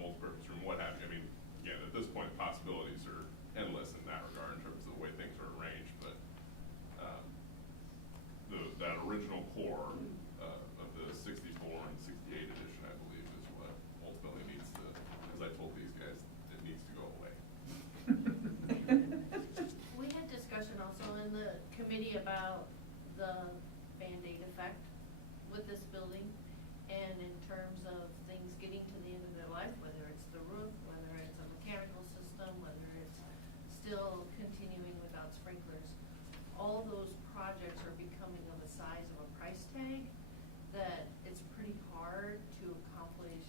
multipurpose room, what have you. I mean, again, at this point, possibilities are endless in that regard in terms of the way things are arranged, but that original core of the 64 and 68 edition, I believe, is what ultimately needs to, as I told these guys, it needs to go away. We had discussion also in the committee about the Band-Aid effect with this building, and in terms of things getting to the end of their life, whether it's the roof, whether it's a mechanical system, whether it's still continuing without sprinklers. All those projects are becoming of a size of a price tag that it's pretty hard to accomplish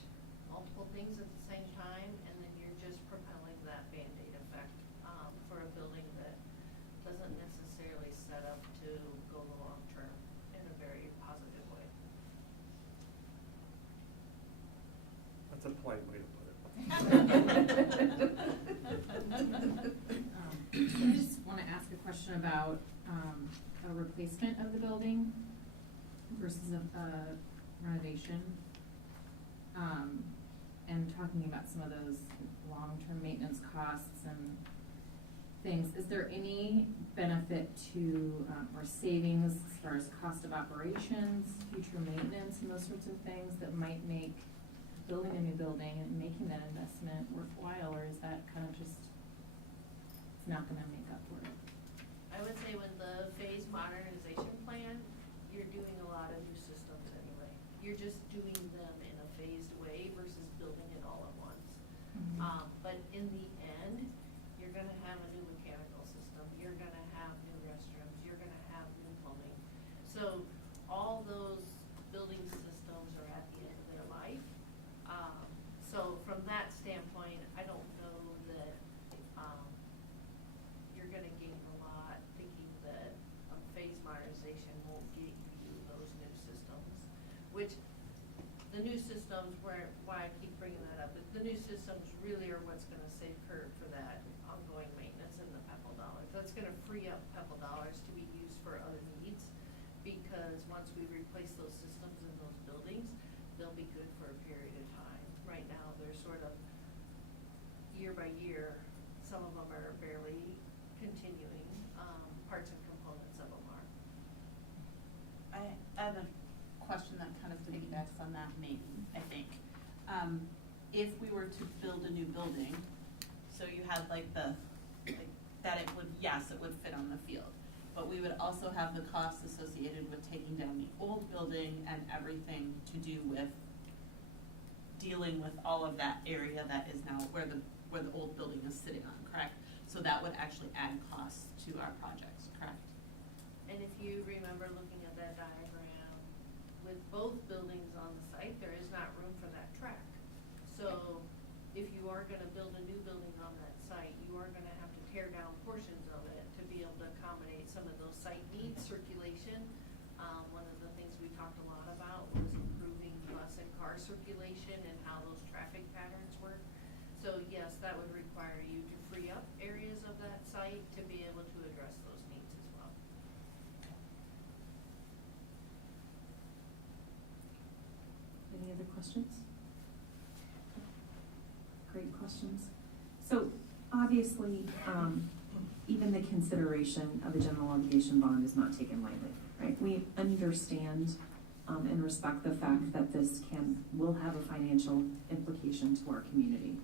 multiple things at the same time, and then you're just propelling that Band-Aid effect for a building that doesn't necessarily set up to go the long term in a very positive way. That's a polite way to put it. I just want to ask a question about a replacement of the building versus a renovation. And talking about some of those long-term maintenance costs and things, is there any benefit to, or savings as far as cost of operations, future maintenance, and those sorts of things that might make building a new building and making that investment worthwhile, or is that kind of just, it's not gonna make up for it? I would say with the phase modernization plan, you're doing a lot of new systems anyway. You're just doing them in a phased way versus building it all at once. But in the end, you're gonna have a new mechanical system, you're gonna have new restrooms, you're gonna have new plumbing. So all those building systems are at the end of their life. So from that standpoint, I don't know that you're gonna gain a lot thinking that a phase modernization won't get you those new systems, which the new systems, why I keep bringing that up, is the new systems really are what's gonna save Kurt for that ongoing maintenance and the PEPAL dollars. That's gonna free up PEPAL dollars to be used for other needs, because once we replace those systems in those buildings, they'll be good for a period of time. Right now, they're sort of year by year, some of them are barely continuing, parts and components of them are. I have a question that kind of piggybacks on that, maybe, I think. If we were to build a new building, so you had that it would, yes, it would fit on the field, but we would also have the costs associated with taking down the old building and everything to do with dealing with all of that area that is now where the old building is sitting on, correct? So that would actually add costs to our projects, correct? And if you remember looking at that diagram, with both buildings on the site, there is not room for that track. So if you are gonna build a new patterns work. So yes, that would require you to free up areas of that site to be able to address those needs as well. Any other questions? Great questions. So obviously, even the consideration of a general obligation bond is not taken lightly, right? We understand and respect the fact that this will have a financial implication to our community.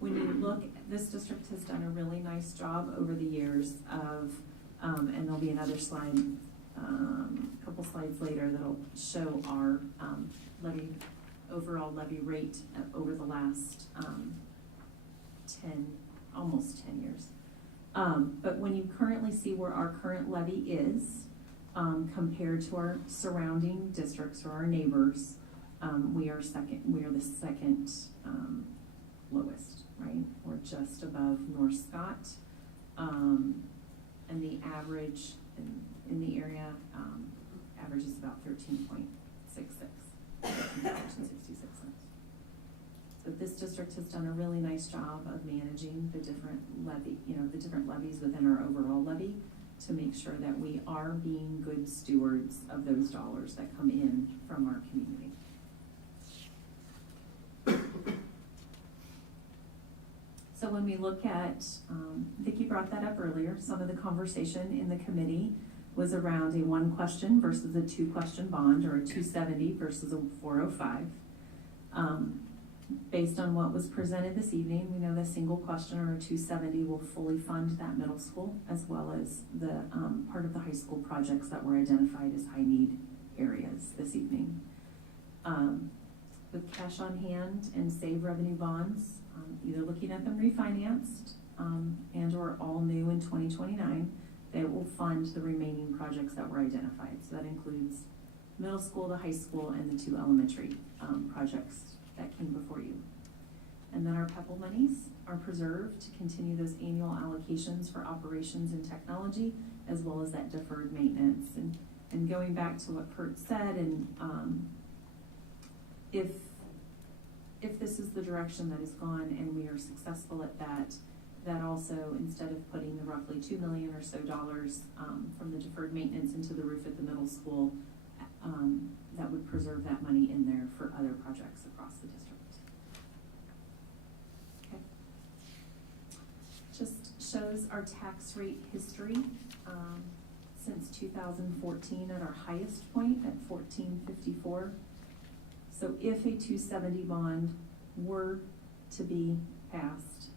When you look, this district has done a really nice job over the years of, and there'll be another slide, a couple slides later that'll show our overall levy rate over the last almost 10 years. But when you currently see where our current levy is compared to our surrounding districts or our neighbors, we are the second lowest, right? We're just above North Scott, and the average in the area average is about $13.66. So this district has done a really nice job of managing the different levies within our overall levy to make sure that we are being good stewards of those dollars that come in from our community. So when we look at, Vicki brought that up earlier, some of the conversation in the committee was around a 1-question versus a 2-question bond, or a 270 versus a 405. Based on what was presented this evening, we know the single question or a 270 will fully fund that middle school, as well as the part of the high school projects that were identified as high need areas this evening. With cash on hand and save revenue bonds, either looking at them refinanced and or all new in 2029, they will fund the remaining projects that were identified. So that includes middle school, the high school, and the 2 elementary projects that came before you. And then our PEPAL monies are preserved to continue those annual allocations for operations and technology, as well as that deferred maintenance. And going back to what Kurt said, and if this is the direction that is gone and we are successful at that, that also, instead of putting the roughly $2 million or so from the deferred maintenance into the roof at the middle school, that would preserve that money in there for other projects across the district. Okay. Just shows our tax rate history since 2014 at our highest point at 14.54. So if a 270 bond were to be passed,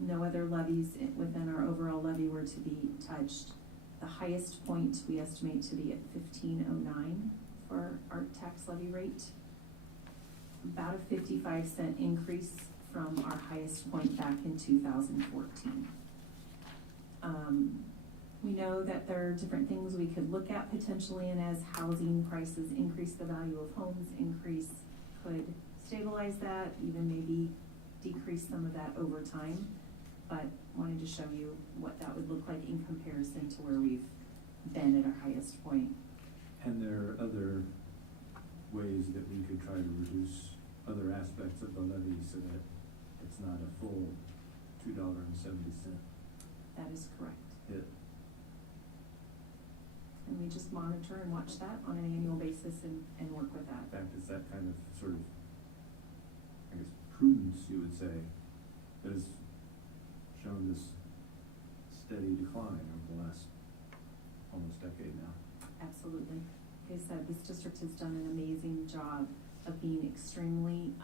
no other levies within our overall levy were to be touched, the highest point we estimate to be at 1509 for our tax levy rate. About a 55-cent increase from our highest point back in 2014. We know that there are different things we could look at potentially, and as housing prices increase, the value of homes increase, could stabilize that, even maybe decrease some of that over time. But wanted to show you what that would look like in comparison to where we've been at our highest point. And there are other ways that we could try to reduce other aspects of the levy so that it's not a full $2.70 That is correct. hit. And we just monitor and watch that on an annual basis and work with that. In fact, it's that kind of sort of, I guess, prudence, you would say, that has shown this steady decline over the last almost decade now. Absolutely. Like I said, this district has done an amazing job of being extremely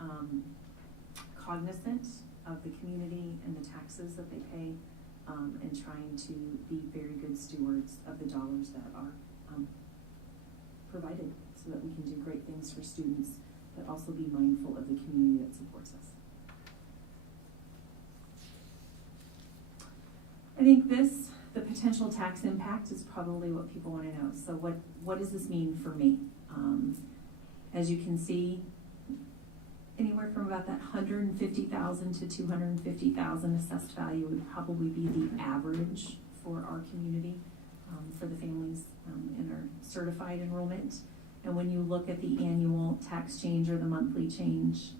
cognizant of the community and the taxes that they pay, and trying to be very good stewards of the dollars that are provided, so that we can do great things for students, but also be mindful of the community that supports us. I think the potential tax impact is probably what people want to know. So what does this mean for me? As you can see, anywhere from about that $150,000 to $250,000 assessed value would probably be the average for our community, for the families in our certified enrollment. And when you look at the annual tax change or the monthly change,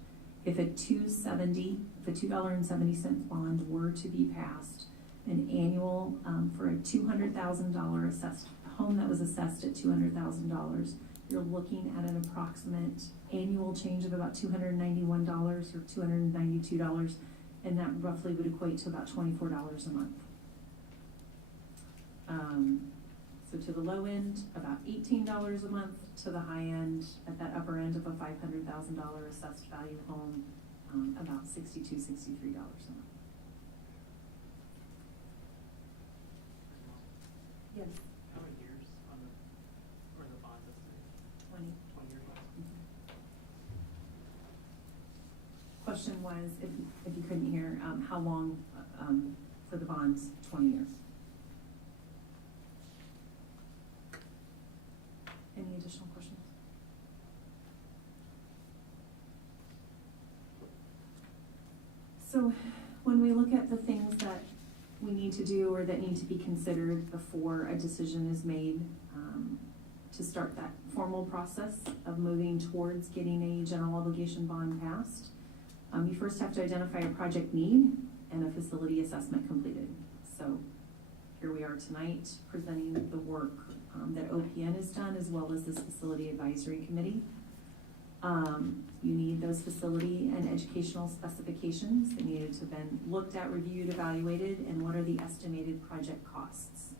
If a $2.70 bond were to be passed, an annual, for a $200,000 assessed home that was assessed at $200,000, you're looking at an approximate annual change of about $291 or $292, and that roughly would equate to about $24 a month. So to the low end, about $18 a month. To the high end, at that upper end of a $500,000 assessed value home, about $62, $63 a month. Yes. How many years on the, or the bonds estimated? 20. 20 years. Question was, if you couldn't hear, how long for the bonds? 20 years. Any additional questions? So when we look at the things that we need to do or that need to be considered before a decision is made to start that formal process of moving towards getting a general obligation bond passed, you first have to identify a project need and a facility assessment completed. So here we are tonight presenting the work that OPN has done, as well as this facility advisory committee. You need those facility and educational specifications. They needed to have been looked at, reviewed, evaluated, and what are the estimated project costs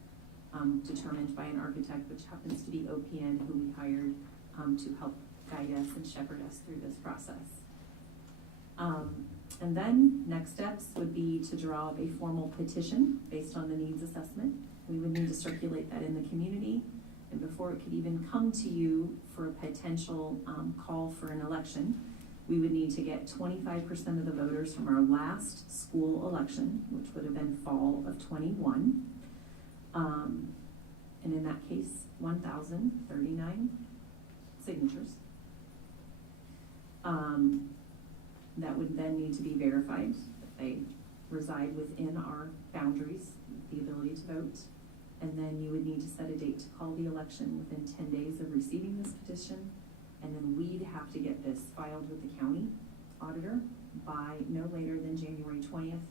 determined by an architect, which happens to be OPN, who we hired to help guide us and shepherd us through this process. And then next steps would be to draw up a formal petition based on the needs assessment. We would need to circulate that in the community, and before it could even come to you for a potential call for an election, we would need to get 25% of the voters from our last school election, which would have been fall of '21. And in that case, 1,039 signatures. That would then need to be verified, that they reside within our boundaries, the ability to vote. And then you would need to set a date to call the election within 10 days of receiving this petition. And then we'd have to get this filed with the county auditor by no later than January 20th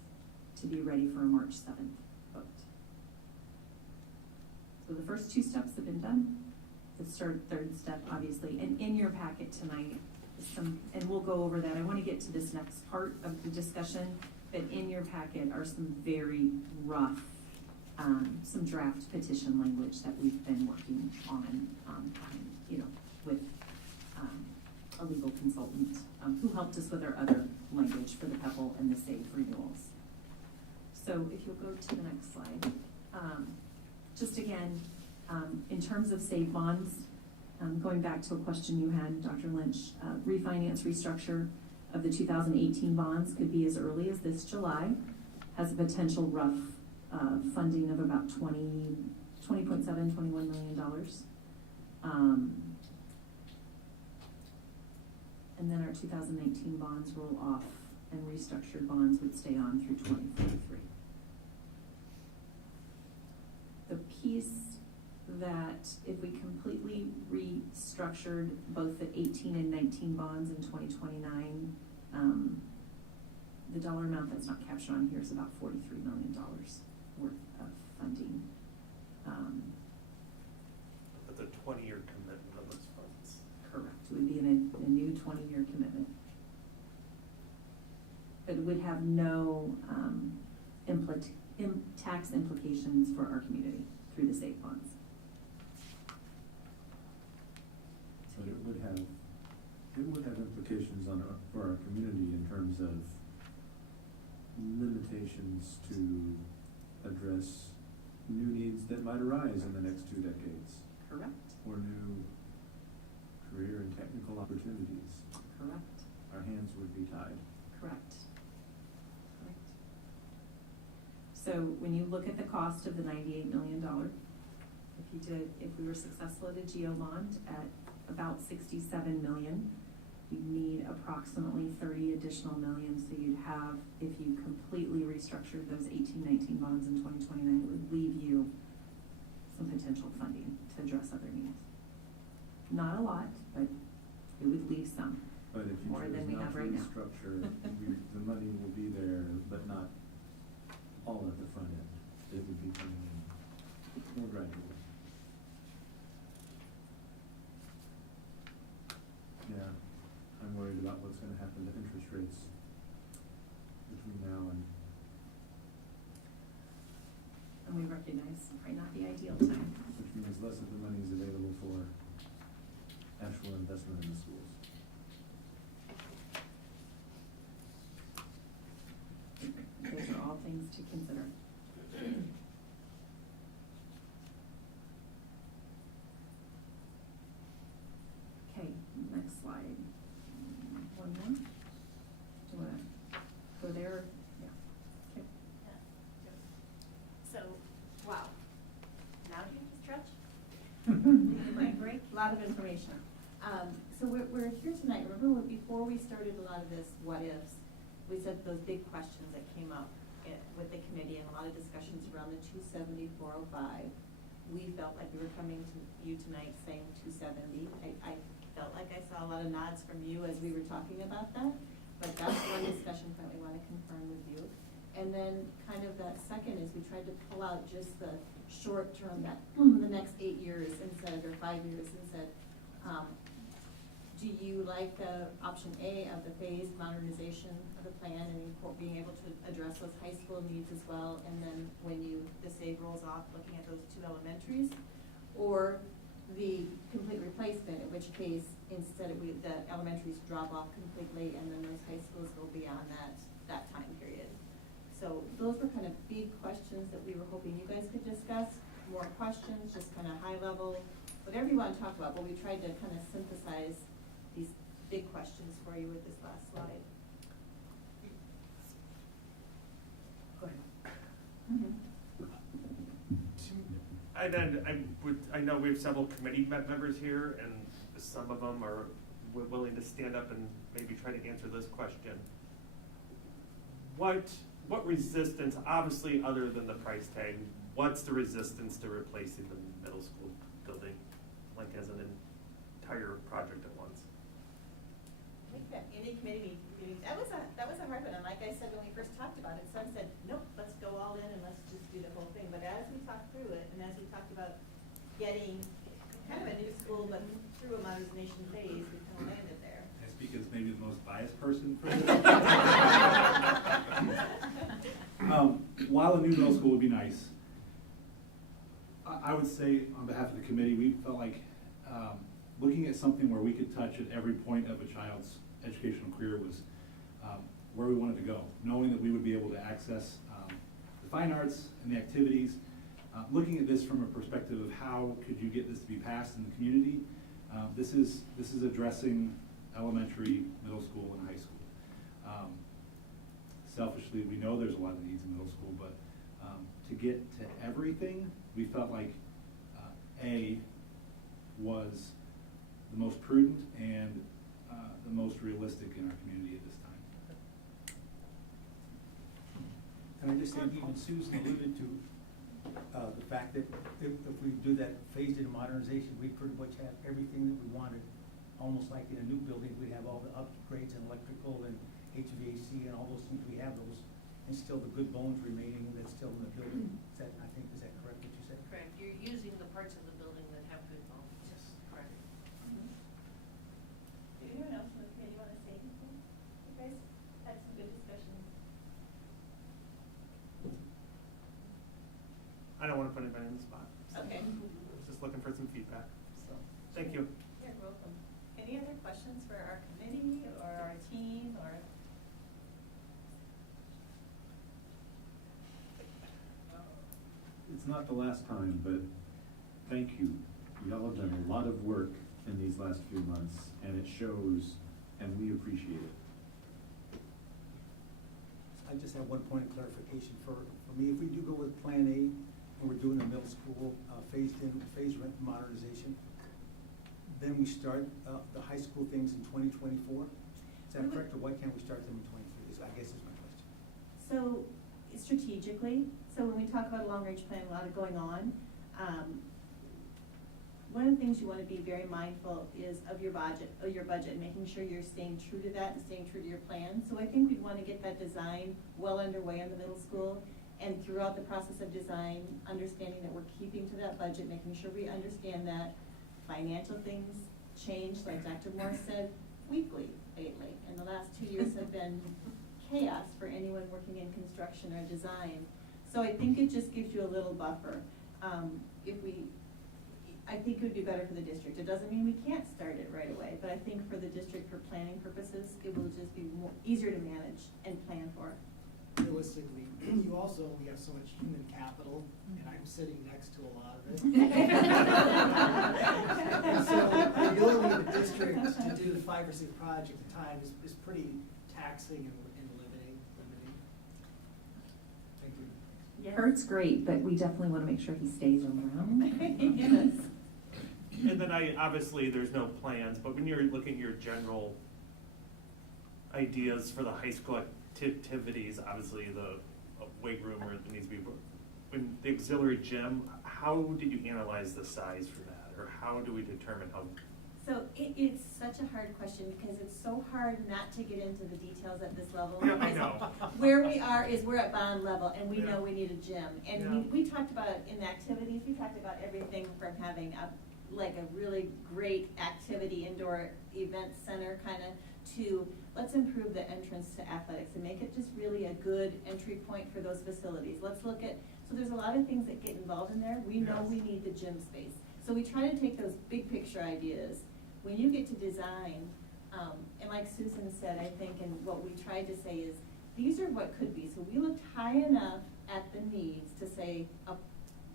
to be ready for a March 7th vote. So the first two steps have been done. The third step, obviously, and in your packet tonight, and we'll go over that. I want to get to this next part of the discussion, but in your packet are some very rough, some draft petition language that we've been working on, with a legal consultant who helped us with our other language for the PEPL and the SAVE renewals. So if you'll go to the next slide. Just again, in terms of SAVE bonds, going back to a question you had, Dr. Lynch, refinance restructure of the 2018 bonds could be as early as this July, has a potential rough funding of about $21 million. And then our 2019 bonds roll off and restructured bonds would stay on through 2043. The piece that if we completely restructured both the 18 and 19 bonds in 2029, the dollar amount that's not captured on here is about $43 million worth of funding. But the 20-year commitment of those funds. Correct. It would be in a new 20-year commitment. But it would have no tax implications for our community through the SAVE bonds. But it would have implications for our community in terms of limitations to address new needs that might arise in the next 2 decades. Correct. Or new career and technical opportunities. Correct. Our hands would be tied. Correct. So when you look at the cost of the $98 million, if we were successful at a GO bond at about $67 million, you'd need approximately 30 additional million. So you'd have, if you completely restructured those 18-19 bonds in 2029, it would leave you some potential funding to address other needs. Not a lot, but it would leave some. But if you More choose than we not have to right now. restructure, the money will be there, but not all at the front end. It would be coming in more gradually. Yeah, I'm worried about what's gonna happen to interest rates between now and. And we recognize it might not be ideal time. Which means less of the money is available for actual investment in the schools. Those are all things to consider. Okay, next slide. One more? Do you wanna go there? Yeah. Okay. So, wow. Now do you have to stretch? Take a break? A lot of information. So we're here tonight. Remember before we started a lot of this what ifs, we said those big questions that came up with the committee and a lot of discussions around the 270, 405. We felt like we were coming to you tonight saying 270. I felt like I saw a lot of nods from you as we were talking about that, but that's one discussion point we want to confirm with you. And then kind of that second is we tried to pull out just the short term, that the next 8 years instead, or 5 years instead. Do you like option A of the phased modernization of the plan and being able to address those high school needs as well? And then when the SAVE rolls off, looking at those 2 elementaries? Or the complete replacement, in which case instead the elementaries drop off completely and then those high schools go beyond that time period? So those were kind of big questions that we were hoping you guys could discuss. More questions, just kind of high level, whatever you want to talk about, but we tried to kind of synthesize these big questions for you with this last slide. Go ahead. I know we have several committee members here, and some of them are willing to stand up and maybe try to answer this question. What resistance, obviously other than the price tag, what's the resistance to replacing the middle school building, like as an entire project at once? I think that any committee meeting, that was a hard one, and like I said when we first talked about it, some said, nope, let's go all in and let's just do the whole thing. But as we talked through it, and as we talked about getting kind of a new school, but through a modernization phase, we kind of landed there. I speak as maybe the most biased person for this. While a new middle school would be nice, I would say on behalf of the committee, we felt like looking at something where we could touch at every point of a child's educational career was where we wanted to go, knowing that we would be able to access the fine arts and the activities, looking at this from a perspective of how could you get this to be passed in the community. This is addressing elementary, middle school, and high school. Selfishly, we know there's a lot of needs in middle school, but to get to everything, we felt like A was the most prudent and the most realistic in our community at this time. And I just think even Susan alluded to the fact that if we do that phased in modernization, we pretty much have everything that we wanted. Almost like in a new building, we'd have all the upgrades and electrical and HVAC and all those things. We have those, and still the good bones remaining that's still in the building. Is that correct what you said? Correct, you're using the parts of the building that have good bones. Yes. Correct. Do anyone else from the committee want to say anything? You guys had some good discussions. I don't want to put anybody on the spot. Okay. Just looking for some feedback, so, thank you. You're welcome. Any other questions for our committee or our team or? It's not the last time, but thank you. Y'all have done a lot of work in these last few months, and it shows, and we appreciate it. I just have one point of clarification for me. If we do go with Plan A, and we're doing a middle school phased rent modernization, then we start the high school things in 2024? Is that correct, or why can't we start them in 23? I guess is my question. So strategically, so when we talk about a long-range plan, a lot of going on, one of the things you want to be very mindful is of your budget, and making sure you're staying true to that and staying true to your plan. So I think we'd want to get that design well underway in the middle school, and throughout the process of design, understanding that we're keeping to that budget, making sure we understand that financial things change, like Dr. Moore said, weekly lately. And the last 2 years have been chaos for anyone working in construction or design. So I think it just gives you a little buffer. I think it would be better for the district. It doesn't mean we can't start it right away, but I think for the district, for planning purposes, it will just be easier to manage and plan for. Realistically, we have so much human capital, and I'm sitting next to a lot of it. And so the ability of the district to do 5 or 6 projects at a time is pretty taxing and limiting. Thank you. Yes. Kurt's great, but we definitely want to make sure he stays around. Yes. And then obviously, there's no plans, but when you're looking at your general ideas for the high school activities, obviously the weight room or there needs to be, when the auxiliary gym, how did you analyze the size for that? Or how do we determine how? So it's such a hard question because it's so hard not to get into the details at this level. Yeah, I know. Where we are is we're at bond level and we Yeah. know we need a gym. And Yeah. we talked about in the activities, we talked about everything from having a really great activity indoor event center kind of to let's improve the entrance to athletics and make it just really a good entry point for those facilities. Let's look at, so there's a lot of things that get involved in there. We know Yes. we need the gym space. So we try to take those big picture ideas. When you get to design, and like Susan said, I think, and what we tried to say is, these are what could be. So we looked high enough at the needs to say,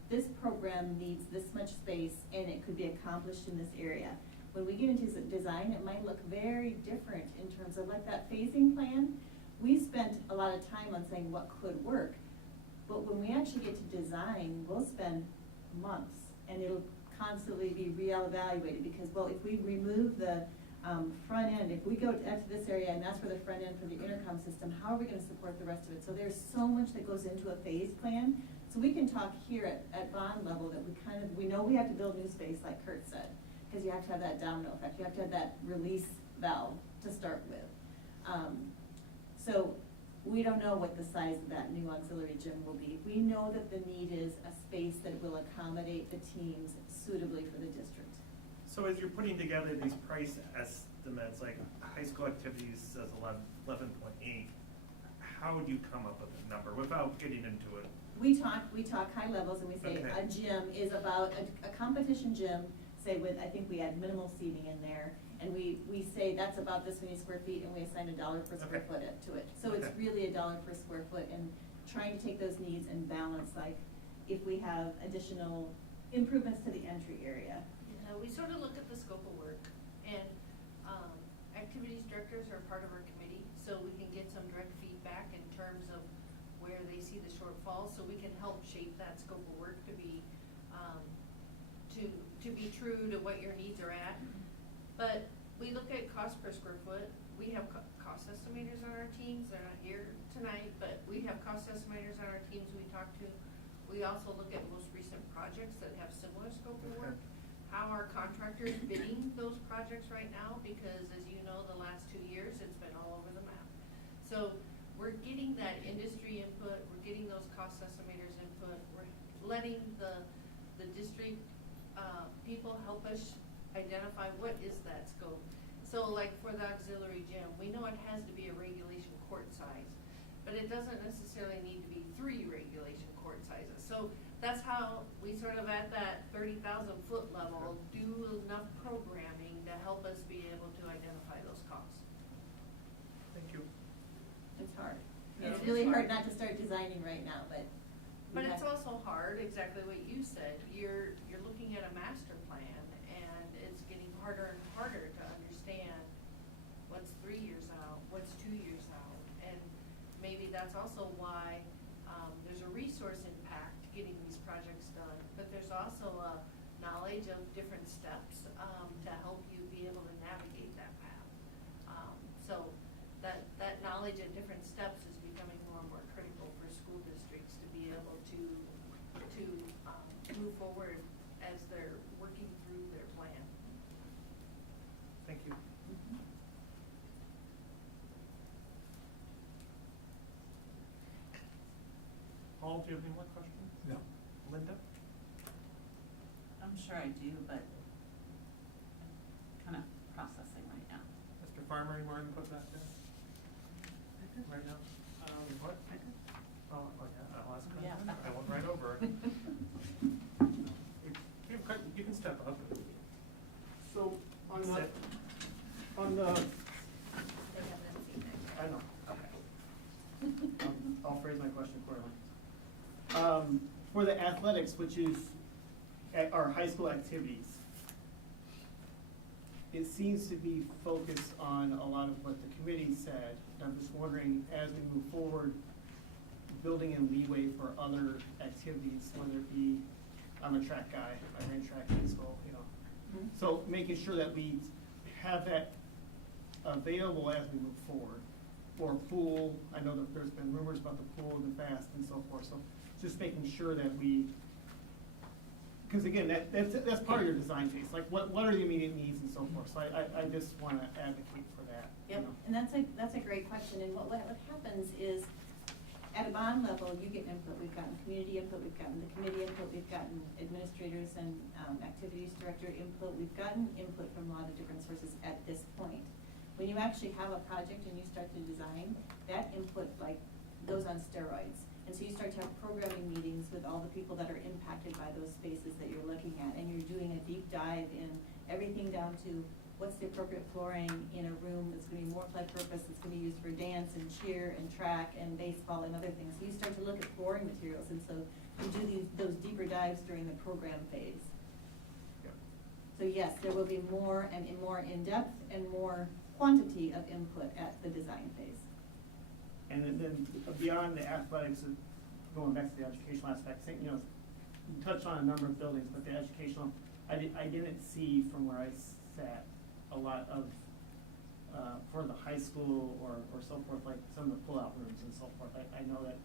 this program needs this much space and it could be accomplished in this area. When we get into design, it might look very different in terms of like that phasing plan. We spent a lot of time on saying what could work. But when we actually get to design, we'll spend months and it'll constantly be reevaluated because, well, if we remove the front end, if we go to this area and that's where the front end for the intercom system, how are we going to support the rest of it? So there's so much that goes into a phase plan. So we can talk here at bond level that we know we have to build new space, like Kurt said, because you have to have that domino effect. You have to have that release valve to start with. So we don't know what the size of that new auxiliary gym will be. We know that the need is a space that will accommodate the teams suitably for the district. So as you're putting together these price estimates, like high school activities says 11.8, how would you come up with a number without getting into it? We talk high levels and we say Okay. a gym is about a competition gym, say with, I think we had minimal seating in there. And we say that's about this many square feet and we assign $1 per square Okay. foot to it. So it's Okay. really $1 per square foot and trying to take those needs and balance, like if we have additional improvements to the entry area. We sort of look at the scope of work, and activities directors are part of our committee, so we can get some direct feedback in terms of where they see the shortfalls, so we can help shape that scope of work to be true to what your needs are at. But we look at cost per square foot. We have cost estimators on our teams. They're not here tonight, but we have cost estimators on our teams we talk to. We also look at most recent projects that have similar scope of work. How are contractors bidding those projects right now? Because as you know, the last 2 years, it's been all over the map. So we're getting that industry input, we're getting those cost estimators input, we're letting the district people help us identify what is that scope. So like for the auxiliary gym, we know it has to be a regulation court size, but it doesn't necessarily need to be 3 regulation court sizes. So that's how we sort of at that 30,000 foot level do enough programming to help us be able to identify those costs. Thank you. It's hard. Yeah. It's really hard not to start designing right now, but. But it's also hard, exactly what you said. You're looking at a master plan and it's getting harder and harder to understand what's 3 years out, what's 2 years out. And maybe that's also why there's a resource impact getting these projects done, but there's also a knowledge of different steps to help you be able to navigate that path. So that knowledge of different steps is becoming more and more critical for school districts to be able to move forward as they're working through do you have any more questions? No. Linda? I'm sure I do, but I'm kind of processing right now. Mr. Farmer, any more input back there? Right now? What? Oh, yeah, I'll ask her. Yeah. I went right over it. You can step up. So, on the, Sit. on the, They haven't seen it. I know, Okay. I'll phrase my question accordingly. For the athletics, which is at our high school activities, it seems to be focused on a lot of what the committee said. I'm just wondering, as we move forward, building in leeway for other activities, whether it be, I'm a track guy, I ran track in school, you know. So making sure that we have that available as we move forward. Or pool, I know that there's been rumors about the pool in the past and so forth, so just making sure that we, because again, that's part of your design phase, like what are the immediate needs and so forth, so I just want to advocate for that. you Yep, know. and that's a great question, and what happens is, at a bond level, you get input, we've gotten community input, we've gotten the committee input, we've gotten administrators and activities director input, we've gotten input from a lot of different sources at this point. When you actually have a project and you start to design, that input like goes on steroids. And so you start to have programming meetings with all the people that are impacted by those spaces that you're looking at, and you're doing a deep dive in everything down to what's the appropriate flooring in a room that's gonna be more multi-purpose, that's gonna be used for dance and cheer and track and baseball and other things. So you start to look at flooring materials, and so you do those deeper dives during the program phase. So yes, there will be more and more in-depth and more quantity of input at the design phase. And then beyond the athletics, going back to the educational aspect, you know, you touched on a number of buildings, but the educational, I didn't see from where I sat a lot of, for the high school or so forth, like some of the pull-out rooms and so forth. I know that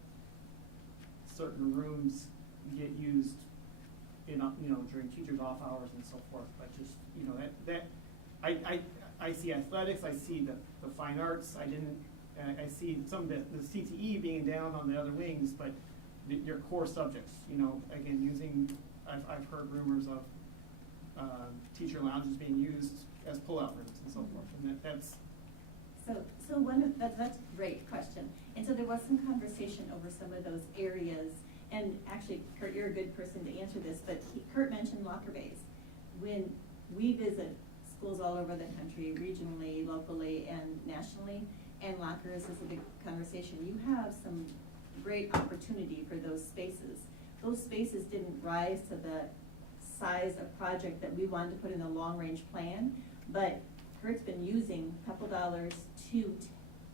certain rooms get used in, you know, during teachers' off hours and so forth, but just, you know, I see athletics, I see the fine arts, I see some of the CTE being down on the other wings, but your core subjects, you know, again, I've heard rumors of teacher lounges being used as pull-out rooms and so forth, and that's. That's a great question. And so there was some conversation over some of those areas, and actually, Kurt, you're a good person to answer this, but Kurt mentioned locker bays. When we visit schools all over the country, regionally, locally, and nationally, and lockers is a big conversation, you have some great opportunity for those spaces. Those spaces didn't rise to the size of project that we wanted to put in the long-range plan, but Kurt's been using a couple dollars to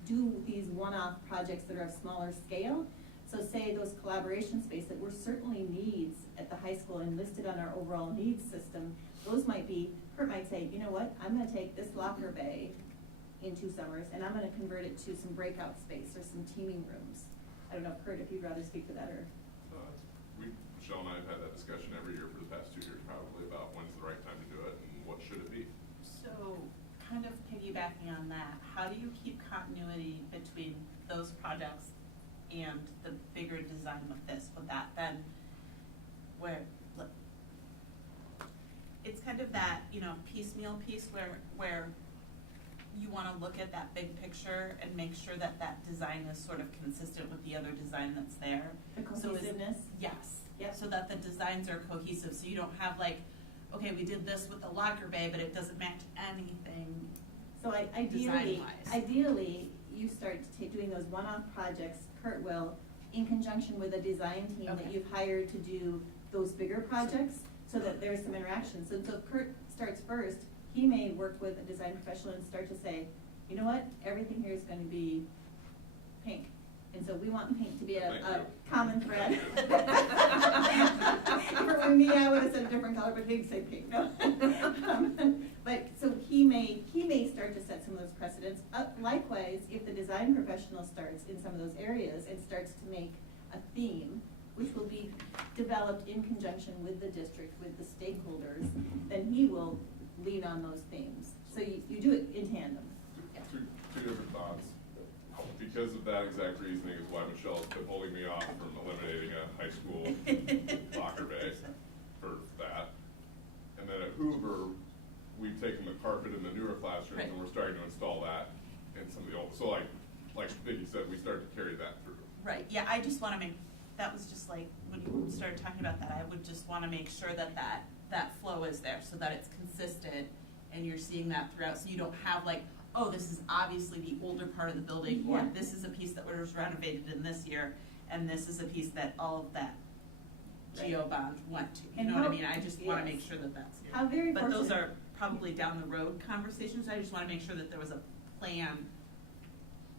do these one-off projects that are of smaller scale. So say those collaboration space that were certainly needs at the high school and listed on our overall needs system, those might be, Kurt might say, you know what, I'm gonna take this locker bay in 2 summers and I'm gonna convert it to some breakout space or some teaming rooms. I don't know, Kurt, if you'd rather speak to that or. Michelle and I have had that discussion every year for the past 2 years probably about when's the right time to do it and what should it be. So, kind of piggybacking on that, how do you keep continuity between those projects and the bigger design with this, with that then, it's kind of that, you know, piecemeal piece where you wanna look at that big picture and make sure that that design is sort of consistent with the other design that's there. The cohesiveness? Yes. Yep. So that the designs are cohesive, so you don't have like, okay, we did this with the locker bay, but it doesn't match anything. So ideally, you start doing those one-off projects, Kurt will, in conjunction with a design team that Okay. you've hired to do those bigger projects, so that there's some interaction. So if Kurt starts first, he may work with a design professional and start to say, you know what, everything here is gonna be pink. And so we want pink to be a common thread. For me, I would have said a different color, but he'd say pink, no. But so he may start to set some of those precedents. Likewise, if the design professional starts in some of those areas and starts to make a theme, which will be developed in conjunction with the district, with the stakeholders, then he will lean on those themes. So you do it in tandem. Two different thoughts. I'll be because of that exact reasoning is why Michelle's been holding me off from eliminating a high school locker bay for that. And then at Hoover, we've taken the carpet in the newer classrooms and we're starting to install that in some of the old, so like Vicki said, we start to carry that through. Right, yeah, I just wanna make, that was just like, when you started talking about that, I would just wanna make sure that flow is there, so that it's consistent, and you're seeing that throughout, so you don't have like, oh, this is obviously the older part of the building, or Yeah. this is a piece that was renovated in this year, and this is a piece that all of that Right. geo bond went to, you And know what I how- mean? I just wanna yes. make sure that that's here. How very But those fortunate. are probably down the road conversations, I just wanna make sure that there was a plan.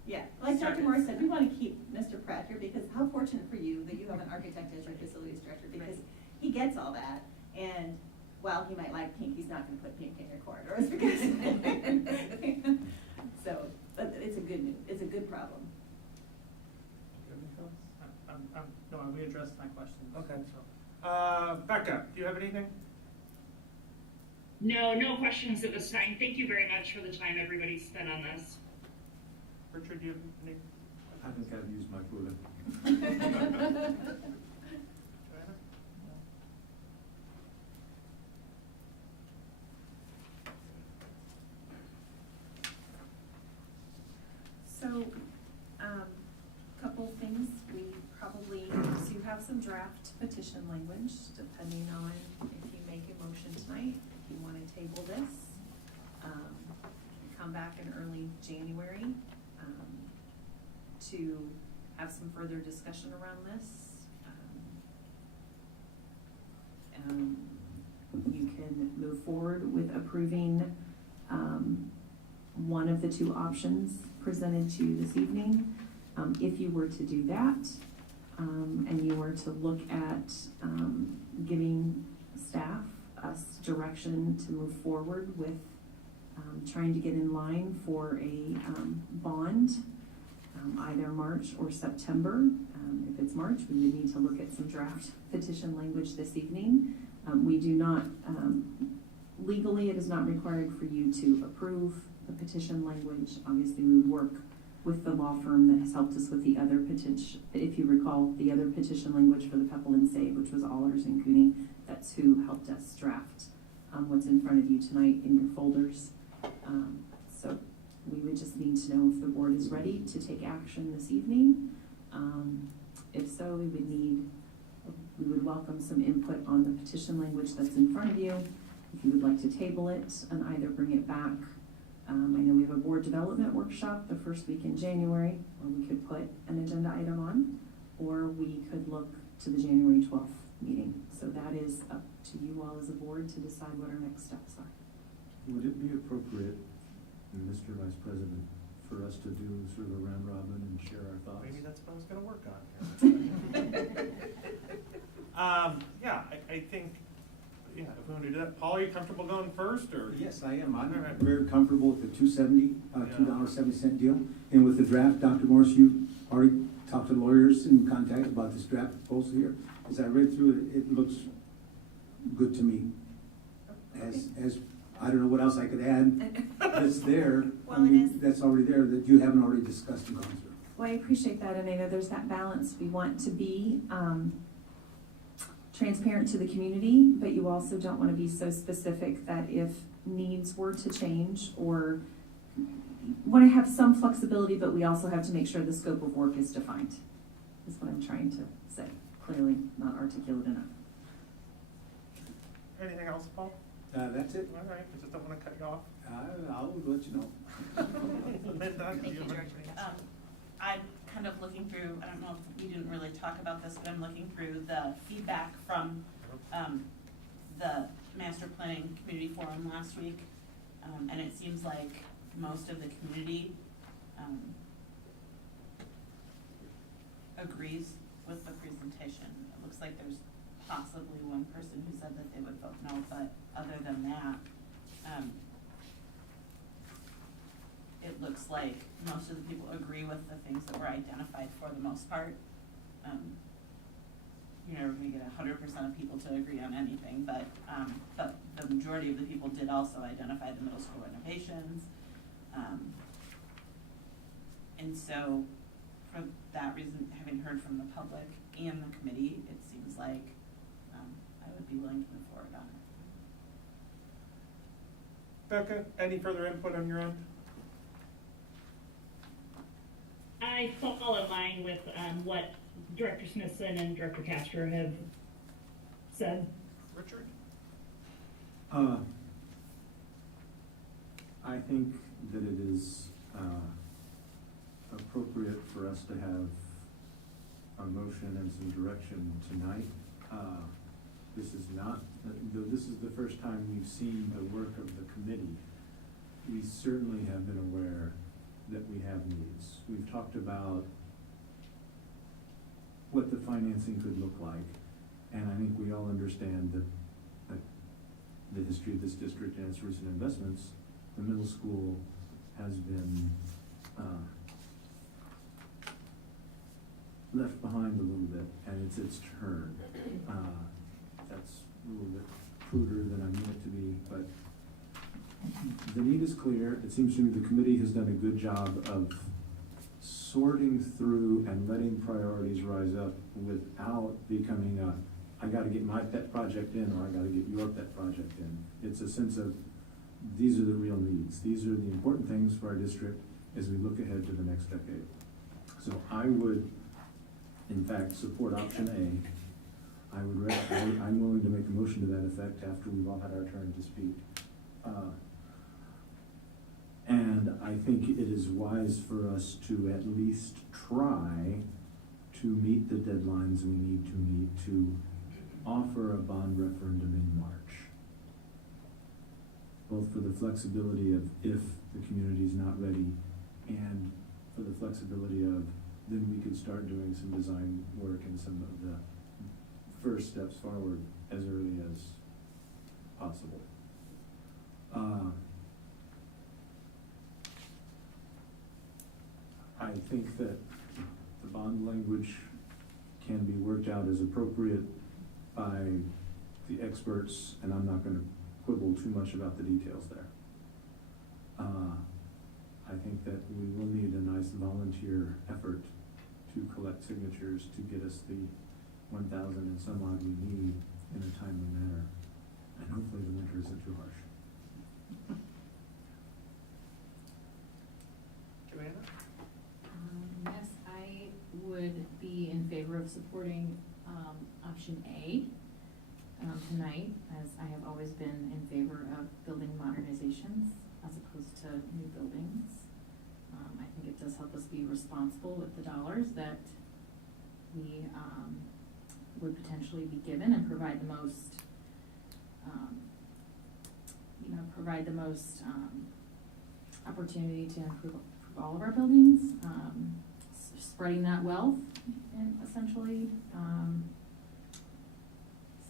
Yeah, like Dr. Started. Morris said, we want to keep Mr. Pratt here because how fortunate for you that you have an architect as your facilities director because Right. he gets all that. And while he might like pink, he's not going to put pink in your corridors because. So, but it's a good problem. No, we addressed my questions. Okay. So, Becca, do you have anything? No questions at this time. Thank you very much for the time everybody spent on this. Richard, do you have any? I think I've used my quota. Joanna? So, couple things, we probably do have some draft petition language, depending on if you make a motion tonight, if you wanna table this. Come back in early January, to have some further discussion around this. You can move forward with approving, one of the two options presented to you this evening. If you were to do that, and you were to look at, giving staff us direction to move forward with, trying to get in line for a, bond, either March or September. If it's March, we would need to look at some draft petition language this evening. We do not, legally, it is not required for you to approve the petition language. Obviously, we would work with the law firm that has helped us with the other petition, if you recall, the other petition language for the Pepple and Save, which was Allers and Cooney. That's who helped us draft, what's in front of you tonight in your folders. So we would just need to know if the board is ready to take action this evening. If so, we would welcome some input on the petition language that's in front of you. If you would like to table it and either bring it back, I know we have a board development workshop the first week in January, where we could put an agenda item on, or we could look to the January 12th meeting. So that is up to you all as a board to decide what our next steps are. Would it be appropriate, Mr. Vice President, for us to do sort of a round robin and share our thoughts? Maybe that's what I was gonna work on here. Yeah, I think, yeah, if we wanna do that. Paul, are you comfortable going first, or? Yes, I am. I'm All right. very comfortable with the $2.70, Yeah. $2.70 deal. And with the draft, Dr. Morris, you already talked to lawyers in contact about this draft proposal here. As I read through it, it looks good to me. As, I don't know what else I could add that's there. Well, it is- That's already there that you haven't already discussed and gone through. Well, I appreciate that, and I know there's that balance. We want to be transparent to the community, but you also don't want to be so specific that if needs were to change, or want to have some flexibility, but we also have to make sure the scope of work is defined, is what I'm trying to say. Clearly not articulate enough. Anything else, Paul? That's it. All right, I just don't wanna cut you off. I'll let you know. Linda, do Thank you, have George. anything? I'm kind of looking through, I don't know if we didn't really talk about this, but I'm looking through the feedback from, the Master Planning Community Forum last week. And it seems like most of the community, agrees with the presentation. It looks like there's possibly one person who said that they would vote no, but other than that, it looks like most of the people agree with the things that were identified for the most part. You're never gonna get 100% of people to agree on anything, but the majority of the people did also identify the middle school renovations. And so for that reason, having heard from the public and the committee, it seems like I would be willing to move forward on it. Becca, any further input on your end? I fall in line with what Director Smithson and Director Castro have said. Richard? I think that it is appropriate for us to have a motion and some direction tonight. This is not, though this is the first time we've seen the work of the committee, we certainly have been aware that we have needs. We've talked about what the financing could look like, and I think we all understand that the history of this district and its recent investments, the middle school has been left behind a little bit, and it's its turn. That's a little bit cruder than I mean it to be, but the need is clear. It seems to me the committee has done a good job of sorting through and letting priorities rise up without becoming I gotta get my pet project in, or I gotta get your pet project in. It's a sense of, these are the real needs. These are the important things for our district as we look ahead to the next decade. So I would, in fact, support option A. I'm willing to make a motion to that effect after we've all had our turn to speak. And I think it is wise for us to at least try to meet the deadlines we need to meet to offer a bond referendum in March. Both for the flexibility of if the community is not ready, and for the flexibility of then we could start doing some design work and some of the first steps forward as early as possible. I think that the bond language can be worked out as appropriate by the experts, and I'm not going to quibble too much about the details there. I think that we will need a nice volunteer effort to collect signatures to get us the 1,000 and some odd we need in a timely manner, and hopefully the winter isn't too harsh. Joanna? Yes, I would be in favor of supporting option A tonight, as I have always been in favor of building modernizations as opposed to new buildings. I think it does help us be responsible with the dollars that we would potentially be given, and provide the most, opportunity to improve all of our buildings, spreading that wealth, and essentially.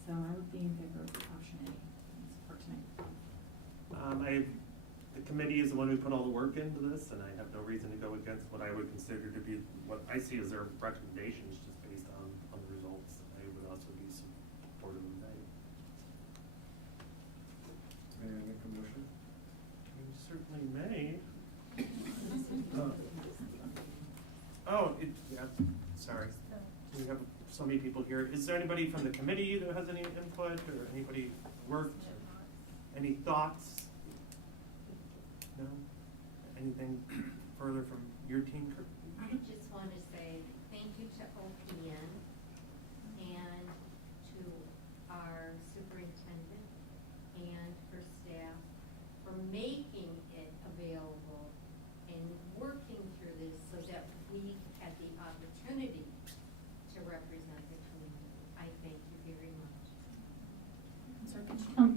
So I would be in favor of option A for tonight. The committee is the one who put all the work into this, and I have no reason to go against what I would consider to be what I see as their recommendations, just based on the results. I would also be supportive of that. May I make a motion? You certainly may. Sorry. We have so many people here. Is there anybody from the committee that has any input, or anybody worked? Any thoughts? No? Anything further from your team? I just want to say thank you to OPN and to our superintendent and her staff for making it available and working through this so that we had the opportunity to represent the community. I thank you very much. Sorry,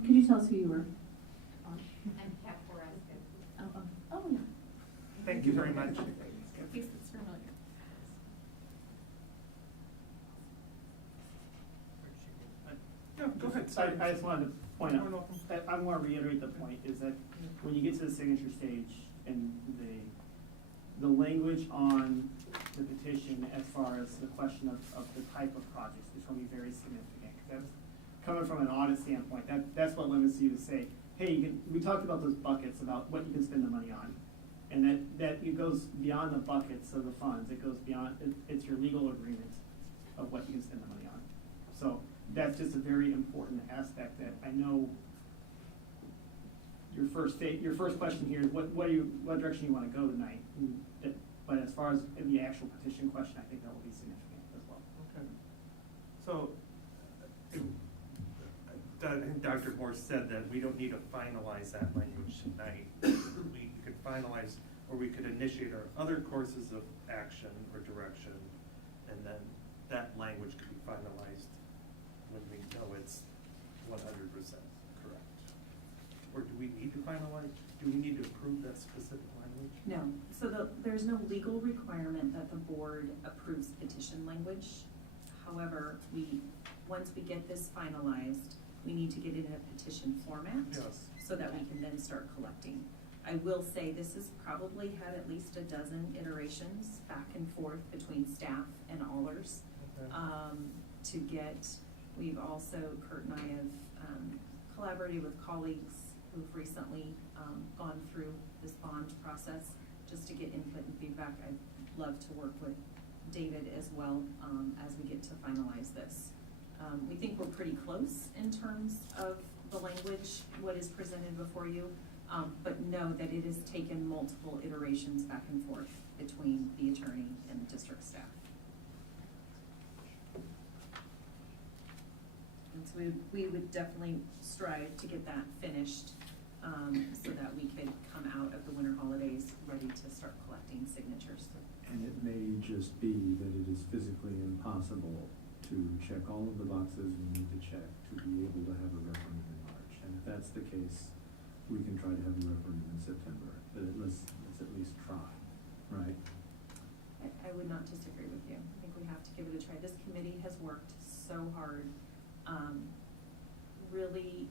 could you tell us who you were? I'm Pat Foresca. Oh, yeah. Thank you very much. It's familiar. Yeah, go ahead. I just wanted to point out, I want to reiterate the point, is that when you get to the signature stage and the language on the petition as far as the question of the type of projects is going to be very significant. Because that's coming from an audit standpoint, that's what limits you to say, hey, we talked about those buckets, about what you can spend the money on. And that it goes beyond the buckets of the funds, it goes beyond, it's your legal agreement of what you can spend the money on. So that's just a very important aspect that I know your first question here is what direction you want to go tonight. But as far as in the actual petition question, I think that will be significant as well. Okay. So, I think Dr. Moore said that we don't need to finalize that language tonight. We could finalize, or we could initiate our other courses of action or direction, and then that language could be finalized when we know it's 100% correct. Or do we need to finalize, do we need to approve that specific language? No, so there's no legal requirement that the board approves petition language. However, once we get this finalized, we need to get it in a petition format. Yes. So that we can then start collecting. I will say this has probably had at least a dozen iterations back and forth between staff and allers. Okay. We've also, Kurt and I have collaborated with colleagues who've recently gone through this bond process just to get input and feedback. I'd love to work with David as well as we get to finalize this. We think we're pretty close in terms of the language, what is presented before you, but know that it has taken multiple iterations back and forth between the attorney and the district staff. And so we would definitely strive to get that finished so that we could come out of the winter holidays ready to start collecting signatures. And it may just be that it is physically impossible to check all of the boxes we need to check to be able to have a referendum in March. And if that's the case, we can try to have a referendum in September, but let's at least try, right? I would not disagree with you. I think we have to give it a try. This committee has worked so hard, really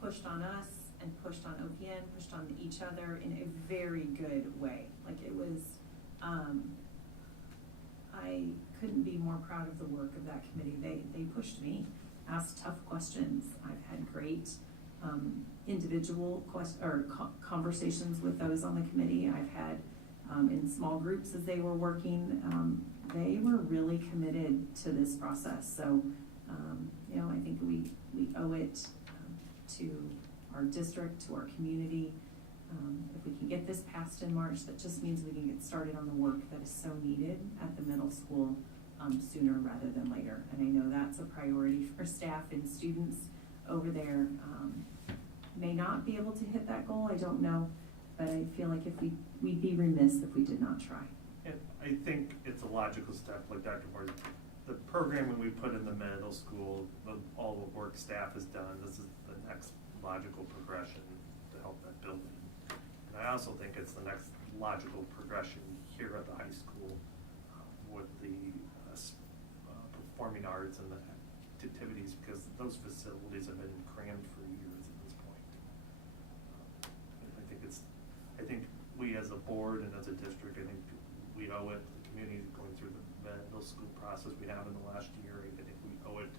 pushed on us and pushed on OPN, pushed on each other in a very good way. Like it was, I couldn't be more proud of the work of that committee. They pushed me, asked tough questions. I've had great individual conversations with those on the committee. I've had in small groups as they were working. They were really committed to this process. So, I think we owe it to our district, to our community. If we can get this passed in March, that just means we can get started on the work that is so needed at the middle school sooner rather than later. And I know that's a priority for staff and students over there. May not be able to hit that goal, I don't know, but I feel like we'd be remiss if we did not try. And I think it's a logical step, like Dr. Moore, the program when we put in the middle school, all the work staff has done, this is the next logical progression to help that building. And I also think it's the next logical progression here at the high school with the performing arts and the activities, because those facilities have been crammed for years at this point. I think we as a board and as a district, I think we owe it to the community going through the middle school process we have in the last year. I think we owe it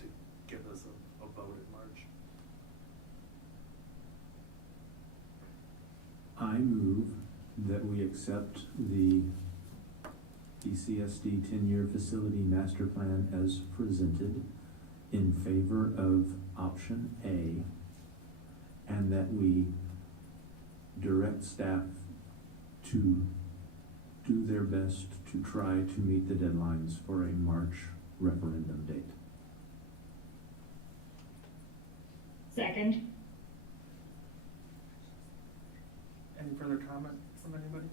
to give us a vote in March. I move that we accept the ECSD 10-year facility master plan as presented in favor of option A, and that we direct staff to do their best to try to meet the deadlines for a March referendum date. Second. Any further comment from anybody?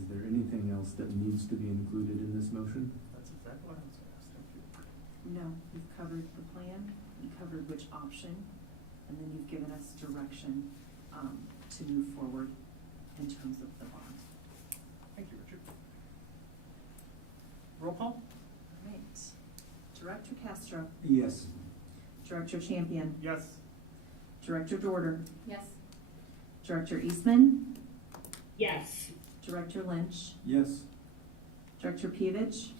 Is there anything else that needs to be included in this motion? That's exactly what I was going to ask. Thank you. No, you've covered the plan, you covered which option, and then you've given us direction to move forward in terms of the bond. Thank you, Richard. Roll call? All right. Director Castro. Yes. Director Champion. Yes. Director Dorder. Yes. Director Eastman. Yes. Director Lynch. Yes. Director Peevich.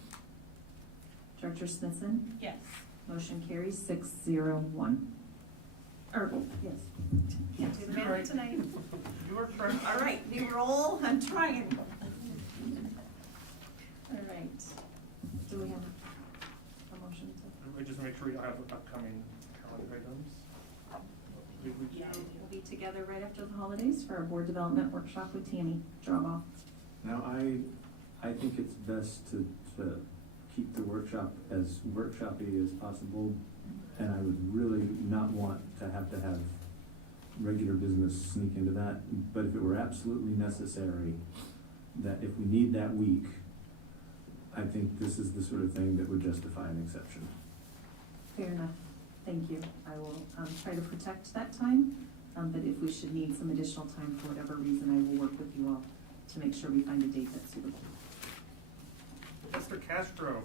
Director Smithson. Yes. Motion carries 6-0-1. Or, yes. Can't do the math tonight. You are correct. All right, we roll, I'm trying. All right. Do we have a motion to? We just make sure we don't have upcoming calendar items. Yeah, we'll be together right after the holidays for our board development workshop with Tammy Drawball. Now, I think it's best to keep the workshop as workshopy as possible, and I would really not want to have regular business sneak into that, but if it were absolutely necessary, that if we need that week, I think this is the sort of thing that would justify an exception. Fair enough. Thank you. I will try to protect that time, but if we should need some additional time for whatever reason, I will work with you all to make sure we find a date that's suitable. Mr. Castro,